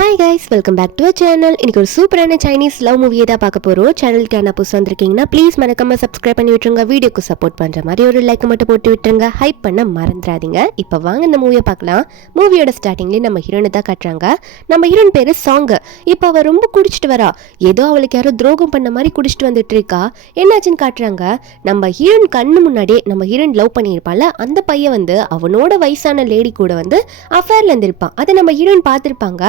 Hi guys, welcome back to channel. இன்னைக்கு ஒரு சூப்பரான சைனீஸ் லவ் மூவியை தான் பார்க்க போகிறோம். சேனலுக்கு என்ன புதுசு வந்திருக்கீங்கன்னா ப்ளீஸ் மறக்காம சப்ஸ்கிரைப் பண்ணி விட்டுருங்க. வீடியோக்கு சப்போர்ட் பண்ணுற மாதிரி ஒரு லைக் மட்டும் போட்டு விட்டுருங்க. ஹைப் பண்ண மறந்துடாதீங்க. இப்போ வாங்க இந்த மூவியை பார்க்கலாம். மூவியோட ஸ்டார்டிங்லேயே நம்ம ஹீரோனை தான் காட்டுறாங்க. நம்ம ஹீரோயின் பேர் சாங். இப்போ அவள் ரொம்ப குடிச்சிட்டு வரா. ஏதோ அவளுக்கு யாரோ துரோகம் பண்ண மாதிரி குடிச்சிட்டு வந்துட்டு இருக்கா. என்னாச்சுன்னு காட்டுறாங்க. நம்ம ஹீரோயின் கண்ணு முன்னாடியே நம்ம ஹீரோயின் லவ் பண்ணியிருப்பாள். அந்த பையன் வந்து அவனோட வயசான லேடி கூட வந்து அஃபேர்ல இருந்திருப்பான். அதை நம்ம ஹீரோயின் பார்த்துருப்பாங்க.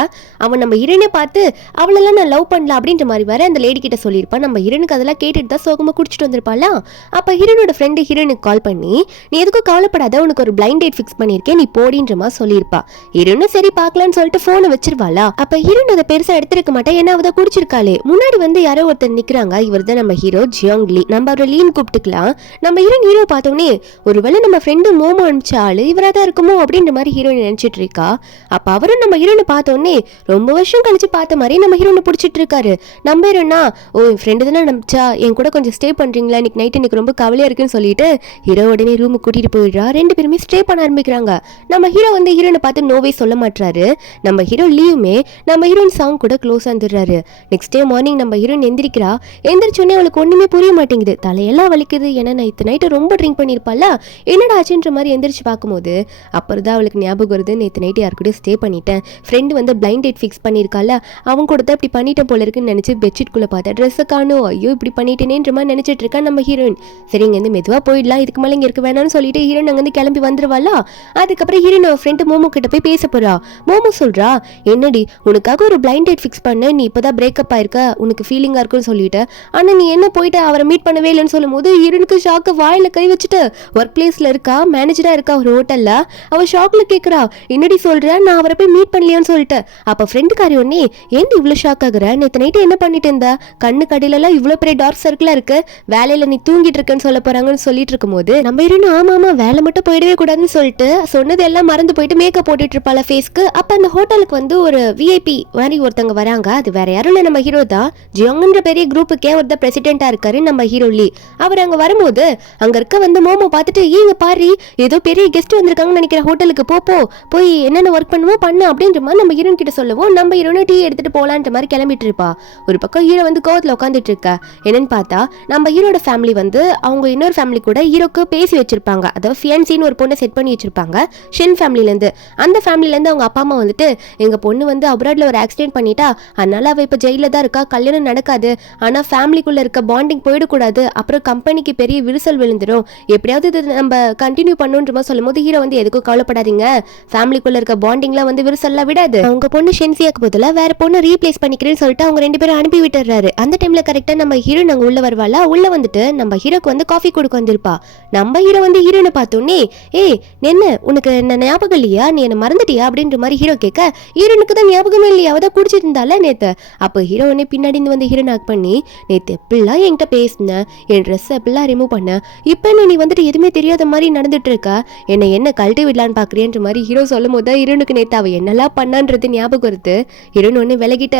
அவன் நம்ம ஹீரோயினை பார்த்து அவளெல்லாம் நான் லவ் பண்ணல அப்படின்ற மாதிரி வர அந்த லேடி கிட்ட சொல்லியிருப்பான். நம்ம ஹீரோனுக்கு அதெல்லாம் கேட்டுட்டு தான் சோகமாக குடிச்சிட்டு வந்திருப்பாளா. அப்போ ஹீரோனோட ஃப்ரெண்டு ஹீரோனுக்கு கால் பண்ணி நீ எதுக்கும் கவலைப்படாத, உனக்கு ஒரு பிளைண்ட் டேட் ஃபிக்ஸ் பண்ணியிருக்கேன், நீ போடின்ற மாதிரி சொல்லியிருப்பா. ஹீரோனும் சரி பார்க்கலான்னு சொல்லிட்டு ஃபோனை வச்சிருவாளா. அப்போ ஹீரோன் அதை பெருசாக எடுத்திருக்க மாட்டேன், ஏன்னா அவ குடிச்சிருக்காளே. முன்னாடி வந்து யாரோ ஒருத்தர் நிற்கிறாங்க. இவர் தான் நம்ம ஹீரோ ஜியோங் லீ. நம்ம அவரை லீன்னு கூப்பிட்டுக்கலாம். நம்ம ஹீரோ பார்த்தோன்னே ஒருவேளை நம்ம ஃப்ரெண்டு மோமோ அனுப்பிச்ச ஆளு இவராக தான் இருக்குமோ அப்படின்ற மாதிரி ஹீரோயின் நினைச்சிட்டு இருக்கா. அப்போ அவரும் நம்ம ஹீரோனை பார்த்தோன்னே ரொம்ப வருஷம் கழிச்சு பார்த்த மாதிரி நம்ம ஹீரோனை பிடிச்சிட்டு இருக்காரு. நம்ம ஹீரோனா ஓ என் ஃப்ரெண்டு தானே நம்பிச்சா, என் கூட கொஞ்சம் ஸ்டே பண்றீங்களா, இன்னைக்கு நைட் எனக்கு ரொம்ப கவலையா இருக்குன்னு சொல்லிட்டு ஹீரோ உடனே ரூமுக்கு கூட்டிட்டு போயிடுறா. ரெண்டு பேருமே ஸ்டே பண்ண ஆரம்பிக்கிறாங்க. நம்ம ஹீரோ வந்து ஹீரோனை பார்த்து நோவே சொல்ல மாட்டாரு. நம்ம ஹீரோ லீவுமே நம்ம ஹீரோயின் சாங் கூட க்ளோஸ் ஆந்துடுறாரு. நெக்ஸ்ட் டே மார்னிங் நம்ம ஹீரோயின் எந்திரிக்கிறா. எந்திரிச்சோடனே அவளுக்கு ஒண்ணுமே புரிய மாட்டேங்குது. தலையெல்லாம் வலிக்குது. ஏன்னா நைட்டு நைட்டு ரொம்ப ட்ரிங்க் பண்ணியிருப்பாள். என்னடா ஆச்சுன்ற மாதிரி எந்திரிச்சு பார்க்கும்போது அப்புறம் தான் அவளுக்கு ஞாபகம் வருது, நேற்று நைட்டு யாரு கூட ஸ்டே பண்ணிட்டேன், ஃப்ரெண்டு வந்து பிளைண்ட் டேட் ஃபிக்ஸ் பண்ணியிருக்கால, அவங்க கூட தான் இப்படி பண்ணிட்டேன் போல இருக்குன்னு நினச்சி பெட்ஷீட்குள்ளே பார்த்தா ட்ரெஸ்ஸை காணும். ஐயோ இப்படி பண்ணிட்டேனேன்ற மாதிரி நினச்சிட்டு இருக்கா நம்ம ஹீரோயின். சரி இங்கேருந்து மெதுவாக போயிடலாம், இதுக்கு மேலே இங்கே இருக்க வேணாம்னு சொல்லிட்டு ஹீரோயின் அங்கேருந்து கிளம்பி வந்துருவாளா. அதுக்கப்புறம் ஹீரோயின் ஃப்ரெண்டு மோமோ கிட்ட போய் பேச போறா. மோமோ சொல்றா, என்னடி உனக்காக ஒரு பிளைண்ட் டேட் ஃபிக்ஸ் பண்ண, நீ இப்போதான் பிரேக்கப் ஆயிருக்க, உனக்கு ஃபீலிங்காக இருக்குன்னு சொல்லிட்டு, ஆனால் நீ என்ன போயிட்டு அவரை மீட் பண்ணவே இல்லைன்னு சொல்லும் போது ஹீரோனுக்கு ஷாக்கு வாயில கை வச்சுட்டு ஒர்க் பிளேஸ்ல இருக்கா, மேனேஜரா இருக்கா ஒரு ஹோட்டல்ல. அவ ஷாக்ல கேட்குறா, என்னடி சொல்ற, நான் அவரை போய் மீட் பண்ணலையான்னு சொல்லிட்டு. அப்போ ஃப்ரெண்டுக்காரி ஒன்னே ஏன் இவ்வளோ ஷாக் ஆகுற, நேற்று நைட்டு என்ன பண்ணிட்டு இருந்தா, கண்ணு கடையிலலாம் இவ்வளோ பெரிய டார்க் சர்க்கிளாக இருக்கு, வேலையில் நீ தூங்கிட்டு இருக்கேன்னு சொல்ல போறாங்கன்னு சொல்லிட்டு இருக்கும்போது நம்ம இருந்தும் ஆமா ஆமா வேலை மட்டும் போயிடவே கூடாதுன்னு சொல்லிட்டு சொன்னது எல்லாம் மறந்து போயிட்டு மேக்கப் போட்டுட்டு இருப்பாள் ஃபேஸ்க்கு. அப்போ அந்த ஹோட்டலுக்கு வந்து ஒரு விஐபி மாதிரி ஒருத்தவங்க வராங்க. அது வேற யாரும் இல்லை, நம்ம ஹீரோ தான். ஜியோங்ன்ற பெரிய குரூப்புக்கே ஒருத்தர் பிரசிடென்டா இருக்காரு நம்ம ஹீரோ லீ. அவர் அங்கே வரும்போது அங்கே இருக்க வந்து மோமோ பார்த்துட்டு ஏங்க பாரு ஏதோ பெரிய கெஸ்ட் வந்திருக்காங்கன்னு நினைக்கிற, ஹோட்டலுக்கு போய் என்னென்ன ஒர்க் பண்ணுவோம் பண்ணு அப்படின்ற மாதிரி நம்ம ஹீரோன் கிட்ட சொல்லவும் நம்ம ஹீரோனை டீ எடுத்துட்டு போலான்ற மாதிரி கிளம்பிட்டு இருப்பா. ஒரு பக்கம் ஹீரோ வந்து கோவத்தில் உட்காந்துட்டு இருக்கா. என்னன்னு பார்த்தா நம்ம ஹீரோட ஃபேமிலி வந்து அவங்க இன்னொரு ஃபேமிலி கூட ஹீரோக்கு பேசி வச்சிருப்பாங்க. அதாவது ஃபியான்சின்னு ஒரு பொண்ணை செட் பண்ணி வச்சிருப்பாங்க ஷென் ஃபேமிலிலேருந்து. அந்த ஃபேமிலிலேருந்து அவங்க அப்பா அம்மா வந்துட்டு எங்க பொண்ணு வந்து அப்ராட்ல ஒரு ஆக்சிடென்ட் பண்ணிட்டா, அதனால அவ இப்போ ஜெயிலில் தான் இருக்கா, கல்யாணம் நடக்காது, ஆனால் ஃபேமிலிக்குள்ள இருக்க பாண்டிங் போயிடக்கூடாது, அப்புறம் கம்பெனிக்கு பெரிய விரிசல் விழுந்துடும், எப்படியாவது இது நம்ம கண்டினியூ பண்ணுன்ற மாதிரி சொல்லும் போது ஹீரோ வந்து எதுக்கும் கவலைப்படாதீங்க, ஃபேமிலிக்குள்ள இருக்க பாண்டிங்லாம் வந்து விரிசல்லாம் விடாது, அவங்க பொண்ணு ஷென்சியாக்கு பதிலாக வேற பொண்ணு ரீப்ளேஸ் பண்ணிக்கிறேன்னு சொல்லிட்டு அவங்க ரெண்டு பேரும் அனுப்பி விட்டுறாரு. அந்த டைம்ல கரெக்டா நம்ம ஹீரோ நாங்க உள்ள வருவாளா. உள்ள வந்துட்டு நம்ம ஹீரோக்கு வந்து காஃபி கொடுக்க வந்திருப்பா. நம்ம ஹீரோ வந்து ஹீரோனை பார்த்தோன்னே ஏய் என்ன உனக்கு என்ன ஞாபகம் இல்லையா, நீ என்ன மறந்துட்டியா அப்படின்ற மாதிரி ஹீரோ கேட்க, ஹீரோனுக்கு தான் ஞாபகமே இல்லையா, அவதான் குடிச்சிட்டு இருந்தால நேத்து. அப்போ ஹீரோ உடனே பின்னாடி வந்து ஹீரோ நாக் பண்ணி நேத்து எப்படிலாம் என்கிட்ட பேசின, என் ட்ரெஸ் எப்படிலாம் ரிமூவ் பண்ண, இப்போ நீ வந்துட்டு எதுவுமே தெரியாத மாதிரி நடந்துட்டு இருக்க, என்ன கழட்டி விடலான்னு பாக்குறேன்ற மாதிரி ஹீரோ சொல்லும் போது ஹீரோனுக்கு நேத்து அவ என்னெல்லாம் பண்ணான்றது ஞாபகம் வருது. ஹீரோன் ஒன்று விலகிட்ட,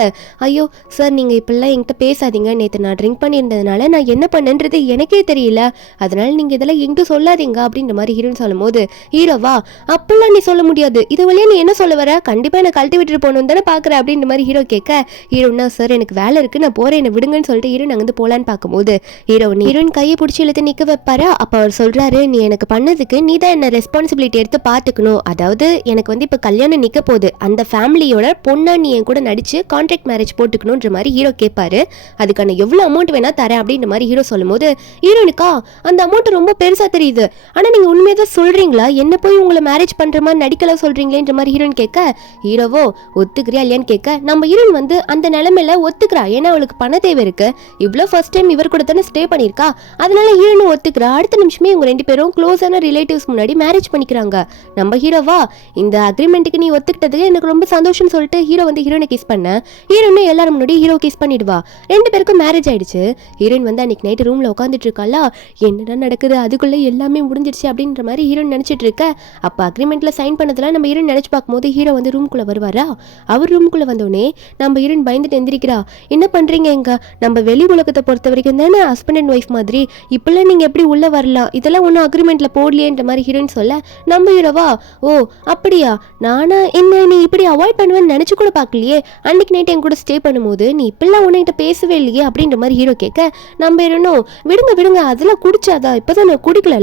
ஐயோ சார் நீங்கள் இப்படிலாம் என்கிட்ட பேசாதீங்க, நேற்று நான் ட்ரிங்க் பண்ணியிருந்ததுனால நான் என்ன பண்ணேன்றது எனக்கே தெரியல, அதனால நீங்கள் இதெல்லாம் எங்கிட்ட சொல்லாதீங்க அப்படின்ற மாதிரி ஹீரோன் சொல்லும் போது ஹீரோவா அப்படிலாம் நீ சொல்ல முடியாது, இது வழியா நீ என்ன சொல்ல வர, கண்டிப்பாக என்னை கழட்டி விட்டுட்டு போகணும் தானே பார்க்குற அப்படின்ற மாதிரி ஹீரோ கேட்க, ஹீரோனா சார் எனக்கு வேலை இருக்குது நான் போகிறேன் என்னை விடுங்கன்னு சொல்லிட்டு ஹீரோன் அங்கேருந்து போகலான்னு பார்க்கும்போது ஹீரோயின் கையை பிடிச்சி இழுத்து நிற்க வைப்பாரா. அப்போ அவர் சொல்கிறாரு, நீ எனக்கு பண்ணதுக்கு நீ தான் என்ன ரெஸ்பான்சிபிலிட்டி எடுத்து பார்த்துக்கணும், அதாவது எனக்கு வந்து இப்போ கல்யாணம் நிற்க போகுது, அந்த ஃபேமிலியோட பொண்ணா நீ என் கூட நடிச்சு கான்ட்ராக்ட் மேரேஜ் போட்டுக்கணுன்ற மாதிரி ஹீரோ கேட்பாரு. அதுக்கான எவ்வளோ அமௌண்ட் வேணா தரேன் அப்படின்ற மாதிரி ஹீரோ சொல்லும் போது ஹீரோனுக்கா அந்த அமௌண்ட் ரொம்ப பெருசா தெரியுது, ஆனா நீங்க உண்மையை தான் சொல்றீங்களா, என்ன போய் உங்களை மேரேஜ் பண்ற மாதிரி நடிக்கலாம் சொல்றீங்களேன்ற மாதிரி ஹீரோன் கேட்க, ஹீரோவோ ஒத்துக்கிறியா இல்லையான்னு கேட்க, நம்ம ஹீரோன் வந்து அந்த நிலைமையில ஒத்துக்கிறா. ஏன்னா அவளுக்கு பண தேவை இருக்கு, இவ்வளோ ஃபர்ஸ்ட் டைம் இவர் கூட தானே ஸ்டே பண்ணியிருக்கா, அதனால ஹீரோனும் ஒத்துக்கிறா. அடுத்த நிமிஷமே இவங்க ரெண்டு பேரும் க்ளோஸான ரிலேட்டிவ்ஸ் முன்னாடி மேரேஜ் பண்ணிக்கிறாங்க. நம்ம ஹீரோவா இந்த அக்ரிமெண்ட்டுக்கு நீ ஒத்துக்கிட்டதுக்கு எனக்கு ரொம்ப சந்தோஷம்னு சொல்லிட்டு ஹீரோ வந்து ஹீரோனை கிஸ் பண்ண, ஹீரோன்னு எல்லாரும் முன்னாடி ஹீரோ கிஸ் பண்ணிடுவா. ரெண்டு பேருக்கும் மேரேஜ் ஆயிடுச்சு. ஹீரோயின் வந்து அன்னைக்கு நைட்டு ரூம்ல உட்காந்துட்டு இருக்காளா, என்னடா நடக்குது, அதுக்குள்ள எல்லாமே முடிஞ்சிருச்சு அப்படின்ற மாதிரி ஹீரோயின் நினைச்சிட்டு இருக்க. அப்ப அக்ரிமெண்ட்ல சைன் பண்ணதெல்லாம் நம்ம ஹீரோயின் நினைச்சு பார்க்கும்போது ஹீரோ வந்து ரூம்குள்ள வருவாரா. அவர் ரூம்குள்ள வந்தோடனே நம்ம ஹீரோயின் பயந்துட்டு எந்திரிக்கிறா. என்ன பண்றீங்க எங்க, நம்ம வெளி உலகத்தை பொறுத்த வரைக்கும் தானே ஹஸ்பண்ட் அண்ட் ஒய்ஃப் மாதிரி, இப்பெல்லாம் நீங்க எப்படி உள்ள வரலாம், இதெல்லாம் ஒன்றும் அக்ரிமெண்ட்ல போடலையேன்ற மாதிரி ஹீரோயின் சொல்ல, நம்ம ஹீரோவா ஓ அப்படியா, நானா என்ன நீ இப்படி அவாய்ட் பண்ணுவேன்னு நினைச்சு கூட பார்க்கலையே, அன்னைக்கு நைட் என் கூட ஸ்டே பண்ணும்போது நீ இப்பெல்லாம் உன்கிட்ட பேசவே இல்லையே அப்படின்ற மாதிரி ஹீரோ கேட்க, நம்ம இருந்தோம் விடுங்க விடுங்க அதெல்லாம் குடிச்சாதா, இப்பதான் நான் குடிக்கல,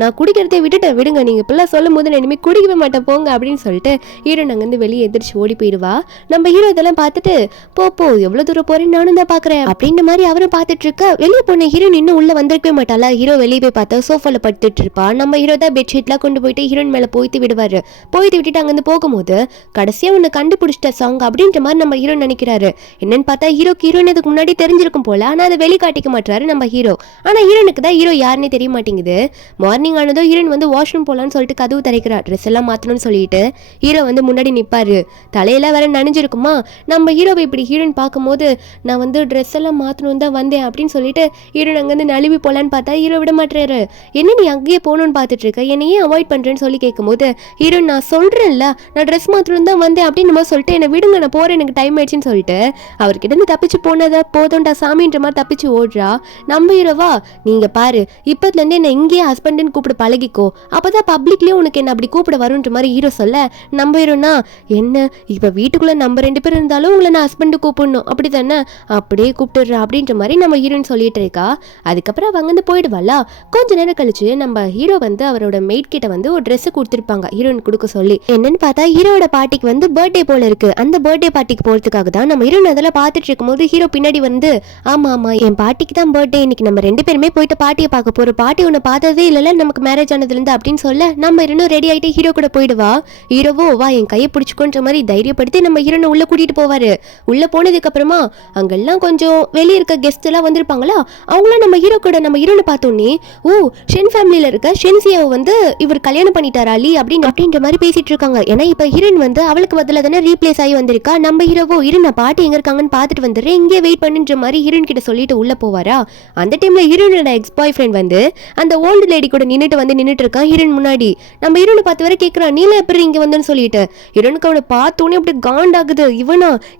நான் குடிக்கிறதே விட்டுட்டேன் விடுங்க, நீங்க இப்பெல்லாம் சொல்லும் போது நான் இனிமேல் குடிக்கவே மாட்டேன் போங்க அப்படின்னு சொல்லிட்டு ஹீரோயின் அங்கேருந்து வெளியே எதிர்த்து ஓடி போயிடுவா. நம்ம ஹீரோ இதெல்லாம் பார்த்துட்டு போ எவ்வளவு தூரம் போறேன்னு நானும் தான் பாக்குறேன் அப்படின்ற மாதிரி அவரும் பார்த்துட்டு இருக்க. வெளியே போன ஹீரோயின் இன்னும் உள்ள வந்திருக்கவே மாட்டாளா. ஹீரோ வெளியே போய் பார்த்தா சோஃபால படுத்துட்டு இருப்பா. நம்ம ஹீரோ தான் பெட்ஷீட்லாம் கொண்டு போயிட்டு ஹீரோயின் மேல போய்த்து விடுவாரு. போய்த்து விட்டுட்டு அங்கிருந்து போகும்போது கடைசியா உன்னை கண்டுபிடிச்சிட்ட சாங் அப்படின்ற மாதிரி நம்ம ஹீரோ நினைக்கிறாரு. என்னன்னு பார்த்தா ஹீரோயின் இதுக்கு முன்னாடி தெரிஞ்சிருக்கும் போல, ஆனா அதை வெளிக்காட்டிக்க மாட்டாரு நம்ம ஹீரோ. ஆனா ஹீரோனுக்கு தான் ஹீரோ யாருன்னே தெரிய மாட்டேங்குது. மார்னிங் ஆனதோ ஹீரோயின் வந்து வாஷ்ரூம் போலான்னு சொல்லிட்டு கதவு திறக்கிறா. ட்ரெஸ் எல்லாம் மாத்தணும்னு சொல்லிட்டு ஹீரோ வந்து முன்னாடி நிப்பாரு. தலையெல்லாம் வேற நனைஞ்சிருக்குமா. நம்ம ஹீரோவை இப்படி ஹீரோயின் பார்க்கும்போது நான் வந்து ட்ரெஸ் எல்லாம் மாத்தணும் தான் வந்தேன் அப்படின்னு சொல்லிட்டு ஹீரோயின் அங்கேருந்து நழுவி போலான்னு பார்த்தா ஹீரோ விட மாட்டாரு. என்ன நீ அங்கேயே போகணும்னு பார்த்துட்டு இருக்க, என்னையே அவாய்ட் பண்றேன்னு சொல்லி கேட்கும்போது ஹீரோயின் நான் சொல்றேன்ல நான் ட்ரெஸ் மாத்தணும் தான் வந்தேன் அப்படின்னு நம்ம சொல்லிட்டு என்ன விடுங்க நான் போறேன் எனக்கு டைம் ஆயிடுச்சுன்னு சொல்லிட்டு அவர்கிட்ட இருந்து தப்பிச்சு போனதா போதும்டா சாமின்ற மாதிரி தப்பிச்சு ஓடுறா. நம்ம ஹீரோவா நீங்க பாரு இப்பத்துல இருந்து என்ன இங்கேயே ஹஸ்பண்ட்னு கூப்பிட பழகிக்கோ, அப்பதான் பப்ளிக்லயும் உனக்கு என்ன அப்படி கூப்பிட வரும்ன்ற மாதிரி ஹீரோ சொல்ல, நம்ம ஹீரோனா என்ன இப்ப வீட்டுக்குள்ள நம்ம 2 பேர் இருந்தாலும் உங்களை நான் ஹஸ்பண்ட் கூப்பிடணும் அப்படி தானே, அப்படியே கூப்பிட்டுறா அப்படின்ற மாதிரி நம்ம ஹீரோயின் சொல்லிட்டு இருக்கா. அதுக்கப்புறம் அவங்க வந்து போயிடுவாளா. கொஞ்ச நேரம் கழிச்சு நம்ம ஹீரோ வந்து அவரோட மெய்ட் கிட்ட வந்து ஒரு ட்ரெஸ் கொடுத்துருப்பாங்க ஹீரோயின் கொடுக்க சொல்லி. என்னன்னு பார்த்தா ஹீரோட பாட்டிக்கு வந்து பர்த்டே போல இருக்கு. அந்த பர்த்டே பார்ட்டிக்கு போறதுக்காக தான் நம்ம ஹீரோயின் அதெல்லாம் பார்த்துட்டு இருக்கும்போது ஹீரோ பின்னாடி வந்து ஆமா என் பாட்டிக்கு தான் பர்த்டே, இன்னைக்கு நம்ம 2 பேருமே போயிட்டு பாட்டியை பார்க்க போறோம், பாட்டி உன்னை பார்த்ததே இல்லைல்ல நமக்கு மேரேஜ் ஆனதுல இருந்து அப்படின்னு சொல்ல நம்ம இன்னும் ரெடி ஆயிட்டு ஹீரோ கூட போயிடுவா. ஹீரோவோ வா என் கையை பிடிச்சிக்கோன்ற மாதிரி தைரியப்படுத்தி நம்ம ஹீரோனை உள்ள கூட்டிட்டு போவாரு. உள்ள போனதுக்கு அப்புறமா அங்கெல்லாம் கொஞ்சம் வெளியே இருக்க கெஸ்ட் எல்லாம் வந்திருப்பாங்களா, அவங்களும் நம்ம ஹீரோ கூட நம்ம ஹீரோனை பார்த்தோன்னே ஓ ஷென் ஃபேமிலியில இருக்க ஷென்சியாவை வந்து இவர் கல்யாணம் பண்ணிட்டாரா லீ அப்படின்ற மாதிரி பேசிட்டு இருக்காங்க. ஏன்னா இப்ப ஹீரோயின் வந்து அவளுக்கு பதிலாக தானே ரீப்ளேஸ் ஆகி வந்திருக்கா. நம்ம ஹீரோவோ நான் பாட்டி எங்க இருக்காங்கன்னு பார்த்துட்டு வந்துடுறேன் இங்கே வெயிட் பண்ணுன்ற மாதிரி ஹீரோயின் கிட்ட சொல்லிட்டு உள்ள போவாரா. அந்த டைம்ல ஹீரோனோட எக்ஸ் பாய் ஃப்ரெண்ட் வந்து அந்த ஓல்டு லேடி கூட நின்னுட்டு இருக்கான் ஹீரோயின் முன்னாடி. நம்ம ஹீரோனை பார்த்து வர கேட்கறான் நீல எப்படி இங்க வந்தேன்னு சொல்லிட்டு. ஹீரோனுக்கு அவனை பார்த்தோன்னே அப்படி காண்டாகுது.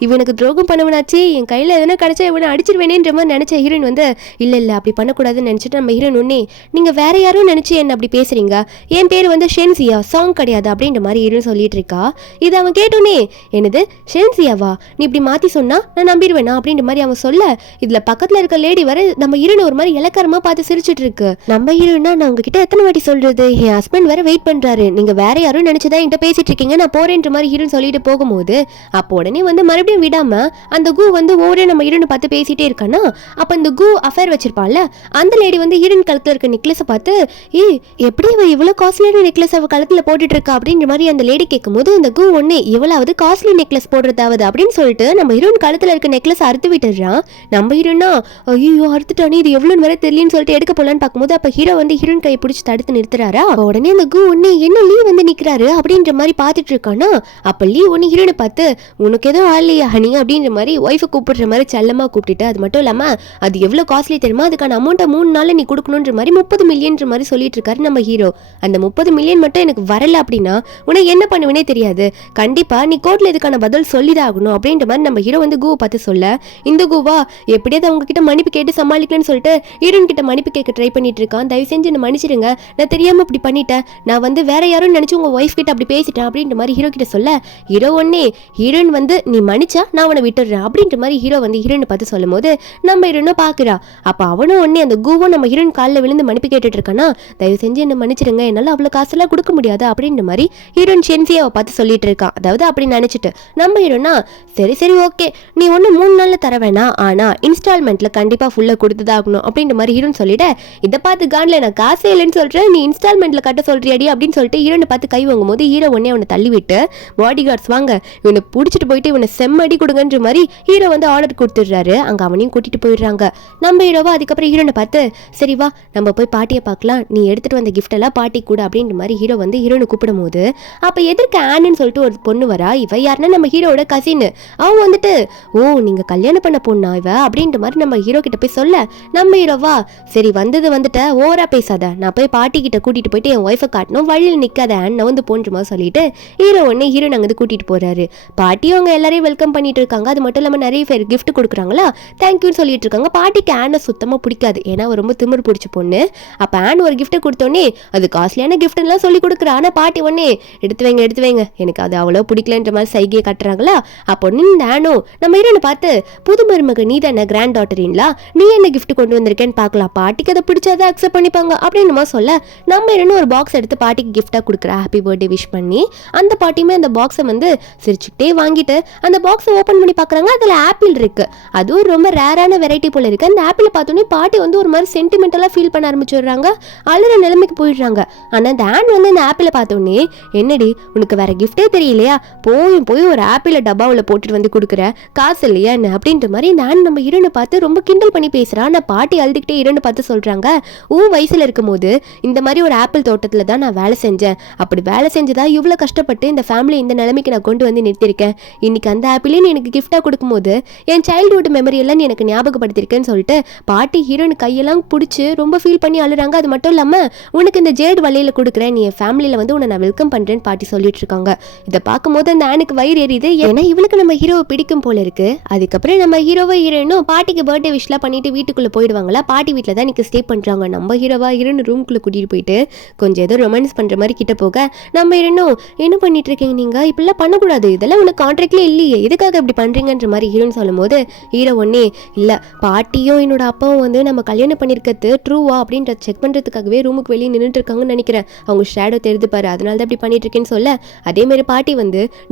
இவனுக்கு துரோகம் பண்ணவனாச்சு, என் கையில எதனா கிடைச்சா இவனை அடிச்சிருவேனேன்ற மாதிரி நினைச்ச ஹீரோயின் வந்து இல்ல அப்படி பண்ணக்கூடாதுன்னு நினைச்சிட்டு நம்ம ஹீரோயின் ஒன்னே நீங்க வேற யாரும் நினைச்சு என்ன அப்படி பேசுறீங்க, என் பேர் வந்து ஷென்சியா சாங் கிடையாது அப்படின்ற மாதிரி ஹீரோயின் சொல்லிட்டு இருக்கா. இது அவன் கேட்டோன்னே என்னது ஷென்சியாவா நீ இப்படி மாத்தி சொன்னா நான் நம்பிடுவேனா அப்படின்ற மாதிரி அவன் சொல்ல, இதுல பக்கத்துல இருக்க லேடி வர நம்ம ஹீரோனை ஒரு மாதிரி இலக்காரமா பார்த்து சிரிச்சுட்டு இருக்கு. நம்ம ஹீரோனா நான் உங்ககிட்ட எத்தனை வாட்டி சொல்றது, என் ஹஸ்பண்ட் வேற வெயிட் பண்றாரு, நீங்க வேற யாரும் நினைச்சுதான் என்கிட்ட பேசிட்டு இருக்கீங்க, நான் போறேன்ற மாதிரி ஹீரோன் சொல்லிட்டு போகும்போது அப்போ உடனே வந்து மறுபடியும் விடாம அந்த கு வந்து ஒவ்வொரு நம்ம ஹீரோனை பார்த்து பேசிட்டே இருக்கானா. அப்ப இந்த கு அஃபேர் வச்சிருப்பாள்ல அந்த லேடி வந்து ஹீரோயின் கழுத்துல இருக்க நெக்லஸை பார்த்து எப்படி அவ இவ்வளவு காஸ்ட்லியான நெக்லஸ் அவ கழுத்துல போட்டுட்டு இருக்கா அப்படின்ற மாதிரி அந்த லேடி கேட்கும்போது அந்த கு ஒன்னே இவ்வளவு காஸ்ட்லி நெக்லஸ் போடுறதாவது அப்படின்னு சொல்லிட்டு நம்ம ஹீரோயின் கழுத்துல இருக்க நெக்லஸ் அறுத்து விட்டுறான். நம்ம ஹீரோனா ஐயோ அறுத்துட்டானே இது எவ்வளவு வரை தெரியலன்னு சொல்லிட்டு எடுக்க போலான்னு பார்க்கும்போது அப்ப ஹீரோ வந்து ஹீரோயின் கையை பிடிச்சி தடுத்து நிறுத்துறாரா. உடனே அந்த கு ஒன்னே என்ன லீ வந்து நிக்கிறாரு அப்படின்ற மாதிரி பார்த்துட்டு இருக்கானா. அப்ப லீ ஒன்னு ஹீரோனை பார்த்து உனக்கு ஏதோ ஆள்லையா ஹனி அப்படின்ற மாதிரி ஒய்ஃபை கூப்பிடுற மாதிரி செல்லமா கூப்பிட்டுட்டு, அது மட்டும் இல்லாம அது எவ்வளவு காஸ்ட்லி தெரியுமா, அதுக்கான அமௌண்ட்டை 3 நாள்ல நீ கொடுக்கணுன்ற மாதிரி 30 மில்லியன் மாதிரி சொல்லிட்டு இருக்காரு நம்ம ஹீரோ. அந்த 30 மில்லியன் மட்டும் எனக்கு வரல அப்படின்னா உனக்கு என்ன பண்ணுவேனே தெரியாது, கண்டிப்பா நீ கோர்ட்ல இதுக்கான பதில் சொல்லிதான் ஆகணும் அப்படின்ற மாதிரி நம்ம ஹீரோ வந்து கூவை பார்த்து சொல்ல, இந்த கூவா எப்படியாவது அவங்க கிட்ட மன்னிப்பு கேட்டு சமாளிக்கலன்னு சொல்லிட்டு ஹீரோயின் கிட்ட மன்னிப்பு கேட்க ட்ரை பண்ணிட்டு இருக்கான். தயவு செஞ்சு என்ன மன்னிச்சிருங்க, நான் தெரியாம இப்படி பண்ணிட்டேன், நான் வந்து வேற யாரும் நினைச்சு உங்க ஒய்ஃப் கிட்ட அப்படி பேசிட்டேன் அப்படின்ற மாதிரி ஹீரோ கிட்ட சொல்ல, ஹீரோ ஒன்னே ஹீரோயின் வந்து நீ மன்னிச்சா நான் அவனை விட்டுடுறேன் அப்படின்ற மாதிரி ஹீரோ வந்து ஹீரோயினை பார்த்து சொல்லும் போது நம்ம ஹீரோனை பாக்குறா. அப்ப அவனும் ஒன்னே அந்த கூவும் நம்ம ஹீரோயின் காலில் விழுந்து மன்னிப்பு கேட்டுட்டு இருக்கானா. தயவு செஞ்சு என்ன மன்னிச்சிருங்க, என்னால அவ்வளவு காசெல்லாம் கொடுக்க முடியாது அப்படின்ற மாதிரி ஹீரோயின் ஷென்சியாவை பார்த்து சொல்லிட்டு இருக்கான். அதாவது அப்படி நினைச்சிட்டு நம்ம ஹீரோனா சரி ஓகே நீ ஒன்னு 3 நாள்ல தர வேணாம், ஆனா இன்ஸ்டால்மெண்ட்ல கண்டிப்பா ஃபுல்லா கொடுத்துதாகணும் அப்படின்ற மாதிரி ஹீரோன் சொல்லிட்டு, இதை பார்த்து கான்ல நான் காசே இல்லைன்னு சொல்றேன் நீ இன்ஸ்டால்மெண்ட்ல கட்ட சொல்றியாடி அப்படின்னு சொல்லிட்டு ஹீரோனை பார்த்து கை வாங்கும் போது ஹீரோ ஒன்னே அவனை தள்ளி விட்டு பாடி கார்ட்ஸ் வாங்க இவனை பிடிச்சிட்டு போயிட்டு இவனை செம்மடி கொடுங்கன்ற மாதிரி ஹீரோ வந்து ஆர்டர் கொடுத்துடுறாரு. அங்க அவனையும் கூட்டிட்டு போயிடுறாங்க. நம்ம ஹீரோவா அதுக்கப்புறம் ஹீரோனை பார்த்து சரி வா நம்ம போய் பாட்டியை பார்க்கலாம், நீ எடுத்துட்டு வந்த கிஃப்ட் எல்லாம் பாட்டி கூட அப்படின்ற மாதிரி ஹீரோ வந்து ஹீரோனை கூப்பிடும் போது அப்ப எதற்கு ஆன்னு சொல்லிட்டு ஒரு பொண்ணு வரா. இவ யாருன்னா நம்ம ஹீரோட கசின். அவங்க வந்துட்டு ஓ நீங்க கல்யாணம் பண்ண பொண்ணா இவ அப்படின்ற மாதிரி நம்ம ஹீரோ கிட்ட போய் சொல்ல, நம்ம ஹீரோவா சரி வந்துட்ட ஓவரா பேசாத, நான் போய் பாட்டி கிட்ட கூட்டிட்டு போயிட்டு என் ஒய்ஃபை காட்டணும், வழியில் நிக்காத நவந்து போன்ற மாதிரி சொல்லிட்டு ஹீரோ ஒன்னு ஹீரோ நாங்க வந்து கூட்டிட்டு போறாரு. பாட்டி அவங்க எல்லாரையும் வெல்கம் பண்ணிட்டு இருக்காங்க. அது மட்டும் இல்லாம நிறைய பேர் கிஃப்ட் கொடுக்குறாங்களா, தேங்க்யூன்னு சொல்லிட்டு இருக்காங்க. பாட்டிக்கு ஆனை சுத்தமா பிடிக்காது, ஏன்னா ரொம்ப திமிரு பிடிச்ச பொண்ணு. அப்ப ஆன் ஒரு கிஃப்ட் கொடுத்தோன்னே அது காஸ்ட்லியான கிஃப்ட் எல்லாம் சொல்லி கொடுக்குறா. ஆனா பாட்டி ஒன்னே எடுத்து வைங்க எனக்கு அது அவ்வளோ பிடிக்கலன்ற மாதிரி சைகையை கட்டுறாங்களா. அப்போ இந்த ஆனோ நம்ம ஹீரோனை பார்த்து புது மருமக நீ தானே கிராண்ட் டாட்டரின்லா, நீ என்ன கிஃப்ட் கொண்டு வந்திருக்கேன்னு பார்க்கலாம், பாட்டிக்கு அதை பிடிச்சாத அக்செப்ட் பண்ணிப்பாங்க அப்படின்னு சொல்ல நம்ம ஹீரோனு ஒரு பாக்ஸ் எடுத்து பாட்டிக்கு கிஃப்டா கொடுக்குற ஹாப்பி பர்த்டே விஷ் பண்ணி அந்த பாட்டியுமே அந்த பாக்ஸை சிரிச்சுக்கிட்டே வாங்கிட்டு அந்த பாக்ஸை ஓப்பன் பண்ணி பார்க்குறாங்க. அதில் ஆப்பிள் இருக்கு. அதுவும் ரொம்ப ரேரான வெரைட்டி போல இருக்கு. அந்த ஆப்பிளை பார்த்தோன்னே பாட்டி ஒரு மாதிரி சென்டிமெண்டலாக ஃபீல் பண்ண ஆரம்பிச்சிடுறாங்க. அழுற நிலைமைக்கு போயிடுறாங்க. ஆனால் அந்த ஆன் இந்த ஆப்பிளை பார்த்தோன்னே என்னடி உனக்கு வேற கிஃப்டே தெரியலையா, போய் ஒரு ஆப்பிளை டப்பாவில் போட்டுட்டு கொடுக்குற, காசு இல்லையா என்ன அப்படின்ற மாதிரி இந்த ஆன் நம்ம ஹீரோனை பார்த்து ரொம்ப கிண்டல் பண்ணி பேசுறா. ஆனால் பாட்டி அழுதுகிட்டே ஹீரோனை பார்த்து சொல்றாங்க, வயசுல இருக்கும் போது இந்த மாதிரி ஒரு ஆப்பிள் தோட்டத்துல தான் நான் வேலை செஞ்சேன். அப்படி வேலை செஞ்சதா இவ்வளவு கஷ்டப்பட்டு இந்த ஃபேமிலி இந்த நிலைமைக்கு நான் கொண்டு நிறுத்திருக்கேன். இன்னைக்கு அந்த ஆப்பிளே நீ எனக்கு கிஃப்டா கொடுக்கும் போது என் சைல்ட்ஹுட் மெமரி எல்லாம் எனக்கு ஞாபகப்படுத்திருக்கேன்னு சொல்லிட்டு பாட்டி ஹீரோனு கையெல்லாம் பிடிச்சி ரொம்ப ஃபீல் பண்ணி அழுறாங்க. அது மட்டும் இல்லாம உனக்கு இந்த ஜேட் வலையில கொடுக்குறேன், நீ என் ஃபேமிலியில உன்னை நான் வெல்கம் பண்றேன்னு பாட்டி சொல்லிட்டு இருக்காங்க. இதை பார்க்கும்போது அந்த ஆனுக்கு வயிறு எரியுது. ஏன்னா இவளுக்கு நம்ம ஹீரோவை பிடிக்கும் போல இருக்கு. அதுக்கப்புறம் நம்ம ஹீரோனும் பாட்டிக்கு பர்த்டே விஷலாம் பண்ணிட்டு வீட்டுக்குள்ள போயிடுவாங்களா. பாட்டி வீட்டில் தான் இன்னைக்கு ஸ்டே பண்றாங்க. நம்ம ஹீரோவா ஹீரோனு ரூம்குள்ள கூட்டிட்டு போயிட்டு கொஞ்சம் ஏதோ ரொமான்ஸ் பண்ற மாதிரி கிட்ட போக நம்ம ஹீரோனும் என்ன பண்ணிட்டு இருக்கீங்க நீங்க, இப்படிலாம் பண்ணக்கூடாது, இதெல்லாம் உனக்கு கான்ட்ராக்ட்ல இல்லையே, எதுக்காக இப்படி பண்றீங்கன்ற மாதிரி ஹீரோன்னு சொல்லும் போது ஹீரோ ஒன்னே இல்ல பாட்டியும் என்னோட அப்பாவும் நம்ம கல்யாணம் பண்ணிருக்கிறது ட்ரூவா அப்படின்றத செக் பண்றதுக்காகவே ரூமுக்கு வெளியே நின்றுட்டு இருக்காங்கன்னு நினைக்கிறேன், அவங்க ஷேடோ தெரிந்து பாரு, அதனால தான் இப்படி பண்ணிட்டு இருக்கேன்னு சொல்ல அதே மாதிரி பாட்டி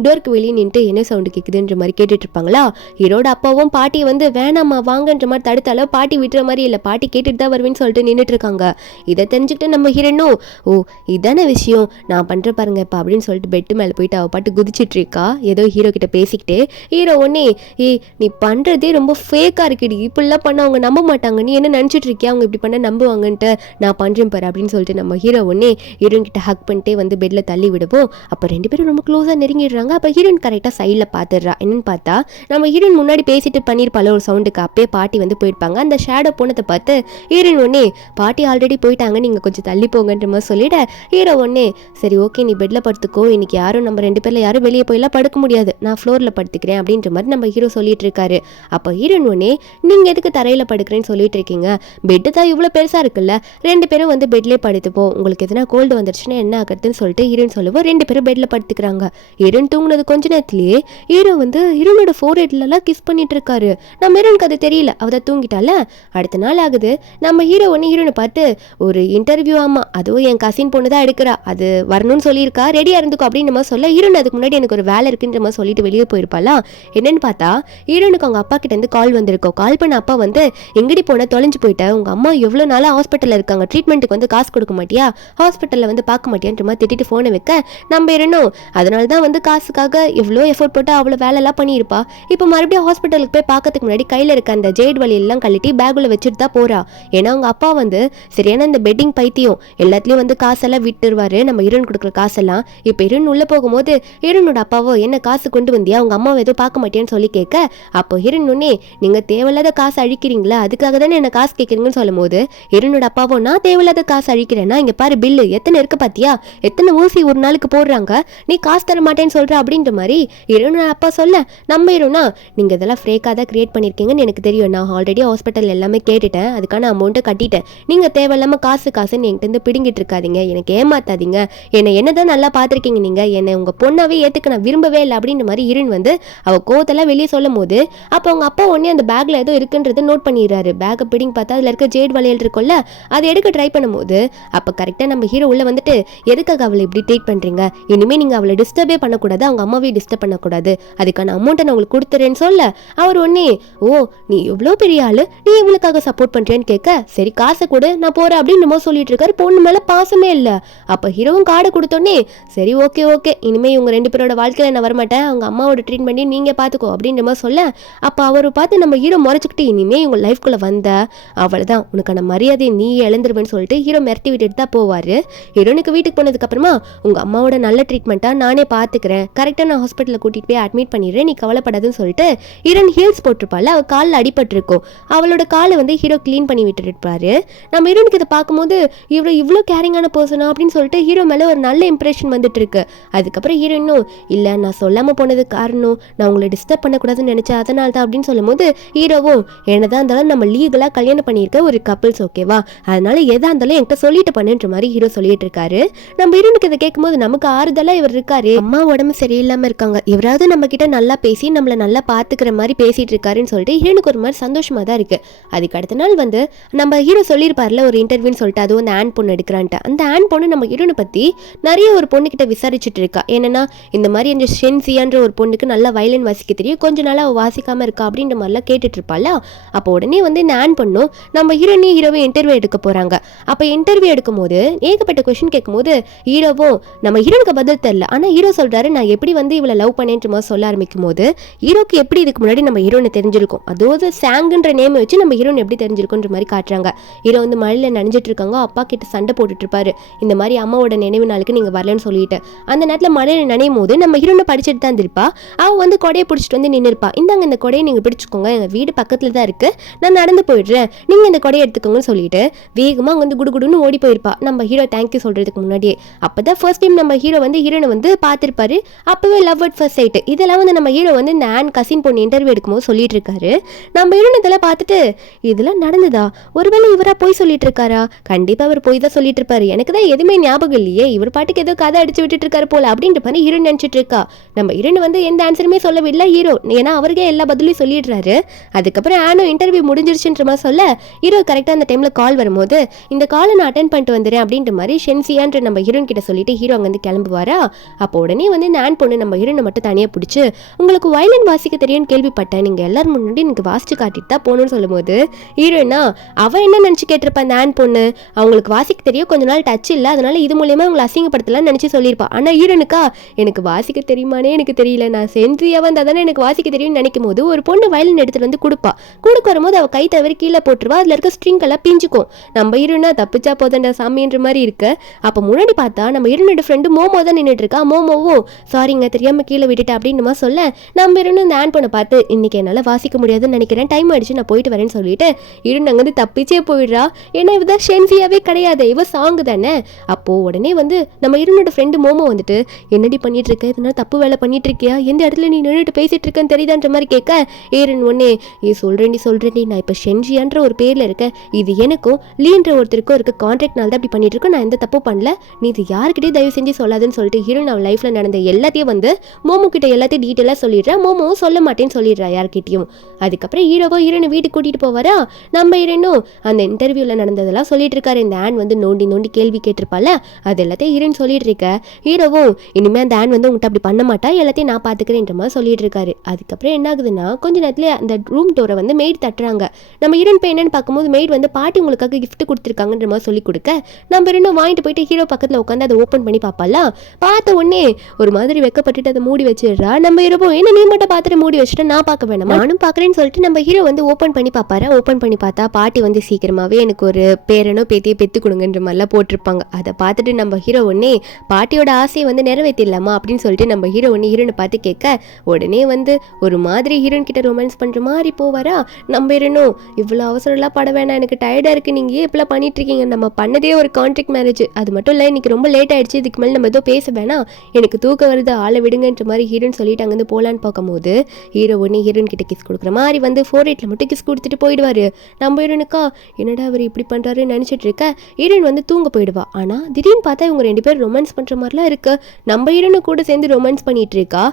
டோருக்கு வெளியே நின்று என்ன சவுண்டு கேக்குதுன்ற மாதிரி கேட்டுட்டு இருப்பாங்களா. ஹீரோட அப்பாவும் பாட்டி வேணாமா வாங்கன்ற மாதிரி தடுத்தாலும் பாட்டி விட்டுற மாதிரி இல்ல, பாட்டி கேட்டுட்டு தான் வருவேன்னு சொல்லிட்டு நின்றுட்டு இருக்காங்க. இதை தெரிஞ்சுக்கிட்டு நம்ம ஹீரோனும் இதான விஷயம் நான் பண்ற பாருங்க இப்ப அப்படின்னு சொல்லிட்டு பெட்டு மேல போயிட்டு அவ பாட்டு குதிச்சிட்டு இருக்கா. ஏதோ ஹீரோ கிட்ட பேசிக்கிட்டு ஹீரோ ஒன்னே நீ பண்றதே ரொம்ப ஃபேக்கா இருக்குடி, இப்படிலாம் பண்ண அவங்க நம்ப மாட்டாங்க, நீ என்ன நினைச்சிட்டு இருக்கியா அவங்க இப்படி பண்ண நம்புவாங்கன்ட்டு, நான் பண்றேன் பாரு அப்படின்னு சொல்லிட்டு நம்ம ஹீரோ ஒன்னே ஹீரோயின் கிட்ட ஹக் பண்ணிட்டே பெட்ல தள்ளி விடுவோம். அப்ப ரெண்டு பேரும் ரொம்ப க்ளோஸா நெருங்கிடுறாங்க. அப்ப ஹீரோயின் கரெக்டா சைட்ல பாத்துடுறா. என்னன்னு பார்த்தா நம்ம ஹீரோயின் முன்னாடி பேசிட்டு பண்ணிருப்பால ஒரு சவுண்டுக்கு அப்பே பாட்டி போயிருப்பாங்க. அந்த ஷேடோ போனதை பார்த்து ஹீரோயின் ஒன்னே பாட்டி ஆல்ரெடி போயிட்டாங்க, நீங்க கொஞ்சம் தள்ளி போங்கன்ற மாதிரி சொல்லிட ஹீரோ ஒன்னே சரி ஓகே நீ பெட்ல படுத்துக்கோ, இன்னைக்கு யாரும் நம்ம ரெண்டு பேர்ல யாரும் வெளியே போயெல்லாம் படுக்க முடியாது, நான் ஃப்ளோர்ல படுத்துக்கிறேன் அப்படின்ற மாதிரி நம்ம ஹீரோ சொல்லிட்டு இருக்காரு. அப்போ ஹீரோயின் ஒன்னே நீங்க எதுக்கு தரையில படுக்கிறேன்னு சொல்லிட்டு இருக்கீங்க, பெட்டு தான் இவ்வளவு பெருசா இருக்குல்ல, ரெண்டு பேரும் பெட்லேயே படுத்துப்போம், உங்களுக்கு எதனா கோல்டு வந்துருச்சுன்னா என்ன ஆகுதுன்னு சொல்லிட்டு ஹீரோயின் சொல்லுவோம். ரெண்டு பேரும் பெட்ல படுத்துக்கிறாங்க. ஹீரோயின் தூங்குனது கொஞ்ச நேரத்திலேயே ஹீரோ ஹீரோனோட ஃபோர்ஹெட்லாம் கிஸ் பண்ணிட்டு இருக்காரு. நம்ம ஹீரோனுக்கு அது தெரியல, அவ தூங்கிட்டால. அடுத்த நாள் ஆகுது. நம்ம ஹீரோ ஹீரோனை பார்த்து ஒரு இன்டர்வியூ, ஆமா அதுவும் என் கசின் பொண்ணு தான் எடுக்கிறா, அது வரணும்னு சொல்லியிருக்கா, ரெடியா இருந்துக்கோ அப்படின்னு நம்ம சொல்ல ஹீரோன் அதுக்கு முன்னாடி எனக்கு ஒரு வேலை இருக்குன்ற மாதிரி சொல்லிட்டு வெளியே போயிருப்பாளா. என்னன்னு பார்த்தா ஹீரோனுக்கு அவங்க அப்பா கிட்ட கால் வந்திருக்கோம். கால் பண்ண அப்பா எங்கடி போன தொலைஞ்சு போயிட்ட, உங்க அம்மா எவ்வளவு நாளா ஹாஸ்பிட்டல்ல இருக்காங்க, ட்ரீட்மெண்ட்டுக்கு காசு கொடுக்க மாட்டியா, ஹாஸ்பிட்டல்ல பார்க்க மாட்டியான்ற மாதிரி திட்டிட்டு போனை வைக்க நம்ம ஹீரோனும் அதனால தான் காசுக்காக எவ்வளோ எஃபோர்ட் போட்டு அவ்வளோ வேலை எல்லாம் பண்ணியிருப்பா, இப்போ மறுபடியும் ஹாஸ்பிட்டலுக்கு போய் பார்க்கறதுக்கு முன்னாடி கையில் இருக்க அந்த ஜேட் வலையெல்லாம் கழட்டி பேக்குள்ள வச்சுட்டு தான் போறா. ஏன்னா அவங்க அப்பா சரியான இந்த பெட்டிங் பைத்தியம், எல்லாத்துலயும் காசெல்லாம் விட்டுருவாரு, நம்ம ஹீரோன் கொடுக்குற காசெல்லாம். இப்போ ஹீரோன் உள்ள போகும்போது ஹீரோனோட அப்பாவோ என்ன காசு கொண்டு வந்தியா, அவங்க அம்மாவை எதுவும் பார்க்க மாட்டேன்னு சொல்லி கேட்க அப்போ ஹீரோன் ஒன்னே நீங்க தேவையில்லாத காசு அழிக்கிறீங்களா, அதுக்காக தானே என்ன காசு கேட்குறீங்கன்னு சொல்லும் போது ஹீரோனோட அப்பாவோ நான் தேவையில்லாத காசு அழிக்கிறேன்னா இங்க பாரு பில்லு எத்தனை இருக்கு பாத்தியா, எத்தனை ஊசி ஒரு நாளுக்கு போடுறாங்க, நீ காசு தர மாட்டேன்னு சொல்ற அப்படின்ற மாதிரி ஹீரோனோட அப்பா சொல்ல நம்ம ஹீரோனா நீங்க இதெல்லாம் ஃப்ரேக்காக தான் கிரியேட் பண்ணிருக்கீங்கன்னு எனக்கு தெரியும், நான் ஆல்ரெடி ஹாஸ்பிட்டல் எல்லாமே கேட்டுட்டேன், அதுக்கான அமௌண்ட்டை கட்டிட்டேன், நீங்க தேவையில்லாம காசுன்னு என்கிட்ட பிடிங்கிட்டு இருக்காதீங்க, எனக்கு ஏமாத்தாதீங்க, என்னதான் நல்லா பார்த்துருக்கீங்க, நீங்க என்னை உங்க பொண்ணாவே ஏத்துக்க நான் விரும்பவே இல்லை அப்படின்ற மாதிரி ஹீரோன் அவ கோவத்தெல்லாம் வெளியே சொல்லும் போது அப்போ அவங்க அப்பா உடனே அந்த பேக்ல ஏதோ இருக்குன்றதை நோட் பண்ணிடுறாரு. பேக்கை பிடிங்கி பார்த்தா அதுல இருக்க ஜேட் வளையல் இருக்கும்ல, அதை எடுக்க ட்ரை பண்ணும்போது அப்போ கரெக்டாக நம்ம ஹீரோ உள்ள எதுக்காக அவளை இப்படி ட்ரீட் பண்றீங்க, இனிமே நீங்க அவளை டிஸ்டர்பே பண்ணக்கூடாது, அவங்க அம்மாவே டிஸ்டர்ப் பண்ணக்கூடாது, அதுக்கான அமௌண்ட்டை நான் உங்களுக்கு கொடுத்துறேன்னு சொல்ல அவர் உடனே நீ எவ்வளோ பெரிய ஆளு, நீ இவளுக்காக சப்போர்ட் பண்றேன்னு கேட்க சரி காசை கொடு நான் போறேன் அப்படின்னு சொல்லிட்டு இருக்காரு. பொண்ணு மேல பாசமே இல்லை. அப்போ ஹீரோவும் கார்டு கொடுத்தோன்னே சரி ஓகே இனிமே இவங்க ரெண்டு பேரோட வாழ்க்கையில நான் வரமாட்டேன், அவங்க அம்மாவோட ட்ரீட் பண்ணி நீங்க பாத்துக்கோ அப்படின்ற மாதிரி சொல்ல அப்போ அவரை பார்த்து நம்ம ஹீரோ முறைச்சுக்கிட்டு இனிமே இவங்க லைஃப்குள்ள வந்த அவள்தான் உனக்கான மரியாதையை நீ இழந்துருவேன்னு சொல்லிட்டு ஹீரோ மிரட்டி விட்டுட்டு தான் போவாரு. ஹீரோனுக்கு வீட்டுக்கு போனதுக்கு அப்புறமா உங்க அம்மாவோட நல்ல ட்ரீட்மெண்ட்டா நானே பாத்துக்கிறேன், கரெக்டா நான் ஹாஸ்பிட்டலில் கூட்டிட்டு போய் அட்மிட் பண்ணிடுறேன், நீ கவலைப்படாதுன்னு சொல்லிட்டு ஹீரோன் ஹீல்ஸ் போட்டிருப்பாள், அவள் காலில் அடிபட்டு இருக்கும், அவளோட காலை ஹீரோ கிளீன் பண்ணி விட்டுட்டு இருப்பாரு. நம்ம ஹீரோனுக்கு இதை பார்க்கும்போது இவ்வளோ கேரிங்கான பர்சனா அப்படின்னு சொல்லிட்டு ஹீரோ மேலே ஒரு நல்ல இம்ப்ரெஷன் வந்துட்டு இருக்கு. அதுக்கப்புறம் ஹீரோயினும் இல்லை நான் சொல்லாமல் போனது காரணம் நான் உங்களை டிஸ்டர்ப் பண்ணக்கூடாதுன்னு நினைச்சேன் அதனால தான் அப்படின்னு சொல்லும் போது ஹீரோவும் என்னதான் இருந்தாலும் நம்ம லீகலாக கல்யாணம் பண்ணியிருக்க ஒரு கப்பிள்ஸ் ஓகேவா, அதனால எதா இருந்தாலும் என்கிட்ட சொல்லிட்டு பண்ணுன்ற மாதிரி ஹீரோ சொல்லிட்டு இருக்காரு. நம்ம ஹீரோனுக்கு இதை கேட்கும்போது நமக்கு ஆறுதலா இவர் இருக்காரு. அம்மா உடம்பு சரியில்லாம இல்லாமல் இருக்காங்க. இவராவது நம்ம கிட்ட நல்லா பேசி நம்மளை நல்லா பார்த்துக்கிற மாதிரி பேசிட்டு இருக்காருன்னு சொல்லிட்டு ஹீரோனுக்கு ஒரு மாதிரி சந்தோஷமாக தான் இருக்குது. அதுக்கு அடுத்த நாள் வந்து நம்ம ஹீரோ சொல்லியிருப்பார்ல ஒரு இன்டர்வியூன்னு சொல்லிட்டு, அதுவும் அந்த ஆன் பொண்ணு எடுக்கிறான்ட்டு. அந்த ஆன் பொண்ணு நம்ம ஹீரோனை பற்றி நிறைய ஒரு பொண்ணுக்கிட்ட விசாரிச்சுட்டு இருக்கா. என்னன்னா இந்த மாதிரி அந்த ஷென்சியான்ற ஒரு பொண்ணுக்கு நல்லா வயலின் வாசிக்க தெரியும், கொஞ்ச நாளாக அவள் வாசிக்காமல் இருக்கா அப்படின்ற மாதிரிலாம் கேட்டுட்டு இருப்பாள். அப்போ உடனே வந்து இந்த ஆன் பொண்ணும் நம்ம ஹீரோனையும் ஹீரோவும் இன்டர்வியூ எடுக்க போகிறாங்க. அப்போ இன்டர்வியூ எடுக்கும் போது ஏகப்பட்ட கொஸ்டின் கேட்கும்போது ஹீரோவும் நம்ம ஹீரோனுக்கு பதில் தெரியல. ஆனால் ஹீரோ சொல்கிறாரு நான் எப்படி வந்து இவளை லவ் பண்ணேன்ற மாதிரி சொல்ல ஆரம்பிக்கும் போது ஹீரோக்கு எப்படி இதுக்கு முன்னாடி நம்ம ஹீரோனை தெரிஞ்சிருக்கும், அதாவது சாங்குன்ற நேம் வச்சு நம்ம ஹீரோன் எப்படி தெரிஞ்சிருக்குன்ற மாதிரி காட்டுறாங்க. ஹீரோ வந்து மழையில் நனைஞ்சிட்டு இருக்காங்க. அப்பா கிட்ட சண்டை போட்டுட்டு இருப்பாரு, இந்த மாதிரி அம்மாவோட நினைவு நாளுக்கு நீங்கள் வரலன்னு சொல்லிட்டு. அந்த நேரத்தில் மழையில் நனையும் போது நம்ம ஹீரோனை படிச்சுட்டு தான் இருப்பா. அவள் வந்து கொடையை பிடிச்சிட்டு வந்து நின்றுப்பா. இந்தாங்க இந்த கொடையை நீங்கள் பிடிச்சிக்கோங்க, எங்கள் வீடு பக்கத்தில் தான் இருக்குது, நான் நடந்து போயிடுறேன், நீங்கள் இந்த கொடையை எடுத்துக்கோங்கன்னு சொல்லிட்டு வேகமாக அங்கே வந்து குடுகுடுன்னு ஓடி போயிருப்பா நம்ம ஹீரோ தேங்க்யூ சொல்கிறதுக்கு முன்னாடியே. அப்போ தான் ஃபர்ஸ்ட் டைம் நம்ம ஹீரோ வந்து ஹீரோனை வந்து பார்த்துருப்பாரு. அப்போவே லவ் அட் ஃபர்ஸ்ட் சைட் இதெல்லாம் வந்து நம்ம ஹீரோ வந்து இந்த ஆன் கசின் பொண்ணு இன்டர்வியூ எடுக்கும்போது சொல்லிட்டு இருக்காரு. நம்ம ஹீரோன் இதெல்லாம் பார்த்துட்டு இதெல்லாம் நடந்ததா, ஒருவேளை இவரா போய் சொல்லிட்டு இருக்காரா, கண்டிப்பாக அவர் போய் தான் சொல்லிட்டு இருப்பாரு, எனக்கு தான் எதுவுமே ஞாபகம் இல்லையே, இவர் பாட்டுக்கு ஏதோ கதை அடிச்சு விட்டுட்டு இருக்காரு போல அப்படின்ற மாதிரி ஹீரோன் நினச்சிட்டு இருக்கா. நம்ம ஹீரோன் வந்து எந்த ஆன்சருமே சொல்லவில்லை ஹீரோ, ஏன்னா அவருக்கே எல்லா பதிலையும் சொல்லிடுறாரு. அதுக்கப்புறம் ஆனோ இன்டர்வியூ முடிஞ்சிருச்சுன்ற மாதிரி சொல்ல ஹீரோ கரெக்டாக அந்த டைமில் கால் வரும்போது இந்த காலை நான் அட்டன் பண்ணிட்டு வந்துடுறேன் அப்படின்ற மாதிரி ஷென்சியான்ற நம்ம ஹீரோன் கிட்ட சொல்லிட்டு ஹீரோ அங்கேருந்து கிளம்புவாரா. அப்போ உடனே வந்து இந்த ஆன் பொண்ணு நம்ம ஹீரோனை மட்டும் தனியாக பிடிச்சி உங்களுக்கு வயலின் வாசிக்க தெரியும்னு கேள்விப்பட்டேன், நீங்கள் எல்லாரும் முன்னாடி எனக்கு வாசிச்சு காட்டிட்டு தான் போகணும்னு சொல்லும்போது ஹீரோனா அவன் என்ன நினச்சி கேட்டிருப்பான் அந்த ஆன் பொண்ணு, அவங்களுக்கு வாசிக்க தெரியும், கொஞ்ச நாள் டச் இல்லை, அதனால இது மூலியமாக அவங்களை அசிங்கப்படுத்தலாம்னு நினச்சி சொல்லியிருப்பான். ஆனால் ஹீரோனுக்கா எனக்கு வாசிக்க தெரியுமானே எனக்கு தெரியல, நான் சென்சியாவாக இருந்தால் தானே எனக்கு வாசிக்க தெரியும்னு நினைக்கும் போது ஒரு பொண்ணு வயலின் எடுத்துகிட்டு வந்து கொடுப்பா. கொடுக்க வரும்போது அவள் கை தவறி கீழே போட்டுருவா, அதில் இருக்க ஸ்ட்ரிங் எல்லாம் பிஞ்சுக்கும். நம்ம ஹீரோனா தப்பிச்சா போதண்ட சாமின்ற மாதிரி இருக்கு. அப்போ முன்னாடி பார்த்தா நம்ம ஹீரோனோட ஃப்ரெண்டு மோமோ தான் நின்றுட்டு இருக்கா. மோமோவும் சாரிங்க தெரியாமல் கீழே விட்டுட்டேன் அப்படின்னு சொல்ல நம்ம ஹீரோனும் இந்த ஆன் பொண்ணை பார்த்து இன்னைக்கு என்னால் வாசிக்க முடியாதுன்னு நினைக்கிறேன், டைம் ஆயிடுச்சு நான் போயிட்டு வரேன்னு சொல்லிட்டு ஹீரோன் அங்கேருந்து தப்பிச்சே போயிடுறா. ஏன்னா இவதான் ஷென்சியாவே கிடையாது, இவ சாங் தானே. அப்போ உடனே வந்து நம்ம ஹீரோனோட ஃப்ரெண்டு மோமோ வந்துட்டு என்னடி பண்ணிட்டு இருக்க, இதனால தப்பு வேலை பண்ணிட்டு இருக்கியா, எந்த இடத்துல நீ நின்றுட்டு பேசிட்டு இருக்கேன்னு தெரியுதான்ற மாதிரி கேட்க ஹீரோன் ஒன்னே சொல்றேன்டி நான் இப்போ ஷென்சியான்ற ஒரு பேர்ல இருக்கேன், இது எனக்கும் லீன்ற ஒருத்தருக்கும் இருக்க கான்ட்ராக்ட்னால தான் இப்படி பண்ணிட்டு இருக்கோம், நான் எந்த தப்பு பண்ணல, நீ இது யாருக்கிட்டே தயவு செஞ்சு சொல்லாதுன்னு சொல்லிட்டு ஹீரோன் அவள் லைஃப்ல நடந்த எல்லாத்தையும் வந்து மோமோ கிட்ட எல்லாத்தையும் டீட்டெயிலாக சொல்லிடுறா. மோமோவும் சொல்ல மாட்டேன்னு சொல்லிடுறா யார்கிட்டையும். அதுக்கப்புறம் ஹீரோனை வீட்டுக்கு கூட்டிட்டு போவாரா. நம்ம ஹீரோனும் அந்த இன்டர்வியூல நடந்ததெல்லாம் சொல்லிட்டு இருக்காரு. இந்த ஆன் வந்து நோண்டி நோண்டி கேள்வி கேட்டிருப்பால, அது எல்லாத்தையும் ஹீரோன் சொல்லிட்டு இருக்க. ஹீரோவும் இனிமே அந்த ஆன் வந்து உங்கள்கிட்ட அப்படி பண்ண மாட்டா, எல்லாத்தையும் நான் பார்த்துக்கிறேன்ற மாதிரி சொல்லிட்டு இருக்காரு. அதுக்கப்புறம் என்ன ஆகுதுன்னா கொஞ்ச நேரத்துல அந்த ரூம் டோரை வந்து மெய்ட் தட்டுறாங்க. நம்ம ஹீரோன் போய் என்னன்னு பார்க்கும்போது மெய்ட் வந்து பாட்டி உங்களுக்காக கிஃப்ட் கொடுத்துருக்காங்கன்ற மாதிரி சொல்லி கொடுக்க நம்ம ஹீரோனும் வாங்கிட்டு போயிட்டு ஹீரோ பக்கத்தில் உட்காந்து அதை ஓப்பன் பண்ணி பார்ப்பால. பார்த்த உடனே ஒரு மாதிரி வெக்கப்பட்டுட்டு அதை மூடி வச்சிடுறா. நம்ம ஹீரோவும் என்ன நீ மட்டும் பார்த்துட்டு மூடி வச்சுட்டு நான் பார்க்க வேணாம் நானும் பார்க்குறேன்னு சொல்லிட்டு நம்ம ஹீரோ வந்து ஓப்பன் பண்ணி பார்ப்பாரு. ஓப்பன் பண்ணி பார்த்தா பாட்டி வந்து சீக்கிரமாகவே எனக்கு ஒரு பேரனோ பேத்தியை பெற்று கொடுங்கன்ற மாதிரிலாம் போட்டிருப்பாங்க. அதை பார்த்துட்டு நம்ம ஹீரோ ஒன்னே பாட்டியோட ஆசையை வந்து நிறைவேற்றிடலாமா அப்படின்னு சொல்லிட்டு நம்ம ஹீரோ ஒன்று ஹீரோனை பார்த்து கேட்க உடனே வந்து ஒரு மாதிரி ஹீரோன் கிட்ட ரொமான்ஸ் பண்ணுற மாதிரி போவாரா. நம்ம ஹீரோனும் இவ்வளோ அவசரம்லாம் பட வேணாம், எனக்கு டயர்டாக இருக்குது, நீங்கள் ஏன் இப்பெல்லாம் பண்ணிட்டு இருக்கீங்க, நம்ம பண்ணதே ஒரு கான்ட்ராக்ட் மேரேஜ், அது மட்டும் இல்லை இன்னைக்கு ரொம்ப லேட் ஆயிடுச்சு, இதுக்கு மேலே நம்ம ஏதோ பேச வேணாம், எனக்கு தூக்கம் வருது, ஆளை விடுங்கன்ற மாதிரி ஹீரோன் சொல்லிட்டு அங்கேருந்து போகலான்னு பார்க்கும்போது ஹீரோ ஒன்று ஹீரோன் கிட்ட கிஸ் கொடுக்குற மாதிரி வந்து 4-8 மட்டும் கிஸ் கொடுத்துட்டு போயிடுவாரு. நம்ம ஹீரோனுக்கா என்னடா அவர் இப்படி பண்ணுறாருன்னு நினச்சிட்டு இருக்க ஹீரோன் வந்து தூங்க போயிடுவா. ஆனால் திடீர்னு பார்த்தா இவங்க 2 பேரும் ரொமான்ஸ் பண்ணுற மாதிரிலாம் இருக்கு. நம்ம ஹீரோனு கூட சேர்ந்து ரொமான்ஸ் பண்ணிட்டு இருக்கா.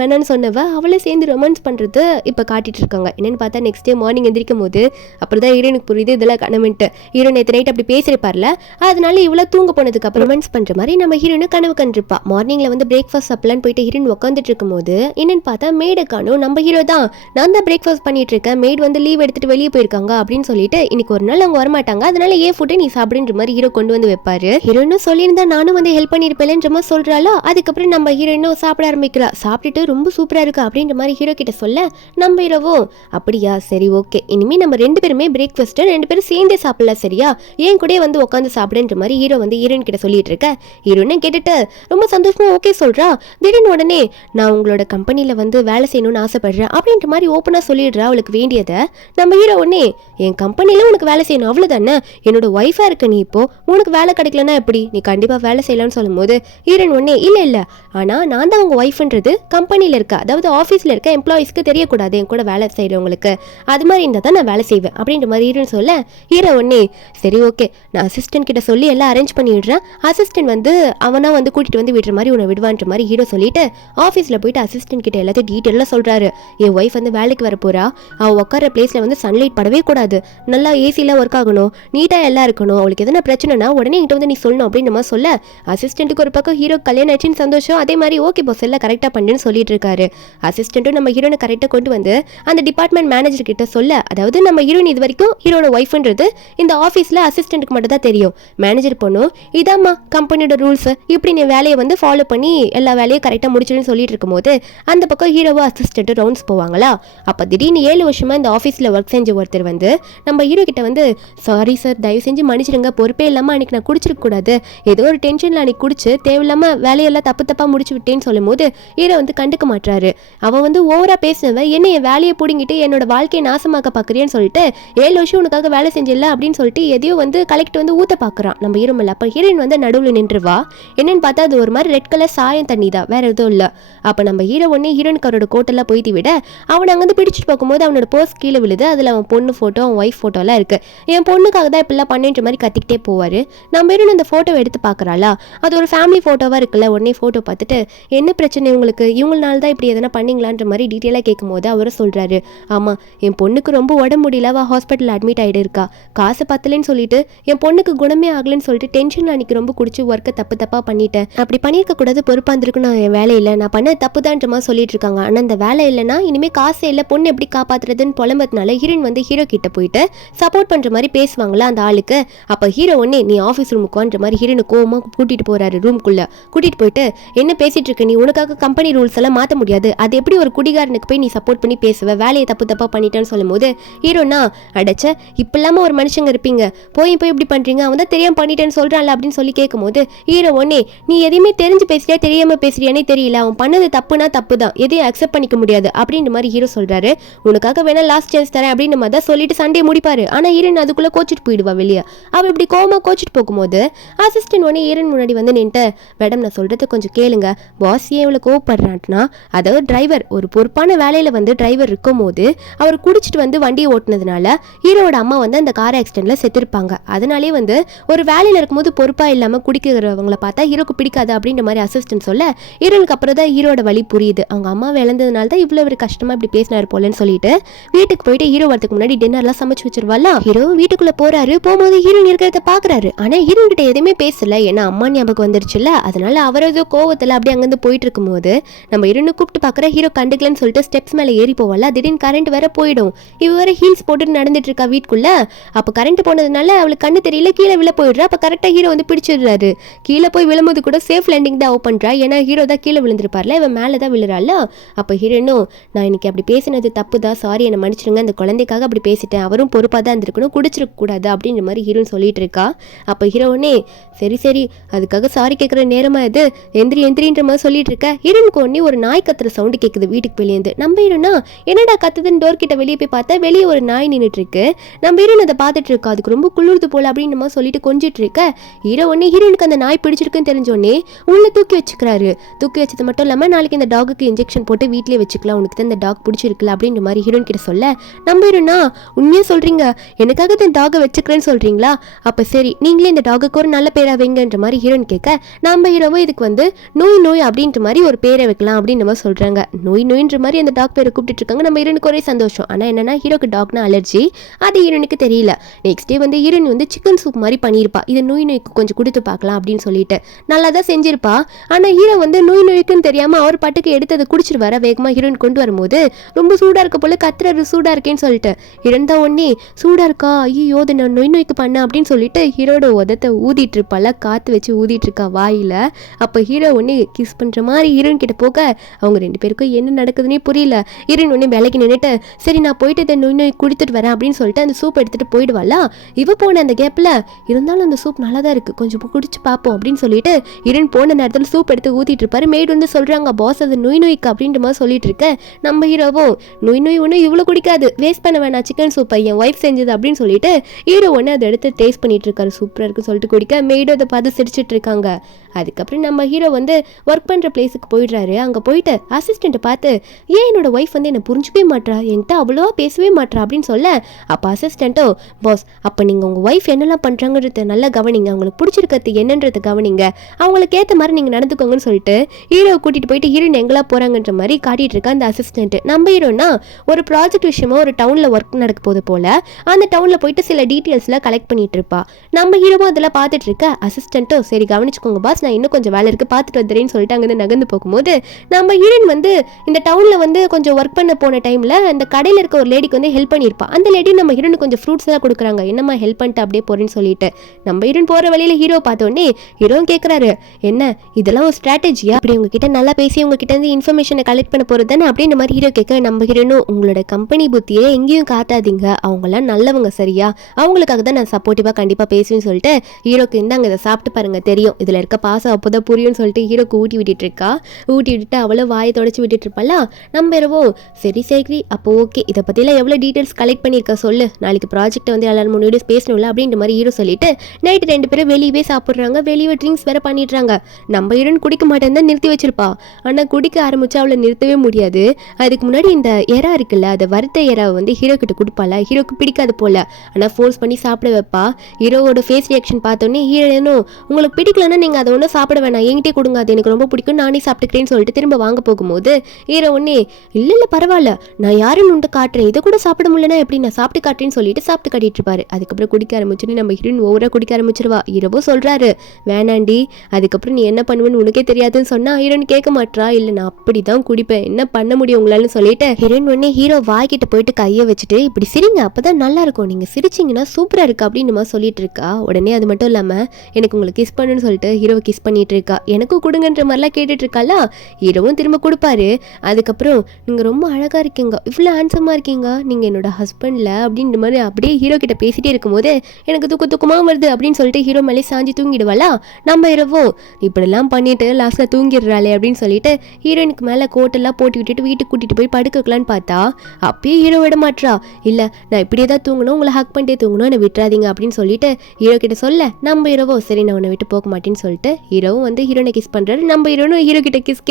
வேணான்னு சொன்னவ அவளை சேர்ந்து ரொமான்ஸ் பண்ணுறது இப்போ காட்டிட்டு இருக்காங்க. என்னன்னு பார்த்தா நெக்ஸ்ட் டே மார்னிங் எந்திரிக்கும் போது அப்புறம் தான் ஹீரோனுக்கு புரியுது இதெல்லாம் கனவுன்ட்டு. ஹீரோ நேற்று நைட் அப்படி பேசியிருப்பார்ல, அதனால இவ்வளோ தூங்க போனதுக்கு அப்புறம் ரொமான்ஸ் பண்ணுற மாதிரி நம்ம ஹீரோனு கனவு கண்டிருப்பா. மார்னிங்கில் வந்து பிரேக்ஃபாஸ்ட் சாப்பிடலான்னு போயிட்டு ஹீரோன் உட்காந்துட்டு இருக்கும்போது என்னன்னு பார்த்தா மேடை காணும். நம்ம ஹீரோ தான் நான் தான் பிரேக்ஃபாஸ்ட் பண்ணிட்டு இருக்கேன், மேட் வந்து லீவ் எடுத்துட்டு வெளியே போயிருக்காங்க அப்படின்னு சொல்லிட்டு இன்னைக்கு ஒரு நாள் அவங்க வரமாட்டாங்க, அதனால ஏன் ஃபுட்டை நீ சாப்பிடுன்ற மாதிரி ஹீரோ கொண்டு வந்து வைப்பாரு. ஹீரோனும் சொல்லியிருந்தா நானும் வந்து ஹெல்ப் பண்ணியிருப்பேன்ற மாதிரி சொல்றாளா. அதுக்கப்புறம் நம்ம ஹீரோனும் சாப்பிட ஆரம்பிக்கிறா. சாப்பிட்டுட்டு ரொம்ப சூப்பரா இருக்கு அப்படின்ற மாதிரி ஹீரோ கிட்ட சொல்ல நம்ம ஹீரோவும் அப்படியா சரி ஓகே, இனிமே நம்ம 2 பேருமே பிரேக்ஃபாஸ்ட் 2 பேரும் சேர்ந்தே சாப்பிடலாம் சரியா, ஏன் கூட வந்து உட்காந்து சாப்பிடுன்ற மாதிரி ஹீரோ வந்து ஹீரோயின் கிட்ட சொல்லிட்டு இருக்க. ஹீரோன்னு கேட்டுட்டு ரொம்ப சந்தோஷமா ஓகே சொல்றா. திடீர்னு உடனே நான் உங்களோட கம்பெனில வந்து வேலை செய்யணும்னு ஆசைப்படுறேன் அப்படின்ற மாதிரி ஓப்பனா சொல்லிடுறா அவளுக்கு வேண்டியதை. நம்ம ஹீரோ உடனே என் கம்பெனில உனக்கு வேலை செய்யணும் அவ்வளவுதானே, என்னோட ஒய்ஃபா இருக்க நீ இப்போ உனக்கு வேலை கிடைக்கலன்னா எப்படி, நீ கண்டிப்பா வேலை செய்யலாம்னு சொல்லும் போது ஹீரோயின் உடனே இல்ல ஆனா நான் தான் உங்க ஒய்ஃப்ன்றது கம்பெனில இருக்க, அதாவது ஆஃபீஸ்ல இருக்க எம்ப்ளாயிஸ்க்கு தெரியக்கூடாது என் கூட வேலை செய்யறவங்களுக்கு, அது மாதிரி இருந்தா தான் நான் வேலை செய்வேன் அப்படின்ற மாதிரி ஹீரோன்னு சொல்ல ஹீரோ உடனே சரி ஓகே நான் அசிஸ்டன்ட் கிட்ட சொல்லி எல்லாம் அரேஞ்ச் பண்ணி விடுறேன், அசிஸ்டன்ட் வந்து அவனா வந்து கூட்டிட்டு வந்து விடுற மாதிரி உன்னை விடுவான்ற மாதிரி ஹீரோ சொல்லிட்டு ஆஃபீஸில் போயிட்டு அசிஸ்டன்ட் கிட்ட எல்லாத்தையும் டீட்டெயிலாக சொல்கிறாரு. என் ஒய்ஃப் வந்து வேலைக்கு வர போகிறா, அவள் உட்கார பிளேஸில் வந்து சன்லைட் படவே கூடாது, நல்லா ஏசியில் ஒர்க் ஆகணும், நீட்டாக எல்லாம் இருக்கணும், அவளுக்கு எதனா பிரச்சனைனா உடனே என்கிட்ட வந்து நீ சொல்லணும் அப்படின்னு நம்ம சொல்ல அசிஸ்டண்ட்டுக்கு ஒரு பக்கம் ஹீரோ கல்யாணம் ஆச்சுன்னு சந்தோஷம், அதே மாதிரி ஓகே பாஸ் எல்லாம் கரெக்டாக பண்ணுன்னு சொல்லிட்டு இருக்காரு. அசிஸ்டண்ட்டும் நம்ம ஹீரோனை கரெக்டாக கொண்டு வந்து அந்த டிபார்ட்மெண்ட் மேனேஜர் கிட்ட சொல்ல, அதாவது நம்ம ஹீரோயின் இது வரைக்கும் ஹீரோட ஒய்ஃப்ன்றது இந்த ஆஃபீஸில் அசிஸ்டண்ட்டுக்கு மட்டும் தான் தெரியும். மேனேஜர் பொண்ணும் இதாம்மா கம்பெனியோட ரூல்ஸ், இப்படி நீ வேலையை வந்து ஃபாலோ பண்ணி எல்லா வேலையும் கரெக்டாக முடிச்சுன்னு சொல்லிட்டு இருக்கும்போது அந்த பக்கம் ஹீரோவோ அசிஸ்டண்ட்டு ரவுண்ட்ஸ் போவாங்களா. அப்போ திடீர்னு 7 வருஷமாக இந்த ஆஃபீஸில் ஒர்க் செஞ்ச ஒருத்தர் வந்து நம்ம ஹீரோ கிட்ட வந்து சாரி சார் தயவு செஞ்சு மன்னிச்சிடுங்க, பொறுப்பே இல்லாமல் அன்றைக்கி நான் குடிச்சிருக்க கூடாது, ஏதோ ஒரு டென்ஷனில் அன்றைக்கி குடிச்சு தேவையில்லாமல் வேலையெல்லாம் தப்பாக முடிச்சு விட்டேன்னு சொல்லும் போது ஹீரோ வந்து கண்டுக்க மாட்டாரு. அவன் வந்து ஓவராக பேசினவன் என்ன என் வேலையை பிடிங்கிட்டு என்னோட வாழ்க்கையை நாசமாக்க பார்க்குறியான்னு சொல்லிட்டு 7 வருஷம் உனக்காக வேலை செஞ்சிடல அப்படின்னு சொல்லிட்டு எதையோ வந்து கலெக்ட் வந்து ஊற்ற பார்க்குறான் நம்ம ஹீரோ மேலே. அப்போ ஹீரோயின் வந்து நடுவில் நின்றுவா. என்னன்னு பார்த்தா அது ஒரு மாதிரி ரெட் கலர் சாயம் தண்ணி தான், வேற எதுவும் இல்லை. அப்போ நம்ம ஹீரோ ஒன்னே ஹீரோனுக்கு அவரோட கோட்டெல்லாம் போய்த்தி விட அவன் அங்கேருந்து பிடிச்சிட்டு பார்க்கும்போது அவனோட பர்ஸ் கீழே விழுது. அதில் அவன் பொண்ணு ஃபோட்டோ அவன் ஒய்ஃப் ஃபோட்டோலாம் இருக்குது. என் பொண்ணுக்காக தான் இப்படிலாம் பண்ணுன்ற மாதிரி கத்திக்கிட்டே போவார். நம்ம ஹீரோன் அந்த ஃபோட்டோவை எடுத்து பார்க்குறாளா, அது ஒரு ஃபேமிலி ஃபோட்டோவாக இருக்குல்ல. உடனே ஃபோட்டோ பார்த்துட்டு என்ன பிரச்சனை உங்களுக்கு, இவங்களால தான் இப்படி எதனா பண்ணிங்களான்ற மாதிரி டீட்டெயிலாக கேட்கும் போது அவரை சொல்கிறாரு, ஆமாம் என் பொண்ணுக்கு ரொம்ப உடம்பு முடியல, அவள் ஹாஸ்பிட்டலில் அட்மிட் ஆகிட்டு இருக்கா, காசு பத்தலைன்னு சொல்லிட்டு என் பொண்ணுக்கு குணமே ஆகலைன்னு சொல்லிட்டு டென்ஷன் அன்றைக்கி ரொம்ப குடிச்சு ஒர்க்கை தப்பாக பண்ணிட்டேன், அப்படி பண்ணியிருக்க கூடாது, பொறுப்பாக இருந்திருக்கும், நான் என் வேலை இல்லை, நான் பண்ண தப்பு தான்ற மாதிரி சொல்லிட்டு இருக்காங்க. ஆனால் அந்த வேலை இல்லைன்னா இனிமேல் காசே இல்லை, பொண்ணு எப்படி காப்பாற்றுறதுன்னு புலம்புறதுனால ஹீரோயின் வந்து ஹீரோ கிட்ட போயிட்டு சப்போர்ட் பண்ணுற மாதிரி பேசுவாங்களா அந்த ஆளுக்கு. அப்போ ஹீரோ ஒன்னே நீ ஆஃபீஸ் ரூமுக்குன்ற மாதிரி ஹீரோனு கோவமாக கூட்டிகிட்டு போகிறாரு ரூம்குள்ளே. கூட்டிகிட்டு போயிட்டு என்ன பேசிகிட்டு இருக்க நீ, உனக்காக கம்பெனி ரூல்ஸ் எல்லாம் மாற்ற முடியாது, அது எப்படி ஒரு குடிகாரனுக்கு போய் நீ சப்போர்ட் பண்ணி பேசுவ, வேலையை தப்பாக பண்ணிட்டேன்னு சொல்லும் போது ஹீரோனா அடைச்ச இப்போ இல்லாமல் ஒரு மனுஷங்க இருப்பீங்க, போய் இப்படி பண்ணுறீங்க, அவன் தான் தெரியாமல் பண்ணிட்டேன்னு சொல்கிறான்ல அப்படின்னு சொல்லி கேட்கும் போது ஹீரோ ஒன்னே நீ எதையுமே தெரிஞ்சு பேசுறியா தெரியாமல் பேசுறியானே தெரியல, அவன் பண்ணது தப்புனா தப்பு தான், எதையும் அக்செப்ட் பண்ணிக்க முடியாது அப்படின்ற மாதிரி ஹீரோ சொல்கிறாரு. உனக்காக வேணா லாஸ்ட் சான்ஸ் தரேன் அப்படின்னு மாதிரி தான் சொல்லிட்டு சண்டையை முடிப்பாரு. ஆனால் ஹீரோன் அதுக்குள்ளே கோச்சிட்டு போயிடுவா வெளியே. அவள் இப்படி கோவமாக கோச்சிட்டு போகும்போது அசிஸ்டன்ட் உடனே ஹீரோன் முன்னாடி வந்து நின்ட்டு மேடம் நான் சொல்கிறது கொஞ்சம் கேளுங்க, பாஸ் ஏன் இவ்வளோ கோவப்படுறான்ட்டுனா, அதாவது டிரைவர் ஒரு பொறுப்பான வேலையில் வந்து டிரைவர் இருக்கும் போது அவர் குடிச்சிட்டு வந்து வண்டியை ஓட்டுனதுனால ஹீரோட அம்மா வந்து அந்த கார் ஆக்சிடென்ட்ல செத்துருப்பாங்க. அதனாலே வந்து ஒரு வேலையில் இருக்கும்போது பொறுப்பாக இல்லாமல் குடிக்கிறவங்களை பார்த்தா ஹீரோக்கு பிடிக்காது அப்படின்ற மாதிரி அசிஸ்டன்ட் சொல்ல ஹீரோனுக்கு அப்புறம் தான் ஹீரோட வழி புரியுது. அவங்க அம்மா இழந்ததுனால தான் இவ்வளோ ஒரு கஷ்டமாக இப்படி பேசினார் போலன்னு சொல்லிட்டு வீட்டுக்கு போயிட்டு ஹீரோ வரதுக்கு முன்னாடி டின்னர்லாம் சமைச்சு வச்சிருவாளா. ஹீரோ வீட்டுக்குள்ளே போறாரு. போகும்போது ஹீரோயின் இருக்கிறத பார்க்குறாரு. ஆனால் ஹீரோன் கிட்ட எதுவுமே பேசல, ஏன்னா அம்மா ஞாபகம் வந்துருச்சுல்ல. அதனால அவர் ஏதோ கோவத்தில் அப்படியே அங்கேருந்து போயிட்டு இருக்கும்போது நம்ம ஹீரோனை கூப்பிட்டு பார்க்குற ஹீரோ கண்டுக்கலன்னு சொல்லிட்டு ஸ்டெப்ஸ் மேலே ஏறி போவால. திடீர்னு கரண்ட் வேற போயிடும். இவ வேற ஹீல்ஸ் போட்டு நடந்துட்டு இருக்கா வீட்டுக்குள்ள. அப்போ கரண்ட் போனதுனால அவளுக்கு கண்ணு தெரியல, கீழே விழ போயிடுறா. அப்போ கரெக்டாக ஹீரோ வந்து பிடிச்சிடுறாரு. கீழே போய் விழும்போது கூட சேஃப் லேண்டிங் தான் பண்றா, ஏன்னா ஹீரோ தான் கீழே விழுந்திருப்பார்ல, இவன் மேலே தான் விழுறாள். அப்போ ஹீரோனும் நான் இன்னைக்கு அப்படி பேசினது தப்பு தான், சாரி என்னை மன்னிச்சிடுங்க, அந்த குழந்தைக்காக அப்படி பேசிட்டேன், அவரும் பொறுப்பாக தான் இருந்திருக்கணும், குடிச்சிருக்க கூடாது அப்படின்ற மாதிரி ஹீரோன்னு சொல்லிட்டு இருக்கா. அப்போ ஹீரோனே சரி அதுக்காக சாரி கேட்குற நேரமா இது, எந்திரின்ற மாதிரி சொல்லிட்டு இருக்க. ஹீரோனுக்கு ஒன்னே ஒரு நாய் கத்துற சவுண்டு கேட்குது வீட்டுக்கு வெளியேந்து. நம்ம ஹீரோனா என்னடா கத்துதுன்னு டோர் கிட்ட வெளியே போய் பார்த்தா வெளியே ஒரு நாய் நின்றுட்டு இருக்கு. நம்ம ஹீரோன் அதை பார்த்துட்டு இருக்கா. அதுக்கு ரொம்ப குளிர்து போல அப்படின்னு நம்ம சொல்லிட்டு கொஞ்சிட்டு இருக்க. ஹீரோ ஒன்னே ஹீரோனுக்கு அந்த நாய் பிடிச்சிருக்குன்னு தெரிஞ்சோடனே உள்ள தூக்கி வச்சுக்கிறாரு. தூக்கி வச்சது மட்டும் இல்லாமல் நாளைக்கு இந்த டாகுக்கு இன்ஜெக்ஷன் போட்டு வீட்டிலே வச்சுக்கலாம், உனக்கு தான் இந்த டாக் பிடிச்சிருக்குல்ல அப்படின்ற மாதிரி ஹீரோன் கிட்ட சொல்ல நம்ம ஹீரோனா உண்மையாக சொல்றீங்க, எனக்காக இந்த டாகை வச்சுக்கிறேன்னு சொல்றீங்களா, அப்போ சரி நீங்களே இந்த டாகுக்கு ஒரு நல்ல பேரா வைங்கன்ற மாதிரி ஹீரோன் கேட்க நம்ம ஹீரோவோ இதுக்கு வந்து நோய் அப்படின்ற மாதிரி ஒரு பேரை வைக்கலாம் அப்படின்னு நம்ம சொல்றாங்க. நோயின்ற மாதிரி அந்த டாக் பேரை கூப்பிட்டு இருக்காங்க. நம்ம ஹீரோனுக்கு ஒரே சந்தோஷம். ஆனால் என்னன்னா ஹீரோக்கு டாக்னா அலர்ஜி, அது ஹீரோனுக்கு தெரியல. நெக்ஸ்ட் டே வந்து ஹீரோன் வந்து சிக்கன் சூப் மாதிரி பண்ணியிருப்பா, இது நோய்க்கு கொஞ்சம் கொடுத்து பார்க்கலாம் அப்படின்னு சொல்லிட்டு நல்லா தான் செஞ்சிருப்பா. ஆனால் ஹீரோ வந்து நோய்க்குன்னு தெரியாமல் அவர் பாட்டுக்கு எடுத்து அதை குடிச்சிட்டு வர வேகமாக ஹீரோயின் கொண்டு வரும்போது ரொம்ப சூடாக இருக்க போல கத்துறாரு, சூடாக இருக்கேன்னு சொல்லிட்டு. ஹீரோன் தான் ஒன்னே சூடாக இருக்கா, ஐயோ அதை நான் நோய்க்கு பண்ண அப்படின்னு சொல்லிட்டு ஹீரோட உதத்தை ஊதிட்டு இருப்பால, காற்று வச்சு ஊதிட்டு இருக்கா வாயில். அப்போ ஹீரோ ஒன்னே கிஸ் பண்ணுற மாதிரி ஹீரோயின் கிட்ட போக அவங்க 2 பேருக்கும் என்ன நடக்குதுன்னே புரியல. ஹீரோயின் ஒன்னே விலைக்கு நின்றுட்டு சரி நான் போயிட்டு அதை நோய் குடித்துட்டு வரேன் அப்படின்னு சொல்லிட்டு அந்த சூப் எடுத்துகிட்டு போயிடுவாளா. இவ போன அந்த கேப்பில் இருந்தாலும் அந்த சூப் நல்லா தான் இருக்குது, கொஞ்சம் குடிச்சு பார்ப்போம் அப்படின்னு சொல்லிட்டு ஹீரோயின் போன நேரத்தில் சூப் எடுத்து ஊற்றிட்டு இருப்பாரு. மேய்டு வந்து சொல்கிறாங்க பாஸ் அது நோய்க்கு அப்படின்ற மாதிரி சொல்லிட்டு இருக்க. நம்ம ஹீரோவும் நோய் ஒன்று இவ்வளோ குடிக்காது, வேஸ்ட் பண்ண வேணாம் சிக்கன் சூப்பை என் ஒய்ஃப் செஞ்சது அப்படின்னு சொல்லிட்டு ஹீரோ ஒன்று அதை எடுத்து டேஸ்ட் பண்ணிட்டு இருக்காரு. சூப்பராக இருக்குன்னு சொல்லிட்டு குடிக்க மேய்டு அதை பார்த்து சிரிச்சிட்டு இருக்காங்க. அதுக்கப்புறம் நம்ம ஹீரோ வந்து ஒர்க் பண்ணுற பிளேஸுக்கு போயிடுறாரு. அங்கே போயிட்டு அசிஸ்டண்ட்டை பார்த்து ஏன் என்னோட ஒய்ஃப் வந்து என்னை புரிஞ்சுக்கவே மாட்டா, என்கிட்ட அவ்வளோவா பேசவே மாட்டா அப்படின்னு சொல்ல அப்போ அசிஸ்டண்ட்டோ பாஸ் அப்போ நீங்கள் உங்கள் ஒய்ஃப் என்னெல்லாம் பண்ணுறாங்கிறது நல்லா கவனிங்க, அவங்களுக்கு பிடிச்சிருக்கிறது என்னன்றது கவனிங்க, அவங்களுக்கு ஏற்ற மாதிரி நீங்கள் நடந்துக்கோங்கன்னு சொல்லிட்டு ஹீரோ கூட்டிட்டு போயிட்டு ஹீரோயின் எங்கெல்லாம் போறாங்கன்ற மாதிரி காட்டிட்டு இருக்க அந்த அசிஸ்டன்ட். நம்ம ஹீரோனா ஒரு ப்ராஜெக்ட் விஷயமா ஒரு டவுன்ல ஒர்க் நடக்க போது போல அந்த டவுன்ல போயிட்டு சில டீட்டெயில்ஸ்ல கலெக்ட் பண்ணிட்டு இருப்பா. நம்ம ஹீரோவும் அதெல்லாம் பார்த்துட்டு இருக்க அசிஸ்டன்ட்டோ சரி கவனிச்சுக்கோங்க பாஸ், நான் இன்னும் கொஞ்சம் வேலை இருக்கு பார்த்துட்டு வந்துறேன்னு சொல்லிட்டு அங்கிருந்து நகர்ந்து போகும்போது நம்ம ஹீரோயின் வந்து இந்த டவுன்ல வந்து கொஞ்சம் ஒர்க் பண்ண போன டைம்ல அந்த கடையில் இருக்க ஒரு லேடிக்கு வந்து ஹெல்ப் பண்ணியிருப்பா. அந்த லேடி நம்ம ஹீரோனுக்கு கொஞ்சம் ஃப்ரூட்ஸ் எல்லாம் கொடுக்குறாங்க, என்னம்மா ஹெல்ப் பண்ணிட்டு அப்படியே போறேன்னு சொல்லிட்டு. நம்ம ஹீரோயின் போற வழியில ஹீரோ பார்த்தோன்னே ஹீரோ கேட்கறாரு, என்ன இதெல்லாம் ஒரு ஸ்ட்ராட்டஜியா, அப்படி உங்ககிட்ட நல்லா பேசி உங்ககிட்ட இருந்து இன்ஃபர்மேஷனை கலெக்ட் பண்ண போறது தானே அப்படின்ற மாதிரி ஹீரோ கேட்க நம்ம ஹீரோனும் உங்களோட கம்பெனி புத்தியை எங்கேயும் காட்டாதீங்க, அவங்களாம் நல்லவங்க சரியா, அவங்களுக்காக தான் நான் சப்போர்ட்டிவா கண்டிப்பா பேசுவேன்னு சொல்லிட்டு ஹீரோக்கு இந்தாங்க இதை சாப்பிட்டு பாருங்க தெரியும் இதுல இருக்க பாசம் அப்போதான் புரியும்னு சொல்லிட்டு ஹீரோக்கு ஊட்டி விட்டுட்டு இருக்கா. ஊட்டி விட்டுட்டு அவளோ வாயை தொடச்சி விட்டுட்டு இருப்பாளா. நம்ம இரவும் சரி சரி அப்போ ஓகே, இதை பற்றிலாம் எவ்வளோ டீட்டெயில்ஸ் கலெக்ட் பண்ணியிருக்க சொல்லு, நாளைக்கு ப்ராஜெக்ட்டை வந்து எல்லாரும் முன்னாடி பேசணும்ல அப்படின்ற மாதிரி ஹீரோ சொல்லிட்டு நைட்டு 2 பேரும் வெளியவே சாப்பிட்றாங்க. வெளியே ட்ரிங்க்ஸ் வேற பண்ணிடுறாங்க. நம்ம ஹீரோன் குடிக்க மாட்டேன்னு தான் நிறுத்தி வச்சிருப்பா. ஆனால் குடிக்க ஆரம்பிச்சா அவளை நிறுத்தவே முடியாது. அதுக்கு முன்னாடி இந்த எறா இருக்குல்ல, அதை வறுத்த எறாவை வந்து ஹீரோ கிட்ட கொடுப்பாள. ஹீரோக்கு பிடிக்காது போல, ஆனால் ஃபோர்ஸ் பண்ணி சாப்பிட வைப்பா. ஹீரோவோட ஃபேஸ் ரியாக்ஷன் பார்த்தோன்னே ஹீரோனும் உங்களுக்கு பிடிக்கலன்னா நீங்கள் அதை ஒன்றும் சாப்பிட வேணாம், என்கிட்டே கொடுங்க, அது எனக்கு ரொம்ப பிடிக்கும், நானே சாப்பிட்டுக்கிறேன்னு சொல்லிட்டு திரும்ப வாங்க போகும்போது ஹீரோ ஒன்னே இல்லை பரவாயில்ல நான் யாருன்னு உண்டு காட்டுறேன், இதை கூட சாப்பிட முடியலன்னா எப்படி, நான் சாப்பிட்டு காட்டுறேன்னு சொல்லிட்டு சாப்பிட்டு காட்டிட்டு இருப்பாரு. அதுக்கப்புறம் குடிக்க ஆரம்பிச்சுன்னு நம்ம ஹீரோயின் ஓவரா குடிக்க ஆரம்பிச்சிருவா. ஹீரோவோ சொல்றாரு வேணாண்டி, அதுக்கப்புறம் நீ என்ன பண்ணுவேன்னு உனக்கே தெரியாதுன்னு சொன்னா ஹீரோயின் கேட்க மாட்டா. இல்லை நான் அப்படிதான் குடிப்பேன், என்ன பண்ண முடியும் உங்களால சொல்லிட்டு ஹீரோயின் உடனே ஹீரோ வாய்கிட்ட போயிட்டு கையை வச்சுட்டு இப்படி சிரிங்க அப்பதான் நல்லா இருக்கும், நீங்க சிரிச்சிங்கன்னா சூப்பரா இருக்கு அப்படின்னு நம்ம சொல்லிட்டு இருக்கா. உடனே அது மட்டும் இல்லாம எனக்கு உங்களுக்கு கிஸ் பண்ணுன்னு சொல்லிட்டு ஹீரோவை கிஸ் பண்ணிட்டு இருக்கா. எனக்கும் கொடுங்கன்ற மாதிரிலாம் கேட்டுட்டு இருக்காளா. ஹீரோவும் திரும்ப கொடுப்பாரு. அதுக்கப்புறம் நீங்க ரொம்ப அழகா இருக்கீங்க, இவ்வளோ ஹேண்ட்ஸமா இருக்கீங்க, நீங்க என்னோட ஹஸ்பண்ட்ல அப்படின்ற மாதிரி அப்படியே ஹீரோ கிட்ட பேசிட்டே இருக்கும்போது எனக்கு தூக்கமா வருது அப்படின்னு சொல்லிட்டு ஹீரோ மேலே சாஞ்சி தூங்கிடுவாளா. நம்ம ஹீரோவும் இப்படிலாம் பண்ணிட்டு லாஸ்ட்ல தூங்கிடுறாளே அப்படின்னு சொல்லிட்டு ஹீரோயினுக்கு மேலே கோட்டெல்லாம் போட்டு விட்டுட்டு வீட்டுக்கு கூட்டிட்டு போய் படுக்க வைக்கலான்னு பார்த்தா அப்பயே ஹீரோ விட மாட்றா. இல்ல நான் இப்படியே தான் தூங்கணும், உங்களை ஹக் பண்ணிட்டே தூங்கணும், என்னை விட்டுறாதீங்க அப்படின்னு சொல்லிட்டு ஹீரோ கிட்ட சொல்ல நம்ம ஹீரோவோ சரி நான் உன்னை விட்டு போக மாட்டேன்னு சொல்லிட்டு ஹீரோவும் வந்து ஹீரோனை கிஸ் பண்றாரு. நம்ம ஹீரோனும் ஹீரோ கிட்ட கிஸ்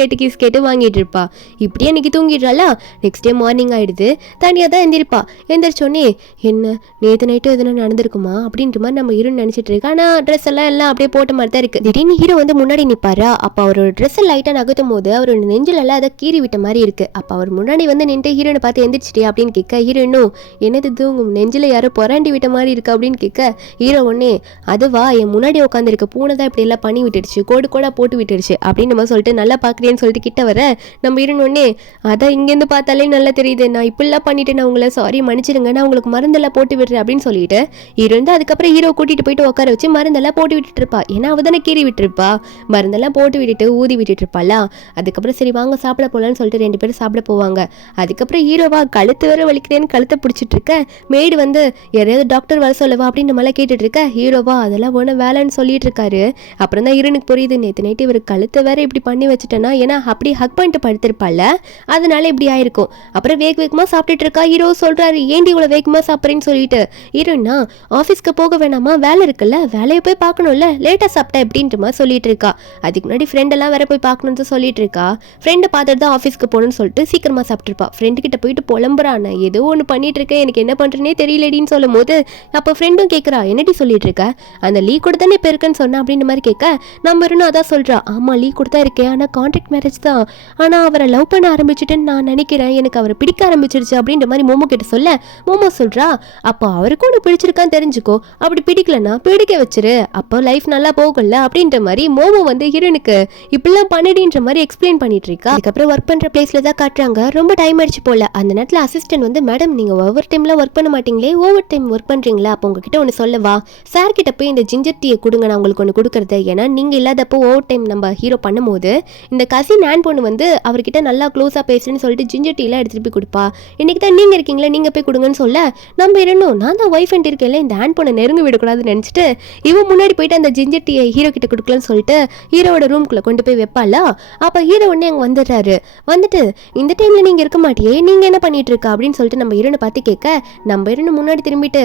கேட்டு வாங்கிட்டு இருப்பா. இப்படியே இன்னைக்கு தூங்கிடுறாளா. நெக்ஸ்ட் டே மார்னிங் ஆயிடுது. தனியாக தான் எந்திரிப்பா. எந்திரிச்சோடனே என்ன நேற்று நைட்டு எதுனா நடந்திருக்குமா அப்படின்ற மாதிரி நம்ம ஹீரோன்னு நினைச்சிட்டு இருக்கா. ஆனால் ட்ரெஸ் எல்லாம் அப்படியே போட்ட மாதிரி தான் இருக்கு. திடீர்னு ஹீரோ வந்து முன்னாடி நிற்பாரா. அப்போ அவரோட ட்ரெஸ் லைட்டாக நகர்த்தும் போது அவரோட நெஞ்சிலெல்லாம் அதை கீறி விட்ட மாதிரி இருக்கு. அப்போ அவர் முன்னாடி வந்து நின்று ஹீரோனை பார்த்து எந்திரிச்சிட்டியா அப்படின்னு கேட்க ஹீரோனும் என்னது உங்க நெஞ்சில் யாரோ பொறாண்டி விட்ட மாதிரி இருக்கு அப்படின்னு கேட்க ஹீரோ ஒன்னே அதுவா என் முன்னாடி உட்காந்துருக்க பூனை தான் இப்படி எல்லாம் பண்ணி விட்டுடுச்சு, கோடா போட்டு விட்டுடுச்சு அப்படின்னு நம்ம சொல்லிட்டு நல்லா பார்க்குறேன்னு சொல்லிட்டு கிட்ட வர நம்ம ஹீரோன் ஒன்னே அதான் இங்கேருந்து பார்த்தாலே நல்லா தெரியுது, நான் இப்படிலாம் பண்ணிட்டு நான் உங்களை சாரி மன்னிச்சிடுங்க, நான் உங்களுக்கு மருந்தெல்லாம் போட்டு விடுறேன் அப்படின்னு சொல்லிட்டு இருந்து அதுக்கப்புறம் ஹீரோ கூட்டிட்டு போயிட்டு உட்கார வச்சு மருந்தெல்லாம் போட்டு விட்டுட்டு இருப்பா. ஏன்னா அவ தானே கீறி விட்டுருப்பா. மருந்தெல்லாம் போட்டு விட்டுட்டு ஊதி விட்டுட்டு இருப்பாளா. அதுக்கப்புறம் சரி வாங்க சாப்பிட போகலான்னு சொல்லிட்டு 2 பேரும் சாப்பிட போவாங்க. அதுக்கப்புறம் ஹீரோவா கழுத்து வேற வலிக்கிறேன்னு கழுத்தை பிடிச்சிட்டு இருக்க. மேடு வந்து யாரையாவது டாக்டர் வர சொல்லவா அப்படின்னு நம்மள கேட்டுட்டு இருக்க. ஹீரோவா அதெல்லாம் ஒன்றும் வேலைன்னு சொல்லிட்டு இருக்காரு. அப்புறம் தான் ஹீரோனுக்கு புரியுது நேற்று நைட்டு இவர் கழுத்தை வேற இப்படி பண்ணி வச்சுட்டேன்னா, ஏன்னா அப்படி ஹக் பண்ணிட்டு படுத்திருப்பால அதனால இப்படி ஆயிருக்கும். அப்புறம் வேகமாக சாப்பிட்டுட்டு இருக்கா. ஹீரோ சொல்றாரு ஏண்டி இவ்வளோ வேகமாக சாப்பிட்றேன்னு சொல்லிட்டு. ஹீரோனா ஆஃபீஸ்க்கு போக வேணாமா, வேலை இருக்குல்ல, வேலையை போய் பார்க்கணும்ல, லேட்டாக சாப்பிட்டா எப்படின்ற மாதிரி சொல்லிட்டு இருக்கா. அதுக்கு முன்னாடி ஃப்ரெண்டெல்லாம் வேற போய் பார்க்கணும்னு சொல்லிட்டு இருக்கா. ஃப்ரெண்டை பார்த்துட்டு தான் ஆஃபீஸ்க்கு போகணும்னு சொல்லிட்டு சீக்கிரமா சாப்பிட்டுருப்பா. ஃப்ரெண்டு கிட்ட போயிட்டு புலம்புறான் ஏதோ ஒன்று பண்ணிட்டு இருக்கேன், எனக்கு என்ன பண்றேனே தெரியலடின்னு சொல்லும் போது அப்போ ஃப்ரெண்டும் கேட்குறா என்னடி சொல்லிட்டு இருக்க, அந்த லீ கூட தானே இப்போ இருக்குன்னு சொன்னா அப்படின்ற மாதிரி கேட்க நம்ம இன்னும் அதான் சொல்றா ஆமா லீ கூட தான் இருக்கேன், ஆனால் கான்ட்ராக்ட் மேரேஜ் தான், ஆனால் அவரை லவ் பண்ண ஆரம்பிச்சுட்டுன்னு நான் நினைக்கிறேன், எனக்கு அவரை பிடிக்க ஆரம்பிச்சிருச்சு அப்படின்ற மாதிரி மோமோ கிட்ட சொல்ல மோமோ சொல்றா அப்போ அவருக்கும் ஒன்று பிடிச்சிருக்கான்னு தெரிஞ்சுக்கோ, அப்படி பிடிக்கலன்னா பிடிக்க வச்சிரு, அப்போ லைஃப் நல்லா போகல அப்படின்ற மாதிரி மோமோ வந்து ஹீரோனுக்கு இப்படிலாம் பண்ணிடுன்ற மாதிரி எக்ஸ்பிளைன் பண்ணிட்டு இருக்கா. அதுக்கப்புறம் ஒர்க் பண்ற பிளேஸ்ல தான் காட்டுறாங்க. ரொம்ப டைம் ஆயிடுச்சு போல. அந்த நேரத்தில் அசிஸ்டன்ட் வந்து மேடம் நீங்க ஓவர் டைம்ல ஒர்க் பண்ண மாட்டீங்களே, ஓவர் டைம் ஒர்க் பண்றீங்களா, அப்போ உங்ககிட்ட ஒன்று சொல்லவா, சார் கிட்ட போய் இந்த ஜிஞ்சர் டீயை கொடுங்க நான் உங்களுக்கு ஒன்று கொடுக்குறது, ஏன்னா நீங்க இல்லாதப்போ ஓவர் டைம் நம்ம ஹீரோ பண்ணும்போது இந்த கசின் ஆன் பொண்ணு வந்து அவர்கிட்ட நல்லா க்ளோஸா பேசுறேன்னு சொல்லிட்டு ஜிஞ்சர் டீலாம் எடுத்துட்டு போய் கொடுப்பா. இன்னைக்கு தான் நீங்க இருக்கீங்களா, நீங்க போய் கொடுங்கன்னு சொல்ல நம்ம இருந்தோம் நான் தான் ஒய்ஃப் அண்ட் இருக்கேன்ல, இந்த ஆன் பொண்ணை நெருங்க விடக்கூடாதுன்னு நினைச்சிட்டு இவன் முன்னாடி போயிட்டு அந்த ஜிஞ்சர் டீயை ஹீரோ கிட்ட கொடுக்கலன்னு சொல்லிட்டு ஹீரோட ரூம்குள்ள கொண்டு போய் வைப்பாளா. அப்ப ஹீரோ உடனே அங்க வந்துடுறாரு. வந்துட்டு இந்த டைம்ல நீங்க இருக்க மாட்டியே, நீங்க என்ன பண்ணிட்டு இருக்கா அப்படின்னு சொல்லிட்டு நம்ம ஹீரோனை பார்த்து கேட்க நம்ம ஹீரோனை முன்னாடி திரும்பிட்டு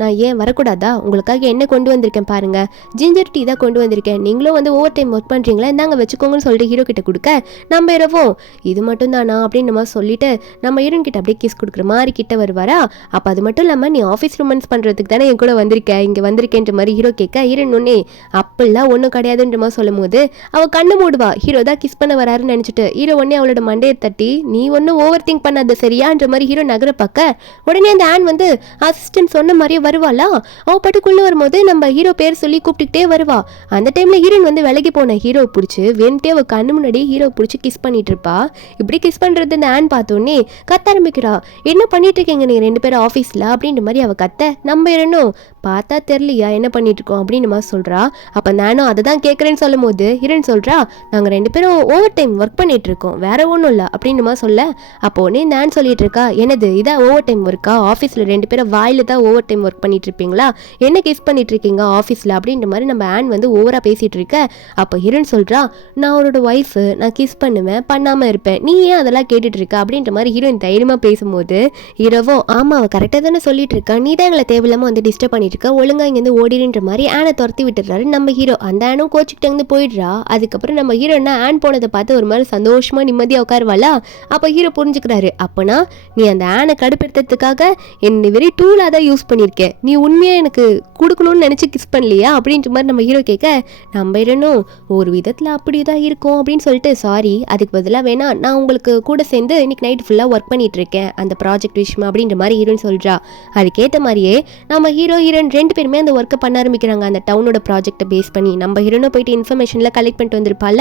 நான் ஏன் வரக்கூடாதா, உங்களுக்காக என்ன கொண்டு வந்திருக்கேன் பாருங்க, ஜிஞ்சர் டீ தான் கொண்டு வந்திருக்கேன், நீங்களும் வந்து ஓவர் டைம் ஒர்க் பண்றீங்களா, இந்தாங்க வச்சுக்கோங்கன்னு சொல்லிட்டு ஹீரோ கிட்ட கொடுக்க நம்ம ஹீரோவும் இது மட்டும் தானா அப்படின்னு நம்ம சொல்லிட்டு நம்ம ஹீரோன் கிட்ட அப்படியே கிஸ் கொடுக்குற மாதிரி கிட்ட வருவாரா. அப்ப அது மட்டும் இல்லாம நீ ஆஃபீஸ் ரொமான்ஸ் பண்றதுக்கு தானே என் கூட வந்திருக்க, இங்க வந்திருக்கேன்ற மாதிரி ஹீரோ கேட்க ஹீரோன் ஒன்னே அப்படிலாம் ஒன்றும் கிடையாதுன்ற மாதிரி சொல்லும் போது அவ கண்ணு மூட ஓடுவா ஹீரோ தான் கிஸ் பண்ண வராருன்னு நினைச்சிட்டு. ஹீரோ உடனே அவளோட மண்டையை தட்டி நீ ஒன்னும் ஓவர் திங்க் பண்ணாத சரியான்ற மாதிரி ஹீரோ நகர பார்க்க உடனே அந்த ஆன் வந்து அசிஸ்டன்ட் சொன்ன மாதிரியே வருவாளா. அவ பட்டுக்குள்ள வரும்போது நம்ம ஹீரோ பேர் சொல்லி கூப்பிட்டுக்கிட்டே வருவா. அந்த டைம்ல ஹீரோயின் வந்து விலகி போன ஹீரோ பிடிச்சி வேணுட்டே அவ கண்ணு முன்னாடி ஹீரோ பிடிச்சி கிஸ் பண்ணிட்டு இருப்பா. இப்படி கிஸ் பண்றது இந்த ஆன் பார்த்தோன்னே கத்த ஆரம்பிக்கிறா. என்ன பண்ணிட்டு இருக்கீங்க நீங்க 2 பேரும் ஆஃபீஸ்ல அப்படின்ற மாதிரி அவ கத்த நம்ம இரண்டும் பார்த்தா தெரியலையா என்ன பண்ணிட்டு இருக்கோம் அப்படின்னு மாதிரி சொல்றா. அப்ப நானும் அதை தான் கேட்கறேன்னு சொல்லும் போது ஹீரோயின் சொல்றா நாங்க 2 பேரும் ஓவர் டைம் ஒர்க் பண்ணிட்டு இருக்கோம் வேற ஒன்றும் இல்லை அப்படின்னு மாதிரி சொல்ல. அப்போ உடனே நான் சொல்லிட்டு இருக்கா என்னது இதான் ஓவர் டைம் ஒர்க்கா ஆஃபீஸ்ல 2 பேரும் வாயில தான் ஓவர் டைம் ஒர்க் பண்ணிட்டு இருப்பீங்களா என்ன கிஸ் பண்ணிட்டு இருக்கீங்க ஆஃபீஸ்ல அப்படின்ற மாதிரி நம்ம ஆன் வந்து ஓவரா பேசிட்டு இருக்க. அப்போ ஹீரோயின் சொல்றா நான் அவரோட ஒய்ஃப் நான் கிஸ் பண்ணுவேன் பண்ணாம இருப்பேன் நீ ஏன் அதெல்லாம் கேட்டுட்டு இருக்க அப்படின்ற மாதிரி ஹீரோயின் தைரியமா பேசும்போது ஹீரோவும் ஆமா அவ கரெக்டா தானே சொல்லிட்டு இருக்கா நீ தான் எங்களை தேவையில்லாம வந்து டிஸ்டர்ப் பண்ணிட்டு இருக்க ஒழுங்கா இங்க இருந்து ஓடிடுன்ற மாதிரி ஆனை துரத்தி விட்டுறாரு நம்ம ஹீரோ. அந்த ஆனும் கோச்சுக்கிட்டு வந்து போயிடுறா. அதுக்கப்புறம் நம்ம ஹீரோ என்ன ஆன் போனதை பார்த்து ஒரு மாதிரி சந்தோஷமா நிம்மதியா உட்காருவாளா. அப்ப ஹீரோ புரிஞ்சுக்கிறாரு அப்பனா நீ அந்த ஆனை கடுப்படுத்துறதுக்காக என்ன வெரி டூலா தான் யூஸ் பண்ணிருக்கேன் நீ உண்மையா எனக்கு கொடுக்கணும்னு நினைச்சு கிஸ் பண்ணலையா அப்படின்ற மாதிரி நம்ம ஹீரோ கேட்க நம்ம ஹீரோனும் ஒரு விதத்துல அப்படிதான் இருக்கும் அப்படின்னு சொல்லிட்டு சாரி அதுக்கு பதிலாக வேணா நான் உங்களுக்கு கூட சேர்ந்து இன்னைக்கு நைட் ஃபுல்லா ஒர்க் பண்ணிட்டு இருக்கேன் அந்த ப்ராஜெக்ட் விஷயமா அப்படின்ற மாதிரி ஹீரோன்னு சொல்றா. அதுக்கேற்ற மாதிரியே நம்ம ஹீரோயின் 2 பேருமே அந்த ஒர்க்கை பண்ண ஆரம்பிக்கிறாங்க அந்த டவுனோட ப்ராஜெக்டை பேஸ் பண்ணி. நம்ம ஹீரோனும் போயிட்டு இன்ஃபர்மேஷன்லாம் கலெக்ட் பண்ணிட்டு வந்திருப்பால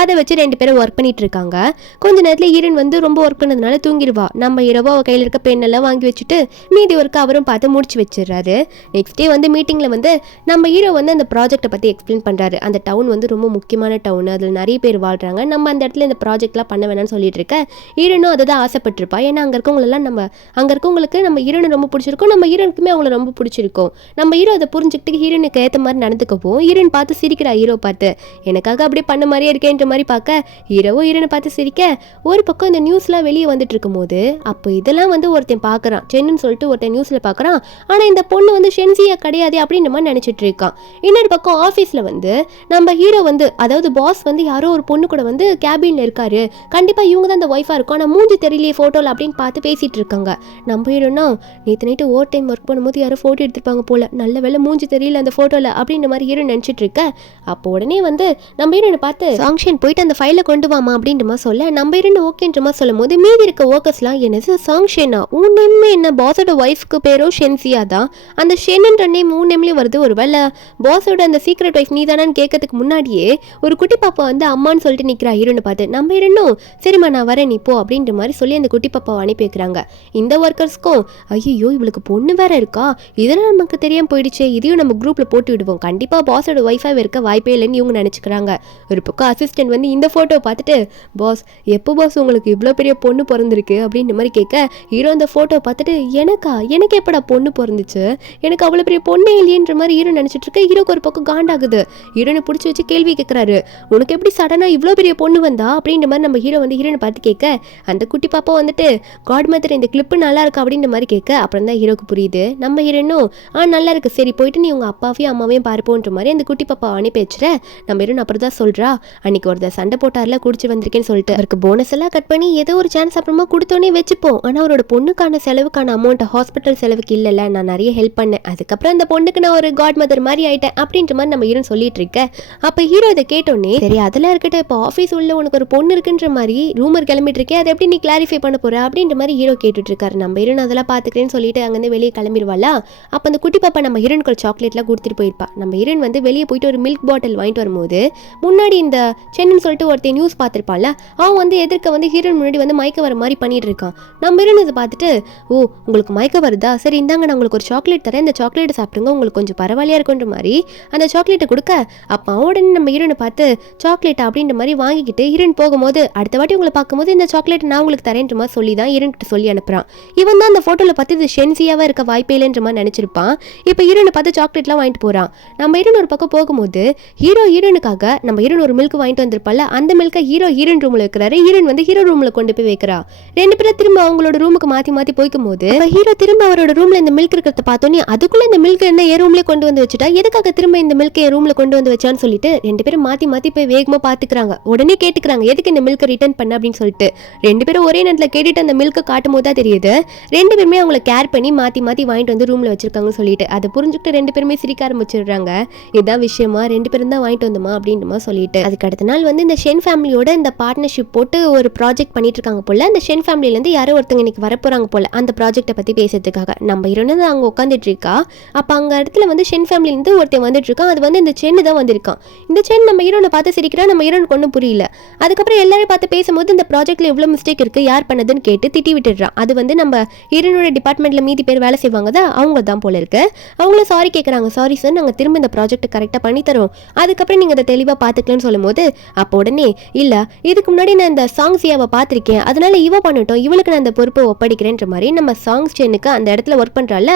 அதை வச்சு 2 பேரும் ஒர்க் பண்ணிட்டு இருக்காங்க. கொஞ்ச நேரத்தில் ஹீரோயின் வந்து ரொம்ப ஒர்க் பண்ணதுனால தூங்கிடுவா. நம்ம ஹீரோவா அவ கையில் இருக்க பென் எல்லாம் வாங்கி வச்சுட்டு மீதி ஒர்க்கு அவரும் பார்த்து முடிச்சு வச்சிடறாரு. நெக்ஸ்ட் டே வந்து மீட்டிங்ல வந்து நம்ம ஹீரோ வந்து அந்த ப்ராஜெக்டை பத்தி எக்ஸ்பிளைன் பண்றாரு. அந்த டவுன் வந்து ரொம்ப முக்கியமான டவுன் அதில் நிறைய பேர் வாழ்றாங்க நம்ம அந்த இடத்துல இந்த ப்ராஜெக்ட்லாம் பண்ண வேணாம்னு சொல்லிட்டு இருக்க. ஹீரோனும் அதை தான் ஆசைப்பட்டிருப்பா ஏன்னா அங்கே இருக்கவங்களெல்லாம் அங்கே இருக்கவங்களுக்கு நம்ம ஹீரோனை ரொம்ப பிடிச்சிருக்கும் நம்ம ஹீரோனுக்குமே அவங்கள ரொம்ப பிடிச்சிருக்கும். நம்ம ஹீரோ அதை புரிஞ்சுக்கிட்டு ஹீரோனுக்கு ஏற்ற மாதிரி நடந்துக்கப்போம். ஹீரோயின் பார்த்து சிரிக்கிறா ஹீரோ பார்த்து எனக்காக அப்படியே பண்ண மாதிரியே இருக்கேன்ற மாதிரி பார்க்க ஹீரோனை பார்த்து சிரிக்க. ஒரு பக்கம் இந்த நியூஸ்லாம் வெளியே வந்துட்டு இருக்கும் போது அப்போ இதெல்லாம் வந்து ஒருத்தன் பார்க்குறான் சென்னுன்னு சொல்லிட்டு ஒருத்தன் நியூஸில் பார்க்குறான். ஆனால் இந்த பொண்ணு வந்து ஷென்சியா கிடையாது அப்படின்ற மாதிரி நினச்சிட்டு இருக்கான். இன்னொரு பக்கம் ஆஃபீஸில் வந்து நம்ம ஹீரோ வந்து அதாவது பாஸ் வந்து யாரோ ஒரு பொண்ணு கூட வந்து கேபின்ல இருக்காரு கண்டிப்பாக இவங்க தான் அந்த ஒய்ஃபாக இருக்கும் ஆனால் மூஞ்சி தெரியலையே ஃபோட்டோவில் அப்படின்னு பார்த்து பேசிட்டு இருக்காங்க. நம்ம ஹீரோனா நேற்று நைட்டு ஓவர் டைம் ஒர்க் பண்ணும்போது யாரோ ஃபோட்டோ எடுத்துருப்பாங்க போல நல்ல வேலை மூஞ்சி தெரியல அந்த ஃபோட்டோவில் அப்படின்ற மாதிரி ஹீரோ நினச்சிட்டு இருக்க. அப்போ உடனே வந்து நம்ம ஹீரோனை பார்த்து சாங்ஷன் போயிட்டு அந்த ஃபைலை கொண்டு வாமா அப்படின்ற மாதிரி சொல்ல நம்ம ஹீரோனை ஓகேன்ற மாதிரி சொல்லும் போது மீதி இருக்க ஒர்க்கர்ஸ்லாம் என்னது சாங்ஷனா உன் நேம் என்ன பாஸோட ஒய்ஃப்க்கு பேரும் ஷென்சியா தான் அந்த ஷென்ன்ற நேம் உன் நேம்லேயும் வருது ஒரு வேலை பாஸோட அந்த சீக்ரெட் ஒய்ஃப் நீ தானான்னு கேட்கறதுக்கு முன்னாடியே ஒரு குட்டி பாப்பா வந்து அம்மான்னு சொல்லிட்டு நிற்கிறா ஹீரோனை பார்த்து. நம்ம ஹீரோனும் சரிம்மா நான் வரேன் நீ போ அப்படின்ற மாதிரி சொல்லி அந்த குட்டி பாப்பாவை அனுப்பி வைக்கிறாங்க. இந்த ஒர்க்கர்ஸ்க்கும் ஐயோ இவளுக்கு பொண்ணு வேற இருக்கா இதெல்லாம் நமக்கு தெரியாம போயிடுச்சு இதையும் நம்ம குரூப்ல போட்டு விடுவோம் கண்டிப்பா பாஸோட ஒய்ஃபாக இருக்க வாய்ப்பே இல்லைன்னு இவங்க நினைச்சுக்கிறாங்க. ஒரு பக்கம் அசிஸ்டன்ட் வந்து இந்த போட்டோ பார்த்துட்டு பாஸ் எப்போ பாஸ் உங்களுக்கு இவ்வளோ பெரிய பொண்ணு பிறந்திருக்கு அப்படின்ற மாதிரி கேட்க ஹீரோ அந்த போட்டோ பார்த்துட்டு எனக்கு எப்படா பொண்ணு பிறந்துச்சு எனக்கு அவ்வளோ பெரிய பொண்ணே இல்லையன்ற மாதிரி ஹீரோ நினைச்சிட்டு இருக்க. ஹீரோக்கு ஒரு பக்கம் காண்டாகுது. ஹீரோனை பிடிச்சி வச்சு கேள்வி கேட்கறாரு உனக்கு எப்படி சடனா இவ்வளோ பெரிய பொண்ணு வந்தா அப்படின்ற மாதிரி நம்ம ஹீரோ வந்து ஹீரோனை பார்த்து கேட்க அந்த குட்டி பாப்பா வந்துட்டு காட் மதர் இந்த கிளிப்பு நல்லா இருக்கு அப்படின்ற மாதிரி கேட்க அப்புறம் தான் ஹீரோக்கு புரியுது. நம்ம ஹீரோனும் நல்லா இருக்கு சரி போயிட்டு நீ உங்க அப்பாவையும் அம்மாவையும் பார்ப்போன்ற மாதிரி அந்த குட்டி பாப்பா அனுப்பி வச்சுற. நம்ம ஹீரோன் அப்புறம் தான் சொல்றா அன்னைக்கு ஒருத்தர் சண்டை போட்டார்ல குடிச்சு வந்திருக்கேன்னு சொல்லிட்டு அவருக்கு போனஸ் எல்லாம் கட் பண்ணி ஏதோ ஒரு சான்ஸ் அப்புறமா கொடுத்தோன்னே வச்சுப்போம் ஆனால் அவரோட பொண்ணுக்கான செலவுக்கான அமௌண்ட் ஹாஸ்பிட்டல் செலவுக்கு இல்லைல்ல நான் நிறைய ஹெல்ப் பண்ணேன் அதுக்கப்புறம் அந்த பொண்ணுக்கு நான் ஒரு காட் மதர் மாதிரி ஆயிட்டேன் அப்படின்ற மாதிரி நம்ம ஹீரோன் சொல்லிட்டு இருக்க. அப்ப ஹீரோ இதை கேட்டோன்னே சரி அதெல்லாம் இருக்கட்டும் இப்போ ஆஃபீஸ் உள்ள உனக்கு ஒரு பொண்ணு இருக்குன்ற மாதிரி ரூமர் கிளம்பிட்டு இருக்கேன் அதை எப்படி நீ கிளாரிஃபை பண்ண போற அப்படின்ற மாதிரி ஹீரோ கேட்டுட்டு இருக்காரு. நம்ம ஹீரோன் அதெல்லாம் பார்த்துக்கிறேன்னு சொல்லிட்டு அங்கேருந்து வெளியே கிளம்பிடுவாளா. அப்போ அந்த குட்டி பாப்பா நம்ம ஹீரோனுக்கு ஒரு சாக்லேட்லாம் கொடுத்துட்டு போயிருப்பா. நம்ம ஹீரோன் வந்து வெளியே போயிட்டு ஒரு மில்க் பாட்டில் வாங்கிட்டு வரும்போது முன்னாடி இந்த சென்னு சொல்லிட்டு ஒருத்தர் நியூஸ் பார்த்துருப்பாள் அவன் வந்து எதிர்க்க வந்து ஹீரோன் முன்னாடி வந்து மயக்க வர மாதிரி பண்ணிட்டு இருக்கான். நம்ம ஹீரோன் இதை பார்த்துட்டு ஓ உங்களுக்கு மயக்க வருதா சரி இந்தாங்க நான் உங்களுக்கு ஒரு சாக்லேட் தரேன் இந்த சாக்லேட்டை சாப்பிடுங்க உங்களுக்கு கொஞ்சம் பரவாயில்லையா இருக்குன்ற மாதிரி அந்த சாக்லேட்டை கொடுக்க அப்போ உடனே நம்ம ஹீரோனை பார்த்து சாக்லேட் அப்படின்ற மாதிரி வாங்கிக்கிட்டு ஹீரோன் போகும்போது அடுத்த வாட்டி உங்களை பார்க்கும்போது இந்த சாக்லேட் நான் உங்களுக்கு தரேன்ற மாதிரி சொல்லி தான் ஹீரோன்கிட்ட சொல்லி அனுப்புறான். இவன் தான் அந்த ஃபோட்டோவில் பார்த்து இது ஷென்சியாவா இருக்க வாய்ப்பே இல்லைன்ற மாதிரி நினைச்சிருப்பான். இப்போ ஹீரோனை பார்த்து சாக்லேட்லாம் வாங்கிட்டு போறான். நம்ம ஹீரோன் ஒரு பக்கம் போகும்போது ஹீரோனுக்காக நம்ம ஹீரோன் ஒரு மில்க் வாங்கிட்டு வந்திருப்பால அந்த மில்கை ஹீரோயின் ரூம்ல வைக்கிறாரு. ஹீரோயின் வந்து ஹீரோ ரூம்ல கொண்டு போய் வைக்கிறா. 2 பேரும் திரும்ப அவங்களோட ரூமுக்கு மாத்தி போய்க்கும் போது ஹீரோ திரும்ப அவரோட ரூம்ல இந்த மில்க் இருக்கிறத பார்த்தோன்னே அதுக்குள்ள இந்த மில்க் என்ன என் ரூம்ல கொண்டு வந்து வச்சுட்டா எதுக்காக திரும்ப இந்த மில்க் என் ரூம்ல கொண்டு வந்து வச்சான்னு சொல்லிட்டு 2 பேரும் மாத்தி போய் வேகமா பாத்துக்கிறாங்க. உடனே கேட்டுக்கிறாங்க எதுக்கு இந்த மில்க் ரிட்டர்ன் பண்ண அப்படின்னு சொல்லிட்டு 2 பேரும் ஒரே நேரத்தில் கேட்டுட்டு அந்த மில்க் காட்டும் போது தான் தெரியுது 2 பேருமே அவங்களை கேர் பண்ணி மாத்தி வாங்கிட்டு வந்து ரூம்ல வச்சிருக்காங்கன்னு சொல்லிட்டு அதை புரிஞ்சுக்கிட்டு 2 பேருமே சிரிக்க ஆரம்பிச்சிடுறாங்க. இதுதான் விஷயமா 2 பேரும் தான் வாங்கிட்டு வந்தோமா அப்படின்னுமா சொல்லிட்டு அதுக்கு அடுத்த நாள் வந்து இந்த ஷென் ஃபேமிலியோட இந்த பார்ட்னர்ஷிப் போட்டு ஒரு ப்ராஜெக்ட் பண்ணிட்டு இருக்காங்க போல. அந்த ஷென் ஃபேமிலியிலேருந்து யாரோ ஒருத்தங்க இன்னைக்கு வரப்போறாங்க போல அந்த ப்ராஜெக்ட்டை பற்றி பேசுறதுக்காக. நம்ம ஹீரோயின் அங்கே உட்காந்துட்டு இருக்கா. அப்போ அங்கே இடத்துல வந்து ஷென் ஃபேமிலியிலேருந்து ஒருத்தன் வந்துட்டு இருக்கான். அது வந்து இந்த சென்னு தான் வந்திருக்கான். இந்த சென் நம்ம ஹீரோனை பார்த்து சிரிக்கிறா. நம்ம ஹீரோனுக்கு ஒன்றும் புரியல. அதுக்கப்புறம் எல்லாரும் பார்த்து பேசும்போது இந்த ப்ராஜெக்ட்ல எவ்வளோ மிஸ்டேக் இருக்கு, யார் பண்ணதுன்னு கேட்டு திட்டி விட்டுடுறான். அது வந்து நம்ம ஹீரோனோட டிபார்ட்மெண்ட்ல மீதி பேர் வேலை செய்வாங்க தான், அவங்க தான் போல இருக்கு. அவங்கள சாரி கேட்குறாங்க. சாரி சார், நாங்கள் திரும்ப இந்த ப்ராஜெக்ட் கரெக்டாக பண்ணி தரோம், அதுக்கப்புறம் நீங்கள் அதை தெளிவாக பார்த்துக்கலன்னு சொல்லும்போது அப்போ உடனே இல்லை, இதுக்கு முன்னாடி நான் இந்த சாங்ஸியாவை பார்த்துருக்கேன், அதனால இவ பண்ணட்டும், இவளுக்கு நான் அந்த பொறுப்பை ஒப்படைக்கிறேன்ற மாதிரி நம்ம சாங்ஸ் சென்னுக்கு அந்த இடத்துல ஒர்க் பண்ணுறால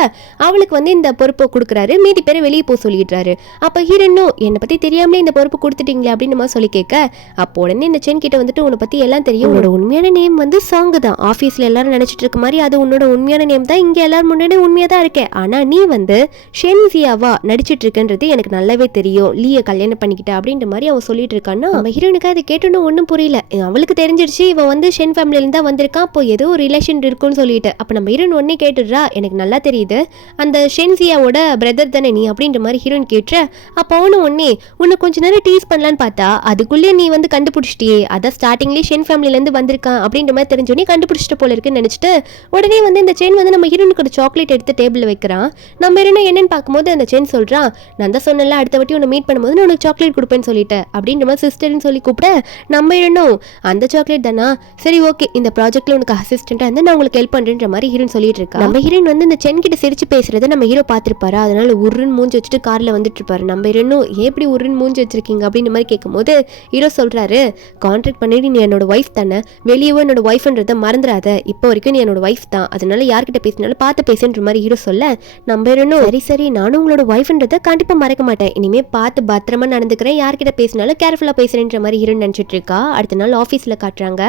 அவளுக்கு வந்து இந்த பொறுப்பை கொடுக்குறாரு. மீதி பேரை வெளியே போக சொல்லிடுறாரு. அப்போ ஹீரோனும் என்னை பற்றி தெரியாமலே இந்த பொறுப்பு கொடுத்துட்டீங்களே அப்படின்னு நம்ம சொல்லி கேட்க அப்போ உடனே இந்த சென் கிட்ட வந்துட்டு உன்னை பற்றி எல்லாம் தெரியும், உன்னோட உண்மையான நேம் வந்து சாங் தான், ஆஃபீஸில் எல்லாரும் நினச்சிட்டு இருக்க மாதிரி அது உன்னோட உண்மையான நேம் தான், இங்கே எல்லாரும் முன்னாடி உண்மையாக தான் இருக்கேன், ஆனால் நீ வந்து ஷென்சியாவா நடிச்சிட்டு இருக்கன்றது எனக்கு நல்லாவே தெரியும், லீயை கல்யாணம் பண்ணிக்கிட்ட அப்படின்ற மாதிரி அவன் சொல்லிட்டு இருக்கான்னா நம்ம ஹீரோனுக்கு அது கேட்டோன்னு ஒன்றும் புரியல. அவளுக்கு தெரிஞ்சிருச்சு இவன் வந்து ஷென் ஃபேமிலியில தான் வந்திருக்கான், அப்போ ஏதோ ஒரு ரிலேஷன் இருக்குன்னு சொல்லிட்டு. அப்போ நம்ம ஹீரோன் உடனே கேட்டுடுறா, எனக்கு நல்லா தெரியுது அந்த ஷென்சியாவோட பிரதர் தானே நீ அப்படின்ற மாதிரி ஹீரோன் கேட்டுற. அப்போ அவனும் உடனே உன்னை கொஞ்ச நேரம் டீஸ் பண்ணலான்னு பார்த்தா அதுக்குள்ளே நீ வந்து கண்டுபிடிச்சிட்டியே, அதான் ஸ்டார்டிங்லேயே ஷென் ஃபேமிலியிலேருந்து வந்திருக்கான் அப்படின்ற மாதிரி தெரிஞ்சோடனே கண்டுபிடிச்சிட்டு போல இருக்குன்னு நினச்சிட்டு உடனே வந்து இந்த சென் வந்து நம்ம ஹீரோனுக்கு ஒரு சாக்லேட் எடுத்து டேபிளில் வைக்கிறான். நம்ம ஹீரோனை என்னன்னு பார்க்கும்போது அந்த சென் சொல்கிறான், நான் தான் சொன்னல அடுத்த வாட்டி உன்னை மீட் பண்ணும்போது நான் உனக்கு சாக்லேட் கொடுப்பேன்னு சொல்லிட்டேன் அப்படின்ற மாதிரி சிஸ்டர்னு சொல்லி கூப்பிட நம்ம ஹீரோனும் அந்த சாக்லேட் தானா, சரி ஓகே இந்த ப்ராஜெக்ட்ல உனக்கு அசிஸ்டண்டாக இருந்தால் நான் உங்களுக்கு ஹெல்ப் பண்ணுறேன்ற மாதிரி ஹீரோன் சொல்லிட்டு இருக்கா. நம்ம ஹீரோன் வந்து இந்த சென் கிட்ட சிரிச்சு பேசுறதை நம்ம ஹீரோ பார்த்துருப்பாரு. அதனால உருன்னு மூஞ்சி வச்சுட்டு காரில் வந்துட்டு இருப்பாரு. நம்ம ஹீரோனும் எப்படி உருன்னு மூஞ்சி வச்சிருக்கீங்க அப்படின்ற மாதிரி கேட்கும்போது ஹீரோ சொல்கிறாரு, கான்ட்ராக்ட் பண்ணிட்டு நீ என்னோட ஒய்ஃப் தானே, வெளியே என்னோட ஒய்ஃப்ன்றதை மறந்துடாத, இப்போ வரைக்கும் நீ என்னோட ஒய்ஃப் தான், அதனால யார்கிட்ட பேசினாலும் பார்த்து பேசுன்ற மாதிரி ஹீரோ சொல்ல நம்ம ஹீரோனும் சரி சரி நானும் உங்களோட ஒய்ஃப்ன்றதை கண்டிப்பாக மறக்க மாட்டேன், இனிமேல் பார்த்து பத்திரமா நடந்துக்கிறேன், யார்கிட்ட பேசினாலும் கேர்ஃபுல்லாக பேசுறேன்ற மாதிரி ஹீரோன் நினச்சிட்டு இருக்கா. அடுத்த நாள் ஆஃபீஸில் காட்டுறாங்க.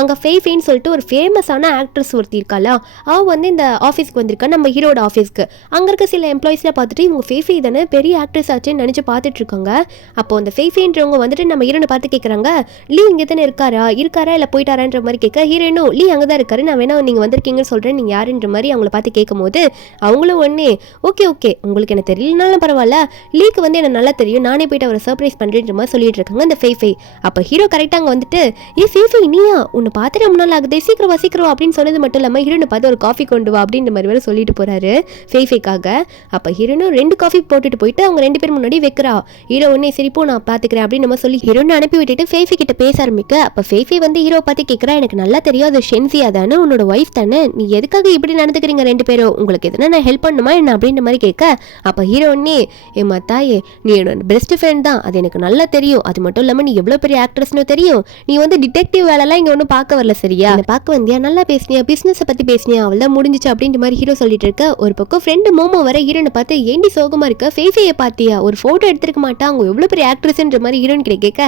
அங்கே ஃபேன்னு சொல்லிட்டு ஒரு ஃபேமஸான ஆக்ட்ரஸ் ஒருத்தி இருக்காளா, அவள் வந்து இந்த ஆஃபீஸ்க்கு வந்திருக்கா, நம்ம ஹீரோட ஆஃபீஸ்க்கு. அங்கே இருக்க சில எம்ப்ளாயிஸ்லாம் பார்த்துட்டு இவங்க ஃபே தானே பெரிய ஆக்ட்ரஸ் ஆச்சுன்னு நினச்சி பார்த்துட்டு இருக்காங்க. அப்போ அந்த ஃபேன்றவங்க வந்துட்டு நம்ம ஹீரோனை பார்த்து கேட்குறாங்க, லீ இங்கே தானே இருக்காரா இல்லை போயிட்டாரான்ற மாதிரி கேட்க ஹீரோனும் லீ அங்கே தான் இருக்காரு, நான் வேணா நீங்கள் வந்திருக்கீங்கன்னு சொல்கிறேன், நீங்கள் யாருன்ற மாதிரி அவங்கள பார்த்து கேட்கும் போது அவங்களும் ஒன்னே ஓகே ஓகே உங்களுக்கு என்ன தெரியலனாலும் பரவாயில்ல, லீக்கு வந்து எனக்கு நல்லா தெரியும், நானே போயிட்டு அவரை சர்ப்ரைஸ் பண்ணுறேன்ற மாதிரி சொல்லிட்டு இருக்காங்க அந்த ஃபே. அப்போ ஹீரோ கரெக்டாக அங்கே வந்துட்டு ஃபே நீயா உன்னை பார்த்துட்டு ரொம்ப நாள் ஆகுது, சீக்கிரம் அப்படின்னு சொன்னது மட்டும் இல்லாமல் ஹீரோனை பார்த்து ஒரு காஃபி கொண்டு வா அப்படின்ற மாதிரி வேறு சொல்லிட்டு போறாரு ஃபேக்காக. அப்போ ஹீரோனும் 2 காஃபி போட்டுட்டு போயிட்டு அவங்க 2 பேர் முன்னாடி வைக்கிறா. ஹீரோ ஒன்னே சிரிப்போ நான் பார்த்துக்கிறேன் அப்படின்னு நம்ம சொல்லி ஹீரோனை அனுப்பி விட்டுட்டு ஃபே கிட்ட பேச ஆரம்பிக்க அப்போ ஃபே வந்து ஹீரோ பார்த்து கேட்குறா, எனக்கு நல்லா தெரியும் அது ஷென்சியா தானே, உன்னோட ஒய்ஃப் தானே, நீ எதுக்காக இப்படி நடந்துக்கிறீங்க 2 பேரும், உங்களுக்கு எதுனா நான் ஹெல்ப் பண்ணுமா என்ன அப்படின்ற மாதிரி கேட்க அப்போ ஹீரோ ஒன்னே ஏமா தாயே நீ என்னோட பெஸ்ட் ஃப்ரெண்ட் தான், அது எனக்கு நல்லா தெரியும், அது மட்டும் இல்லாமல் நீ எவ்வளோ பெரிய ஆக்ட்ரஸ்னு தெரியும், நீ வந்து டிடெக்டிவ் வேலைலாம் இங்கே ஒன்றும் பார்க்க வரல சரியா, பார்க்க வந்தியா, நல்லா பேசினியா, பிஸ்னஸை பற்றி பேசினியா, அவள் தான் முடிஞ்சிச்சு அப்படின்ற மாதிரி ஹீரோ சொல்லிட்டு இருக்க. ஒரு பக்கம் ஃப்ரெண்டு மோமோ வர ஹீரோனை பார்த்து ஏண்டி சோகமா இருக்க, ஃபேயை பார்த்தியா, ஒரு ஃபோட்டோ எடுத்துருக்க மாட்டா, அவங்க எவ்வளோ பெரிய ஆக்ட்ரஸ்ன்ற மாதிரி ஹீரோன் கிட்ட கேட்க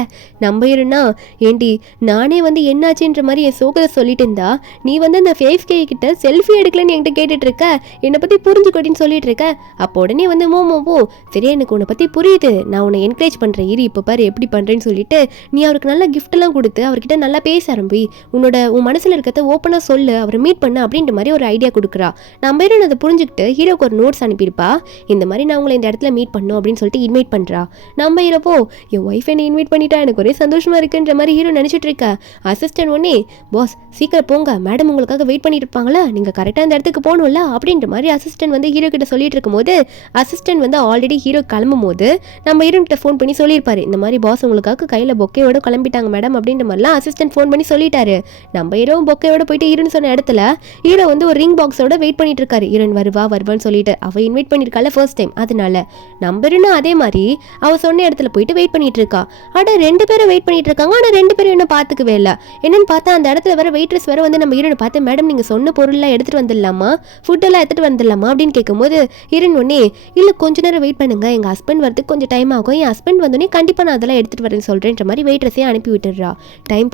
நம்ம ஹீரோனா ஏண்டி நானே வந்து என்னாச்சுன்ற மாதிரி என் சோகத்தை சொல்லிட்டு இருந்தா நீ வந்து அந்த ஃபேஸ்கே கிட்ட செல்ஃபி எடுக்கலன்னு என்கிட்ட கேட்டுட்டு இருக்க, என்னை பற்றி புரிஞ்சுக்கொட்டின்னு சொல்லிட்டு இருக்க. அப்போ உடனே வந்து மோமோவோ சரி எனக்கு உன்னை பற்றி புரியுது, நான் உன்னை என்கரேஜ் பண்ணுறேன் இரு இப்போ பாரு எப்படி பண்ணுறேன்னு சொல்லிட்டு நீ அவருக்கு நல்ல கிஃப்ட்லாம் கொடுத்து அவர்கிட்ட நல்லா பேச ஆரம்பி, உன் மனசில் இருக்கிறத ஓப்பனாக சொல்லு, அவரை மீட் பண்ண அப்படின்ற மாதிரி ஒரு ஐடியா கொடுக்குறா. நம்ம ஹீரோன் அதை புரிஞ்சுக்கிட்டு ஹீரோக்கு ஒரு நோட்ஸ் அனுப்பியிருப்பா, இந்த மாதிரி நான் உங்களை இந்த இடத்துல மீட் பண்ணும் அப்படின்னு சொல்லிட்டு இன்வைட் பண்ணுறா. நம்ம ஹீரோப்போ என் ஒய்ஃப் என்னை இன்வைட் பண்ணிட்டா எனக்கு ஒரே சந்தோஷமா இருக்குன்ற மாதிரி ஹீரோ நினச்சிட்டு இருக்க. அசிஸ்டன்ட் ஒன்னே பாஸ் சீக்கிரம் போங்க மேடம் உங்களுக்காக வெயிட் பண்ணிட்டு இருப்பாங்களா, நீங்கள் கரெக்டாக அந்த இடத்துக்கு போகணும்ல அப்படின்ற மாதிரி அசிஸ்டன்ட் வந்து ஹீரோ கிட்ட சொல்லிட்டு இருக்கும்போது அசிஸ்டன்ட் வந்து ஆல்ரெடி ஹீரோ கிளம்பும் போது நம்ம ஹீரோ கிட்ட ஃபோன் பண்ணி சொல்லியிருப்பாரு, இந்த மாதிரி பாஸ் உங்களுக்காக கையில் பொக்கையோட கிளம்பிட்டாங்க மேடம் அப்படின்ற மாதிரிலாம் அசிஸ்டன்ட் ஃபோன் பண்ணி சொல்லிட்டாரு. நம்ம ஹீரோ பொக்கையோட போயிட்டு ஹீரோன்னு சொன்ன இடத்துல ஹீரோ வந்து ஒரு ரிங் பாக்ஸோட வெயிட் பண்ணிட்டு இருக்காரு, ஹீரோன் வருவான்னு சொல்லிட்டு அவ இன்வைட் பண்ணிருக்கால ஃபர்ஸ்ட் டைம், அதனால நம்பருன்னு அதே மாதிரி அவ சொன்ன இடத்துல போயிட்டு வெயிட் பண்ணிட்டு இருக்கா. அட 2 பேரும் வெயிட் பண்ணிட்டு இருக்காங்க, ஆனால் 2 பேரும் என்ன பார்த்துக்கவே இல்லை. என்னன்னு பார்த்தா அந்த இடத்துல வர வெயிட்ரஸ் வேற வந்து நம்ம ஹீரோனை பார்த்து மேடம் நீங்கள் சொன்ன பொருள்லாம் எடுத்துட்டு வந்துடலாமா, ஃபுட்டெல்லாம் எடுத்துட்டு வந்துடலாமா அப்படின்னு கேட்கும்போது ஹீரோன் ஒன்னே இல்லை கொஞ்ச நேரம் வெயிட் பண்ணுங்க, எங்கள் ஹஸ்பண்ட் வரதுக்கு கொஞ்சம் டைம் ஆகும், என் ஹஸ்பண்ட் வந்தோடனே கண்டிப்பாக நான் அதெல்லாம் எடுத்துட்டு வரேன்னு சொல்கிறேன்ற மாதிரி வெயிட்ரஸையும் அனுப்பி விட்டுடுறா. டைம்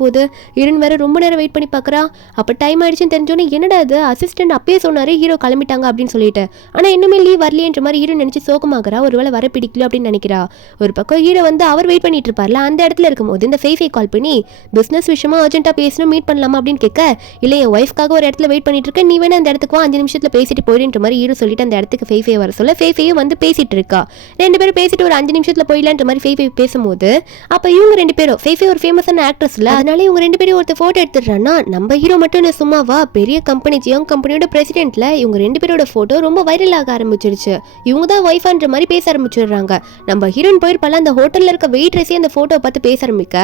போகுது ஹீரோன் வேற ரொம்ப நேரம் வெயிட் பண்ணி பார்க்குறா. அப்போ டைம் ஆயிடுச்சுன்னு தெரிஞ்சோன்னே என்னடா அது அசிஸ்டன்ட் அப்பயே சொன்னாரு ஹீரோ கிளம்பிட்டாங்க அப்படின்னு சொல்லிட்டு, ஆனால் இன்னுமே லீவ் வரலையன்ற மாதிரி ஹீரோ நினச்சி சோகமாகறா, ஒருவேளை வர பிடிக்கல அப்படின்னு நினைக்கிறா. ஒரு பக்கம் ஹீரோ வந்து அவர் வெயிட் பண்ணிட்டு இருப்பார்ல அந்த இடத்துல இருக்கும்போது இந்த ஃபே கால் பண்ணி பிஸ்னஸ் விஷயமா அர்ஜென்ட்டாக பேசணும் மீட் பண்ணலாமா அப்படின்னு கேட்க இல்லை என் ஒய்ஃப்காக ஒரு இடத்துல வெயிட் பண்ணிட்டு இருக்கேன், நீ வேணா அந்த இடத்துக்கு 5 நிமிஷத்தில் பேசிட்டு போயிடுன்ற மாதிரி ஹீரோ சொல்லிட்டு அந்த இடத்துக்கு ஃபே வர சொல்ல ஃபே வந்து பேசிட்டு இருக்கா. 2 பேரும் பேசிட்டு ஒரு 5 நிமிஷத்தில் போயிடலான்ற மாதிரி ஃபே பேச பேசும்போது அப்ப இவங்க 2 பேரும் ஃபேஃபே ஒரு ஃபேமஸான ஆக்ட்ரஸ்ல, அதனால இவங்க 2 பேரும் ஒருத்தர் போட்டோ எடுத்துடுறான்னா நம்ம ஹீரோ மட்டும் இல்ல சும்மாவா பெரிய கம்பெனி ஜியோங் கம்பெனியோட பிரசிடென்ட்ல இவங்க 2 பேரோட போட்டோ ரொம்ப வைரல் ஆக ஆரம்பிச்சிருச்சு. இவங்க தான் வைஃப்ன்ற மாதிரி பேச ஆரம்பிச்சிடுறாங்க. நம்ம ஹீரோயின் போயிருப்பால அந்த ஹோட்டல்ல இருக்க வெயிட்ரஸே அந்த போட்டோ பார்த்து பேச ஆரம்பிக்க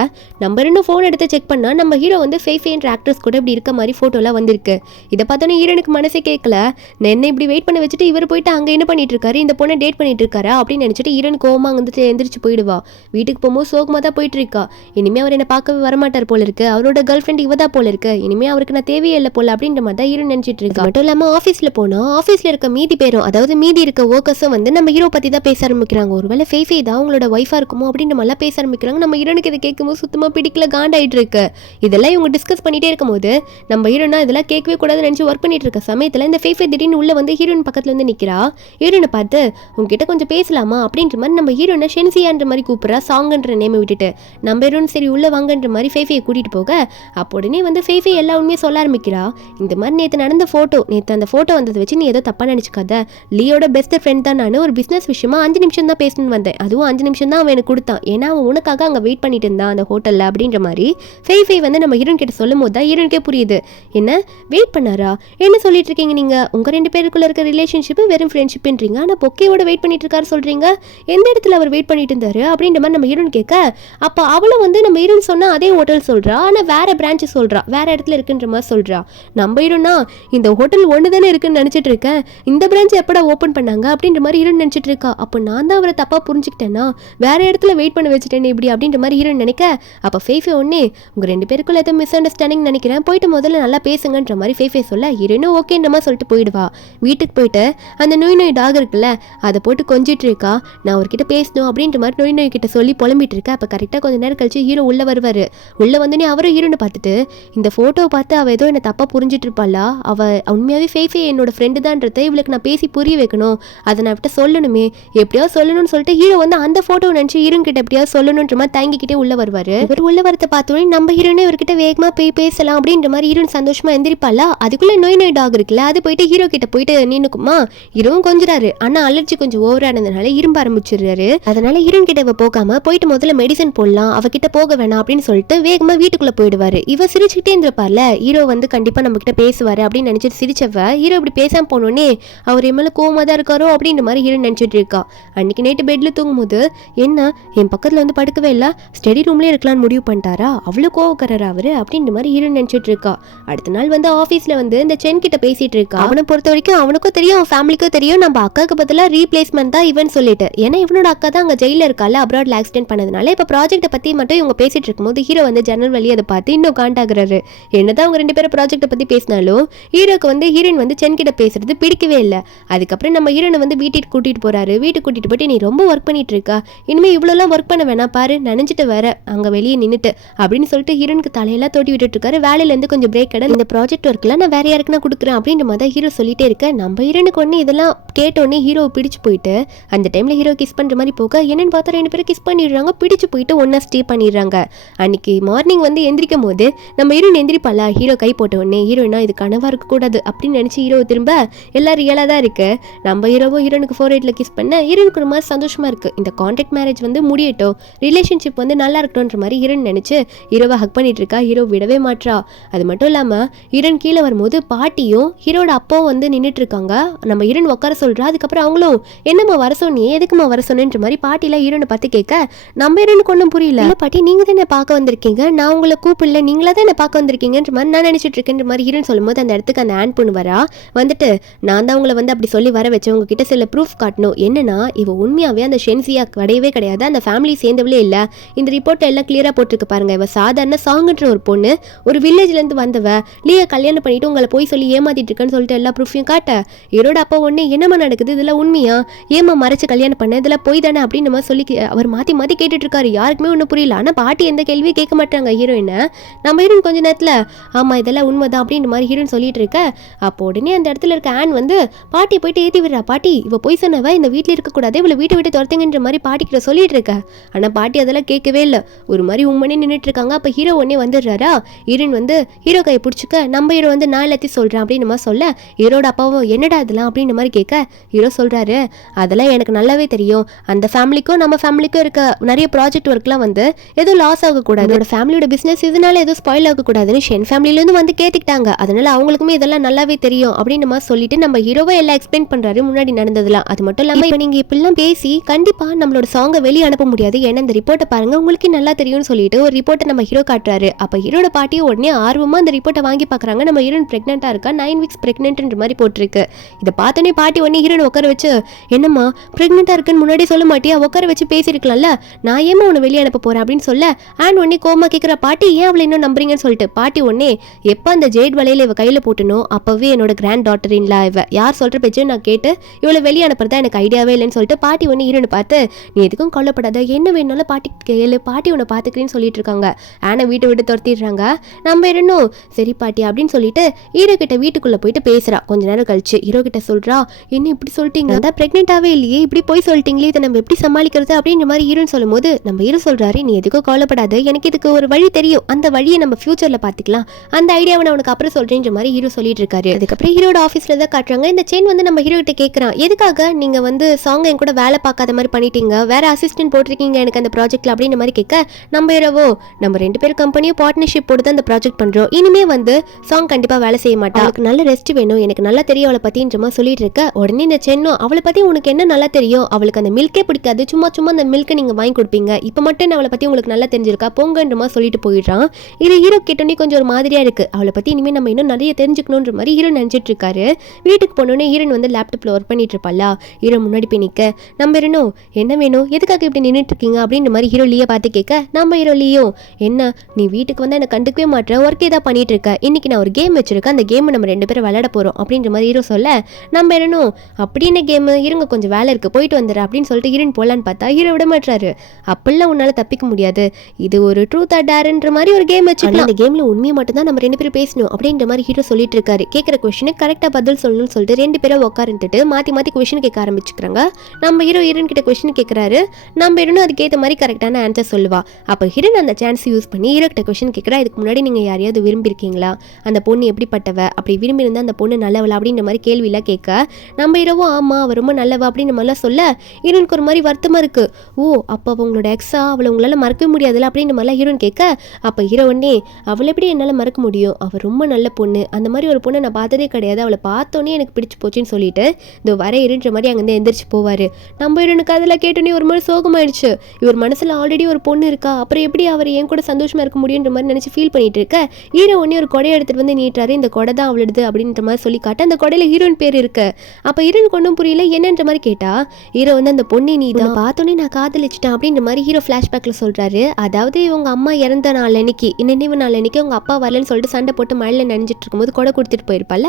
நம்ம இன்னும் போன் எடுத்து செக் பண்ணா நம்ம ஹீரோ வந்து ஃபேஃபேன்ற ஆக்ட்ரஸ் கூட இப்படி இருக்க மாதிரி போட்டோலாம் வந்திருக்கு. இதை பார்த்தோன்னே ஹீரோனுக்கு மனசே கேட்கல. என்ன இப்படி வெயிட் பண்ண வச்சுட்டு இவர் போயிட்டு அங்க என்ன பண்ணிட்டு இருக்காரு, இந்த பொண்ணை டேட் பண்ணிட்டு இருக்காரா அப்படின்னு நினைச்சிட்டு ஹீரோன் கோவமா வந்துட்டு எந்திரிச்சு போயிடுவா. வீட்டுக்கு போகும்போது சோகமா தான் போயிட்டு இருக்கா. இனிமே அவர் என்ன பார்க்கவே வரமாட்டார் போல இருக்கு, அவரோட கேர்ள் ஃப்ரெண்ட் இவதான் போல இருக்கு, இனிமே அவருக்கு நான் தேவையே இல்லை போல அப்படின்ற மாதிரி தான் ஹீரோ நினைச்சிட்டு இருக்கா. மட்டும் இல்லாம ஆஃபீஸ்ல போனா ஆஃபீஸ்ல இருக்க மீதி பேரும், அதாவது மீதி இருக்க ஒர்க்கர்ஸும் வந்து நம்ம ஹீரோ பத்தி தான் பேச ஆரம்பிக்கிறாங்க. ஒருவேளை ஃபேஃபே தான் அவங்களோட ஒய்ஃபா இருக்குமோ அப்படின்ற மாதிரிலாம் பேச ஆரம்பிக்கிறாங்க. நம்ம ஹீரோனுக்கு இதை கேட்கும்போது சுத்தமா பிடிக்கல, காண்டாயிட்டு இருக்கு. இதெல்லாம் இவங்க டிஸ்கஸ் பண்ணிட்டே இருக்கும்போது நம்ம ஹீரோனா இதெல்லாம் கேட்கவே கூடாதுன்னு நினைச்சு ஒர்க் பண்ணிட்டு இருக்க சமயத்துல இந்த ஃபேஃபே திடீர்னு உள்ள வந்து ஹீரோயின் பக்கத்துல வந்து நிக்கிறா. ஹீரோனை பார்த்து உங்ககிட்ட கொஞ்சம் பேசலாமா அப்படின்ற மாதிரி நம்ம ஹீரோனை ஷென்சியான்ற மாதிரி கூப்பிடுறா, சாங்கன்ற நேமை விட்டுட்டு. நம்ம ஹீரோன் சரி உள்ள வாங்கன்ற மாதிரி ஃபேஃபையை கூட்டிட்டு போக அப்போ உடனே வந்து ஃபேஃபே எல்லா உண்மையை சொல்ல ஆரம்பிக்கிறா. இந்த மாதிரி நேற்று நடந்த ஃபோட்டோ, நேற்று அந்த ஃபோட்டோ வந்ததை வச்சு நீ ஏதோ தப்பாக நினச்சிக்காத, லியோட பெஸ்ட் ஃப்ரெண்ட் தான் நான். ஒரு பிஸ்னஸ் விஷயமா 5 நிமிஷம் தான் பேசணும்னு வந்தேன், அதுவும் 5 நிமிஷம் தான் அவன் எனக்கு கொடுத்தான், ஏன்னா அவன் உனக்காக அங்கே வெயிட் பண்ணிட்டு இருந்தான் அந்த ஹோட்டலில் அப்படின்ற மாதிரி ஃபேஃபே வந்து நம்ம ஹீரோன் கிட்ட சொல்லும் போது தான் ஹீரோனுக்கே புரியுது. என்ன வெயிட் பண்ணாரா, என்ன சொல்லிட்டு இருக்கீங்க நீங்கள், உங்கள் 2 பேருக்குள்ள இருக்க ரிலேஷன்ஷிப்பு வெறும் ஃப்ரெண்ட்ஷிப்ன்றீங்க, ஆனால் பொக்கையோட வெயிட் பண்ணிட்டு இருக்காரு சொல்கிறீங்க, எந்த இடத்துல அவர் வெயிட் பண்ணிட்டு இருந்தாரு அப்படின்ற மாதிரி நம்ம ஹீரோன் கேட்க அப்போ அவளும் வந்து நம்ம ஹீரோன் சொன்னால் அதே ஹோட்டல் சொல்கிறா, ஆனால் வேற பிரான்ச் சொல்கிறா, வேற இடத்துல இருக்குன்ற மாதிரி சொல்கிறா. நம்ம ஹீரோனா இந்த ஹோட்டல் ஒன்று தானே இருக்குன்னு நினச்சிட்டு இருக்கேன், இந்த பிரான்ச் எப்படா ஓப்பன் பண்ணாங்க அப்படின்ற மாதிரி ஹீரோன் நினச்சிட்டு இருக்கா. அப்போ நான் தான் அவரை தப்பாக புரிஞ்சுக்கிட்டேன்னா, வேற இடத்துல வெயிட் பண்ண வச்சுட்டேன்னு இப்படி அப்படின்ற மாதிரி ஹீரோன் நினைக்க அப்போ ஃபேஃபே ஒன்னே உங்கள் 2 பேருக்குள்ள ஏதோ மிஸ் அண்டர்ஸ்டாண்டிங் நினைக்கிறேன், போயிட்டு முதல்ல நல்லா பேசுங்கன்ற மாதிரி ஃபேஃபே சொல்ல ஹீரோனும் ஓகேன்ற மாதிரி சொல்லிட்டு போயிடுவா. வீட்டுக்கு போயிட்டு அந்த நோய் டாக் இருக்குல்ல அதை போட்டு கொஞ்சிட்டு இருக்கா. நான் அவர்கிட்ட பேசணும் அப்படின்ற மாதிரி நோய் கிட்ட சொல்லி புலம்பிட்டு இருக்கா. அப்போ கரெக்டாக கொஞ்சம் நேரம் கழிச்சு ஹீரோ உள்ள வருவார். உள்ள வந்தோடனே அவரும் ஹீரோனை பார்த்துட்டு இந்த ஃபோட்டோவை பார்த்து அவள் ஏதோ என்னை தப்பாக புரிஞ்சிட்டு இருப்பாளா, அவள் உண்மையாகவே ஃபேஃபே என்னோட ஃப்ரெண்டு தான்றதை இவளுக்கு நான் பேசி புரிய வைக்கணும், அதை நான் விட்ட சொல்லணுமே, எப்படியாவது சொல்லணும்னு சொல்லிட்டு ஹீரோ வந்து அந்த ஃபோட்டோ நினச்சி ஹீரோன் கிட்ட எப்படியாவது சொல்லணுன்ற மாதிரி தயங்கிக்கிட்டே உள்ள வருவார். இவர் உள்ள வரத்தை பார்த்தோன்னே நம்ம ஹீரோனே இவர்கிட்ட வேகமாக போய் பேசலாம் அப்படின்ற மாதிரி ஹீரோன் சந்தோஷமா எந்திரிப்பாளா. அதுக்குள்ளே நோய் டாக் இருக்குல்ல அது போயிட்டு ஹீரோ கிட்ட போயிட்டு நின்னுக்குமா. ஹீரோவும் கொஞ்சிறாரு, ஆனால் அலர்ஜி கொஞ்சம் ஓவரானதுனால இரும்ப ஆரம்பிச்சிடுறாரு. அதனால ஹீரோன் கிட்ட இவ போகாம போயிட்டு முதல்ல மெடிசன் போடலாம், அவகிட்ட போக வேணாம் அப்படின்னு சொல்லிட்டு வேகமா வீட்டுக்குள்ள போயிடுவாரு. இவ சிரிச்சுக்கிட்டே இருந்திருப்பார்ல, ஹீரோ வந்து கண்டிப்பா நம்ம கிட்ட பேசுவாரு அப்படின்னு நினைச்சிட்டு சிரிச்சவ ஹீரோ இப்படி பேசாம போனோடனே அவர் என் மேல கோவமா தான் இருக்காரோ அப்படின்ற மாதிரி ஹீரோ நினைச்சிட்டு இருக்கா. அன்னைக்கு நைட்டு பெட்ல தூங்கும்போது என்ன என் பக்கத்துல வந்து படுக்கவே இல்லை, ஸ்டடி ரூம்லயே இருக்கலாம்னு முடிவு பண்ணிட்டாரா, அவ்வளவு கோவக்காரரா அவரு அப்படின்ற மாதிரி ஹீரோ நினைச்சிட்டு இருக்கா. அடுத்த நாள் வந்து ஆஃபீஸ்ல வந்து இந்த சென் கிட்ட பேசிட்டு இருக்கா. அவனை பொறுத்த வரைக்கும் அவனுக்கும் தெரியும் அவன் ஃபேமிலிக்கும் தெரியும் நம்ம அக்காவுக்கு பதிலாக ரீப்ளேஸ்மெண்ட் தான் இவன் சொல்லிட்டு, ஏன்னா இவனோட அக்கா தான் அங்கே ஜெயிலில் இருக்கால அப்ராட்ல ஆக்சிடென்ட் பண்ணதுனால. இப்போ ப்ராஜெக்ட்டை பற்றி மட்டும் இவங்க பேசிட்டு இருக்கும்போது ஹீரோ வந்து ஜன்னல் வழி அதை பார்த்து இன்னும் காண்டாகிறாரு. என்னதான் அவங்க 2 பேரும் ப்ராஜெக்ட்டை பற்றி பேசினாலும் ஹீரோக்கு வந்து ஹீரோயின் வந்து சென் கிட்ட பேசுறது பிடிக்கவே இல்லை. அதுக்கப்புறம் நம்ம ஹீரோனை வந்து வீட்டுக்கு கூட்டிட்டு போறாரு. வீட்டுக்கு கூட்டிட்டு போயிட்டு நீ ரொம்ப ஒர்க் பண்ணிட்டு இருக்கா, இனிமே இவ்வளோலாம் ஒர்க் பண்ண வேணாம் பாரு, நினைச்சிட்டு வர அங்கே வெளியே நின்றுட்டு அப்படின்னு சொல்லிட்டு ஹீரோனுக்கு தலையெல்லாம் தோட்டி விட்டுட்டு இருக்காரு. வேலையிலேருந்து கொஞ்சம் பிரேக் கடை, இந்த ப்ராஜெக்ட் ஒர்க்லாம் நான் வேற யாருக்குன்னா கொடுக்குறேன் அப்படின்ற மாதிரி ஹீரோ சொல்லிட்டே இருக்க நம்ம ஹீரோனுக்கு ஒன்று இதெல்லாம் கேட்டோடனே ஹீரோவை பிடிச்சு போயிட்டு அந்த டைம்ல ஹீரோ கிஸ் பண்ற மாதிரி போக என்னன்னு பார்த்தா 2 பேரும் கிஸ் பண்ணிடுறாங்க, பிடிச்சு போயிட்டு ஒன்னா ஸ்டே பண்ணிடுறாங்க. அன்னைக்கு மார்னிங் வந்து எந்திரிக்கும் போது நம்ம ஹீரோயின் எந்திரிப்பாளா, ஹீரோ கை போட்ட உடனே ஹீரோயினா இது கனவா இருக்க கூடாது அப்படின்னு நினைச்சு ஹீரோ திரும்ப எல்லாம் ரியலா தான் இருக்கு. நம்ம ஹீரோவும் ஹீரோனுக்கு 4 கிஸ் பண்ண ஹீரோனுக்கு ஒரு மாதிரி சந்தோஷமா இருக்கு. இந்த கான்ட்ராக்ட் மேரேஜ் வந்து முடியட்டும், ரிலேஷன்ஷிப் வந்து நல்லா இருக்கட்டும்ன்ற மாதிரி ஹீரோயின் நினைச்சு ஹீரோவை ஹக் பண்ணிட்டு இருக்கா. ஹீரோ விடவே மாட்றா. அது மட்டும் இல்லாம ஹீரோயின் கீழே வரும்போது பாட்டியும் ஹீரோட அப்பாவும் வந்து நின்றுட்டு இருக்காங்க. நம்ம ஹீரோயின் உட்கார சொல்றா. அதுக்கப்புறம் அவங்களும் என்னம்மா வர சொன்னியே, எதுக்குமா வர சொன்னேன்ற மாதிரி பாட்டிலாம் ஹீரோனை பார்த்து கேட்க நம்ம ஹீரோனுக்கு ஒன்றும் புரியல. பாட்டி நீங்க தான் என்ன பார்க்க வந்திருக்கீங்க, நான் உங்களை கூப்பிடல, நீங்களா தான் என்ன பார்க்க வந்திருக்கீங்கன்ற மாதிரி நான் நினைச்சிட்டு இருக்கேன்ற மாதிரி ஹீரோன் சொல்லும்போது அந்த இடத்துக்கு அந்த ஆன் பொண்ணு வரா. வந்துட்டு நான் தான் உங்களை வந்து அப்படி சொல்லி வர வச்சேன், உங்ககிட்ட சில ப்ரூஃப் காட்டணும். என்னன்னா இவ உண்மையாவே அந்த ஷென்சியா கிடையவே கிடையாது, அந்த ஃபேமிலி சேர்ந்தவளே இல்லை. இந்த ரிப்போர்ட்டை எல்லாம் கிளியரா போட்டிருக்கு பாருங்க. இவ சாதாரண சாங்குன்ற ஒரு பொண்ணு, ஒரு வில்லேஜ்ல இருந்து வந்தவ, லியா கல்யாணம் பண்ணிட்டு உங்களை போய் சொல்லி ஏமாத்திட்டு இருக்கேன்னு சொல்லிட்டு எல்லா ப்ரூஃபையும் காட்ட ஹீரோட அப்பா ஒண்ணு என்னமா நடக்குது, இதெல்லாம் உண்மையா, ஏமா மறைச்சு கல்யாணம் பண்ண, இதெல்லாம் போய் தானே அப்படின்னு நம்ம சொல்லி அவர் மாத்தி மாத்தி கேட்டுட்டு இருக்காரு. யாருக்குமே ஒன்றும் புரியல. ஆனா பாட்டி எந்த கேள்வியும் கேட்க மாட்டாங்க ஹீரோயினை. நம்ம ஹீரோயின் கொஞ்ச நேரத்துல ஆமா இதெல்லாம் உண்மைதான் அப்படின்ற மாதிரி ஹீரோயின் சொல்லிட்டு இருக்க அப்போ உடனே அந்த இடத்துல இருக்க ஆன் வந்து பாட்டி போயிட்டு ஏத்தி விடுறா. பாட்டி இவ போய் சொன்னவ இந்த வீட்டுல இருக்கக்கூடாது, இவளை வீட்டை விட்டு துரத்துங்கன்ற மாதிரி பாட்டிக்கிட்ட சொல்லிட்டு இருக்க. ஆனா பாட்டி அதெல்லாம் கேட்கவே இல்லை, ஒரு மாதிரி உண்மையே நின்றுட்டு இருக்காங்க. அப்ப ஹீரோ உடனே வந்துடுறாரா. ஹீரோயின் வந்து ஹீரோ கையை பிடிச்சிக்க நம்ம ஹீரோ வந்து நான் எல்லாத்தையும் சொல்றேன் அப்படின்னு மாதிரி சொல்ல ஹீரோட அப்பாவும் என்னடா இதெல்லாம் அப்படின்ற மாதிரி கேட்க ஹீரோ சொல்றாரு அதெல்லாம் எனக்கு நல்லாவே தெரியும், அந்த ஃபேமிலிக்கும் நம்ம ஃபேமிலிக்கும் இருக்க இருக்க நிறைய ப்ராஜெக்ட் ஒர்க்லாம் வந்து எதுவும் லாஸ் ஆகக்கூடாது, என்னோட ஃபேமிலியோட பிசினஸ் இதனால எதுவும் ஸ்பாயில் ஆகக்கூடாதுன்னு ஷென் ஃபேமிலில இருந்து வந்து கேட்டுக்கிட்டாங்க. அதனால அவங்களுக்குமே இதெல்லாம் நல்லாவே தெரியும் அப்படின்னு மாதிரி சொல்லிட்டு நம்ம ஹீரோவை எல்லாம் எக்ஸ்பிளைன் பண்றாரு முன்னாடி நடந்ததுலாம். அது மட்டும் இல்லாம இப்ப நீங்க இப்பெல்லாம் பேசி கண்டிப்பா நம்மளோட சாங்கை வெளியே அனுப்ப முடியாது, ஏன்னா இந்த ரிப்போர்ட்டை பாருங்க உங்களுக்கு நல்லா தெரியும்னு சொல்லிட்டு ஒரு ரிப்போர்ட்டை நம்ம ஹீரோ காட்டுறாரு. அப்ப ஹீரோட பாட்டியும் உடனே ஆர்வமா அந்த ரிப்போர்ட்டை வாங்கி பாக்குறாங்க. நம்ம ஹீரோன் பிரெக்னெண்டா இருக்கா, 9 வீக்ஸ் பிரெக்னென்ட்ன்ற மாதிரி போட்டிருக்கு. இதை பார்த்தோன்னே பாட்டி உடனே ஹீரோனை உட்கார வச்சு, என்னம்மா பிரெக்னெண்டா இருக்குன்னு முன்னாடி சொல்ல மாட்டியா, உட்கார வச்சு பேசிருக்கலாம்ல, நான் ஏமா உன்னை வெளியே அனுப்ப போறேன் அப்படின்னு சொல்ல அண்ட் உடனே கோமா கேட்கிற பாட்டி ஏன் அவளை இன்னும் நம்புறீங்கன்னு சொல்லிட்டு பாட்டி உடனே எப்ப அந்த ஜெயிட் வலையில இவ கையில போட்டனோ அப்பவே என்னோட கிராண்ட் டாட்டர் இன்லா இவ, யார் சொல்ற பேச்சும் நான் கேட்டு இவளை வெளியே அனுப்புறதா எனக்கு ஐடியாவே இல்லைன்னு சொல்லிட்டு பாட்டி ஒன்று ஹீரோனை பார்த்து, நீ எதுக்கும் கொல்லப்படாத, என்ன வேணாலும் பாட்டி கேளு, பாட்டி உன்னை பார்த்துக்கிறேன்னு சொல்லிட்டு இருக்காங்க. ஆனா வீட்டை விட்டு துரத்திடுறாங்க. நம்ம இருந்தும் சரி பாட்டி அப்படின்னு சொல்லிட்டு ஹீரோ கிட்ட வீட்டுக்குள்ள போயிட்டு பேசுறா. கொஞ்ச நேரம் கழிச்சு ஹீரோ கிட்ட சொல்றா, என்ன இப்படி சொல்லிட்டீங்க, அதான் பிரெக்னென்ட்டாவே இல்லையே, இப்படி போய் சொல்லிட்டீங்களே, இதை நம்ம எப்படி சமாளிக்கிறது அப்படின்ற மாதிரி ஹீரோன்னு சொல்லும் போது நம்ம ஹீரோ சொல்றாரு, நீ எதுக்கும் கவலைப்படாத, எனக்கு இதுக்கு ஒரு வழி தெரியும், அந்த வழியை நம்ம ஃபியூச்சர்ல பாத்துக்கலாம், அந்த ஐடியாவை நான் உனக்கு அப்புறம் சொல்றேன்ற மாதிரி ஹீரோ சொல்லிட்டு இருக்காரு. அதுக்கப்புறம் ஹீரோட ஆஃபீஸ்ல தான் காட்டுறாங்க. இந்த செயின் வந்து நம்ம ஹீரோ கிட்ட கேட்கறான், எதுக்காக நீங்க வந்து சாங் என் கூட வேலை பார்க்காத மாதிரி பண்ணிட்டீங்க, வேற அசிஸ்டன்ட் போட்டிருக்கீங்க எனக்கு அந்த ப்ராஜெக்ட்ல அப்படின்ற மாதிரி கேட்க, நம்ம ஹீரோவோ நம்ம 2 பேரும் கம்பெனியும் பார்ட்னர்ஷிப் போட்டு அந்த ப்ராஜெக்ட் பண்றோம், இனிமே வந்து சாங் கண்டிப்பா வேலை செய்ய மாட்டா, அவளுக்கு நல்ல ரெஸ்ட் வேணும், எனக்கு நல்லா தெரியும் அவளை பத்தின்ற மாதிரி சொல்லிட்டு இருக்க. உடனே இந்த சென்னும் அவளை பத்தி உனக்கு என்ன நல்லா தெரியும், அவளுக்கு அந்த மில்கே பிடிக்காது, சும்மா அந்த மில்கை நீங்க வாங்கி கொடுப்பீங்க, இப்ப மட்டும் அவளை பத்தி உங்களுக்கு நல்லா தெரிஞ்சிருக்கா போங்கன்ற மாதிரி சொல்லிட்டு போயிடுறான். இது ஹீரோ கேட்டோன்னே கொஞ்சம் ஒரு மாதிரியா இருக்கு, அவளை பத்தி இனிமே நம்ம இன்னும் நிறைய தெரிஞ்சுக்கணுன்ற மாதிரி ஹீரோ நினைச்சிட்டு இருக்காரு. வீட்டுக்கு போனோடனே ஹீரோன் வந்து லேப்டாப்ல ஒர்க் பண்ணிட்டு இருப்பாளா, ஹீரோ முன்னாடி போய் நிக்க, நம்ம ஹீரோனும் என்ன வேணும் எதுக்காக இப்படி நின்றுட்டு இருக்கீங்க அப்படின்ற மாதிரி ஹீரோ லியோ பார்த்து கேட்க, நம்ம ஹீரோ லியோ என்ன நீ வீட்டுக்கு வந்து எனக்கு கண்டுக்கவே மாட்டேன், ஒர்க் ஏதாவது பண்ணிட்டு இருக்க, இன்னைக்கு நான் ஒரு கேம் வச்சிருக்கேன், அந்த கேம் நம்ம 2 பேரும் விளையாட போறோம் அப்படின்ற மாதிரி ஹீரோ சொல்ல, நம்ம ஹீரோனும் அப்படி என்ன கேம், இருங்க கொஞ்சம் வேலை இருக்கு போயிட்டு வந்துடுற அப்படின்னு சொல்லிட்டு ஹீரோன் போலான்னு பார்த்தா ஹீரோ விட மாட்டாரு. அப்படிலாம் உன்னால தப்பிக்க முடியாது, இது ஒரு ட்ரூத் ஆர் டேர்ன்ற மாதிரி ஒரு கேம் வச்சுக்கலாம், அந்த கேம்ல உண்மையை மட்டும் தான் நம்ம 2 பேரும் பேசணும் அப்படின்ற மாதிரி ஹீரோ சொல்லிட்டு இருக்காரு. கேட்கிற கொஸ்டினுக்கு கரெக்டா பதில் சொல்லணும்னு சொல்லிட்டு 2 பேரும் உட்காந்துட்டு மாத்தி கொஸ்டின் கேட்க ஆரம்பிச்சுக்கிறாங்க. நம்ம ஹீரோயின் கிட்ட கொஸ்டின் கேட்கறாரு, நம்ம ஹீரோனும் அதுக்கேற்ற மாதிரி கரெக்டான ஆன்சர் சொல்லுவா. அப்போ ஹீரோன் அந்த சான்ஸ் யூஸ் பண்ணி ஹீரோ கிட்ட கொஸ்டின் கேட்கறா, இதுக்கு முன்னாடி நீங்க யாரையாவது விரும்பிருக்கீங்களா, அந்த பொண்ணு எப்படிப்பட்டவ, அப்படி விரும்பி இருந்தா அந்த பொண்ணு நல்லவளா அப்படின்ற மாதிரி கேள்வியெல்லாம் கேட்க, நம்ம ஹீரோவும் ஆமா அவ ரொம்ப நல்லவ அப்படின்ற மாதிரிலாம் சொல்ல ஹீரோனுக்கு ஒரு மாதிரி வருத்தமா இருக்கு. ஓ அப்போ அவங்களோட எக்ஸா, அவளை உங்களால மறக்கவே முடியாதுல்ல அப்படின்ற மாதிரிலாம் ஹீரோன் கேட்க, அப்போ ஹீரோனே அவளை எப்படி என்னால் மறக்க முடியும், அவள் ரொம்ப நல்ல பொண்ணு, அந்த மாதிரி ஒரு பொண்ணை நான் பார்த்ததே கிடையாது, அவளை பார்த்தோன்னே எனக்கு பிடிச்சி போச்சுன்னு சொல்லிட்டு இந்த வர இருன்ற மாதிரி அங்கேருந்து எந்திரிச்சு போவார். நம்ம ஹீரோனுக்கு அதெல்லாம் கேட்டோன்னே ஒரு மாதிரி சோகமாயிடுச்சு, இவர் மனசில் ஆல்ரெடி ஒரு பொண்ணு இருக்கா, அப்புறம் எப்படி அவர் என் கூட சந்தோஷமா இருக்க முடியுன்ற மாதிரி நினச்சி ஃபீல் பண்ணிட்டு இருக்க, ஹீரோ ஒன்னே ஒரு கொடையை எடுத்துட்டு வந்து நீட்டாரு, இந்த கொடை தான் அவளுது அப்படின்ற மாதிரி சொல்லி காட்ட, அந்த கொடையில ஹீரோயின் பேர் இருக்கு. அப்போ ஹீரோனுக்கு ஒன்றும் புரியல என்னன்ற மாதிரி கேட்டா, ஹீரோ வந்து அந்த பொண்ணை நீ தான் பார்த்தோன்னே நான் காதலிச்சிட்டேன் அப்படின்ற மாதிரி ஹீரோ ஃபிளாஷ்பேக்ல சொல்றாரு. அதாவது இவங்க அம்மா இறந்த நாள் அன்னைக்கு, நினைவு நாள் அன்னைக்கு அவங்க அப்பா வரலன்னு சொல்லிட்டு சண்டை போட்டு மழையில் நனைஞ்சிட்டு இருக்கும்போது கொடை கொடுத்துட்டு போயிருப்பால,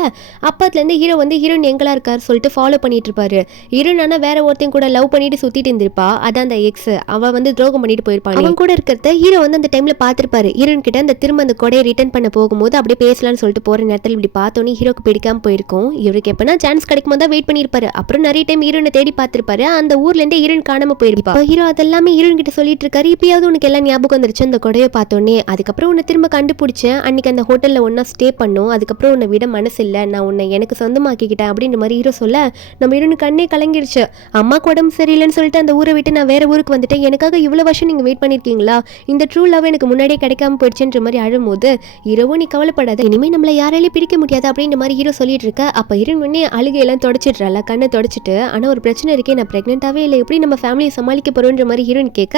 அப்பத்துலேருந்து ஹீரோ வந்து ஹீரோயின் எங்களா இருக்காரு சொல்லிட்டு ஃபாலோ பண்ணிட்டு இருப்பாரு. ஹீரோயின் ஆனால் வேற ஒருத்தையும் கூட லவ் பண்ணிட்டு சுத்திட்டு இருந்திருப்பா, அதான் அந்த எக்ஸ், அவ வந்து துரோகம் பண்ணிட்டு போயிருப்பாங்க. அவன் கூட இருக்கிறத ஹீரோ வந்து அந்த டைம்ல பார்த்திருப்பாரு. ஹீரோயின் கிட்ட அந்த திரும்ப அந்த கொடையை ரிட்டர்ன் பண்ண போகும்போது அப்படியே பேசலாம்னு சொல்லிட்டு போற நேரத்தில் இப்படி பார்த்தோன்னே ஹீரோக்கு பிடிக்காம போயிருக்கும். இவருக்கு எப்பனா சான்ஸ் கிடைக்கும் போது தான் வெயிட் பண்ணியிருப்பாரு. அப்புறம் நிறைய டைம் ஹீரோனை தேடி பார்த்திருப்பாரு, அந்த ஊர்ல இருந்தே ஹீரோயின் காணாம போயிருப்பா. ஹீரோ அதெல்லாமே ஹீரோயின் கிட்ட சொல்லிட்டு இருக்காரு, இப்பயாவது உனக்கு எல்லாம் ஞாபகம் வந்துருச்சு அந்த கொடையை பார்த்தோன்னே, அதுக்கப்புறம் உன்னை திரும்ப கண்டுபிடிச்சேன், அன்னைக்கு அந்த ஹோட்டல்ல ஒன்னா ஸ்டே பண்ணோம், அதுக்கப்புறம் உன்னை விட மனசு இல்லை, நான் உன்னை எனக்கு சொந்தமாக்கிக்கிட்டேன் அப்படின்ற மாதிரி ஹீரோ சொல்ல, நம்ம ஹீரோனுக்கு கண்ணே கலங்கிடுச்சு. அம்மாக்கு உடம்பு சரியில்லைன்னு சொல்லிட்டு அந்த ஊரை விட்டு நான் வேற ஊருக்கு வந்துட்டேன், எனக்காக இவ்வளவு வருஷம் நீங்க வெயிட் பண்ணிருக்கீங்களா, இந்த ட்ரூ லவ் எனக்கு முன்னாடியே கிடைக்காம போயிடுச்சுன்ற மாதிரி அழும்போது ஹீரோவும் நீ கவலைப்படாத, இனிமே நம்மள யாராலையும் பிரிக்க முடியாது அப்படின்ற மாதிரி ஹீரோ சொல்லிட்டு இருக்க. அப்ப ஹீரோயின் உடனே அழுகையெல்லாம் தொடச்சிடுறாள், கண்ணை தொடச்சிட்டு, ஆனா ஒரு பிரச்சனை இருக்கே, நான் பிரெக்னென்ட்டாவே இல்லை, எப்படி நம்ம ஃபேமிலியை சமாளிக்க போறோன்ற மாதிரி ஹீரோயின் கேட்க,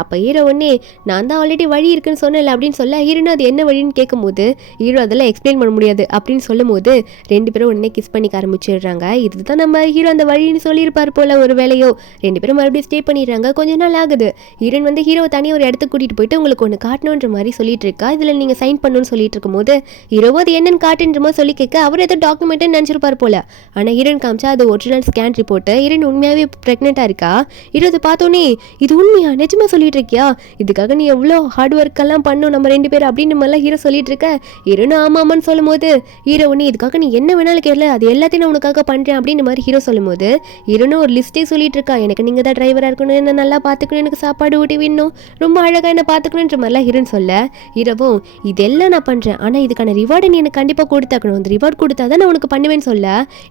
அப்ப ஹீரோ உடனே நான் தான் ஆல்ரெடி வழி இருக்குன்னு சொன்னல அப்படின்னு சொல்ல, ஹீரோனும் அது என்ன வழின்னு கேட்கும்போது ஹீரோ அதெல்லாம் எக்ஸ்பிளைன் பண்ண முடியாது அப்படின்னு சொல்லும் போது 2 பேரும் உடனே கிஸ் பண்ணிக்க ஆரம்பிச்சிடுறாங்க. இதுதான் நம்ம ஹீரோ அந்த வழின்னு சொல்லியிருப்பார் போல ஒரு வேலையோ. 2 பேரும் மறுபடியும் ஸ்டே பண்ணிடுறாங்க. கொஞ்ச நாள் ஆகுது. ஹீரோன் வந்து ஹீரோ தனியாக ஒரு இடத்துக்கு கூட்டிட்டு போயிட்டு உங்களுக்கு ஒன்று காட்டணுன்ற மாதிரி சொல்லிட்டு இருக்கா. இதுல நீங்க சைன் பண்ணணும்னு சொல்லிட்டு இருக்கும்போது ஹீரோவோ அது என்னன்னு காட்டுன்ற மாதிரி சொல்லி கேட்க, அவர் ஏதோ டாக்குமெண்ட் நினைச்சிருப்பார் போல. ஆனா ஹீரோன் காமிச்சா அது ஒரிஜினல் ஸ்கேன் ரிப்போர்ட். ஹீரோன் உண்மையாவே பிரெக்னெண்டா இருக்கா. ஹீரோ அதை பார்த்தோன்னே இது உண்மையா நிஜமா சொல்லிட்டு இருக்கியா, இதுக்காக நீ எவ்வளோ ஹார்ட் ஒர்க் எல்லாம் பண்ணும் நம்ம 2 பேரும் அப்படின்னு மாதிரிலாம் ஹீரோ சொல்லிட்டு இருக்க. ஹீரோனும் ஆமாமான்னு சொல்லும் போது ஹீரோ ஒன்று இதுக்காக நீ என்ன வேணாலும் கேட்கல, அது எல்லாத்தையும் நான் உனக்காக பண்றேன் அப்படின்னு மாதிரி ஹீரோ சொல்லும் போது ஹீரோனும் ஒரு லிஸ்டே சொல்லிட்டு இருக்கா, எனக்கு நீங்க தான் டிரைவரா இருக்கணும், என்ன நல்லா பாத்துக்கணும், எனக்கு சாப்பாடு ஊட்டி விடணும், ரொம்ப அழகா என்ன பாத்துக்கணுன்ற மாதிரிலாம் ஹீரோன் சொல்ல, ஹீரோவும் இதெல்லாம் நான் பண்றேன், ஆனா இதுக்கான ரிவார்டை நீ எனக்கு கண்டிப்பா கொடுத்தாக்கணும், அந்த ரிவார்ட் கொடுத்தாதான் நான் உனக்கு பண்ணுவேன்னு சொல்ல,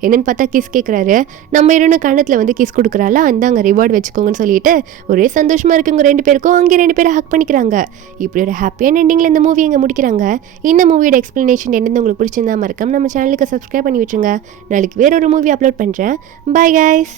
என்னன்னு பார்த்தா கிஸ் கேட்கறாரு. நம்ம ஹீரோனு கண்ணத்துல வந்து கிஸ் கொடுக்குறாள், அந்தாங்க ரிவார்டு வச்சுக்கோங்கன்னு சொல்லிட்டு ஒரே சந்தோஷமாக இருக்குங்க 2 பேருக்கும். அங்கே 2 பேரும் ஹக் பண்ணிக்கிறாங்க. இப்படி ஒரு ஹாப்பியான எண்டிங்கில் இந்த மூவி இங்கே முடிக்கிறாங்க. இந்த மூவியோட எக்ஸ்ப்ளனேஷன் என்னன்னு உங்களுக்கு பிடிச்சிருந்தா மறக்காம நம்ம சேனலுக்கு சப்ஸ்கிரைப் பண்ணி விட்டுருங்க. நாளைக்கு வேற ஒரு மூவி அப்லோட் பண்ணுறேன். Bye guys.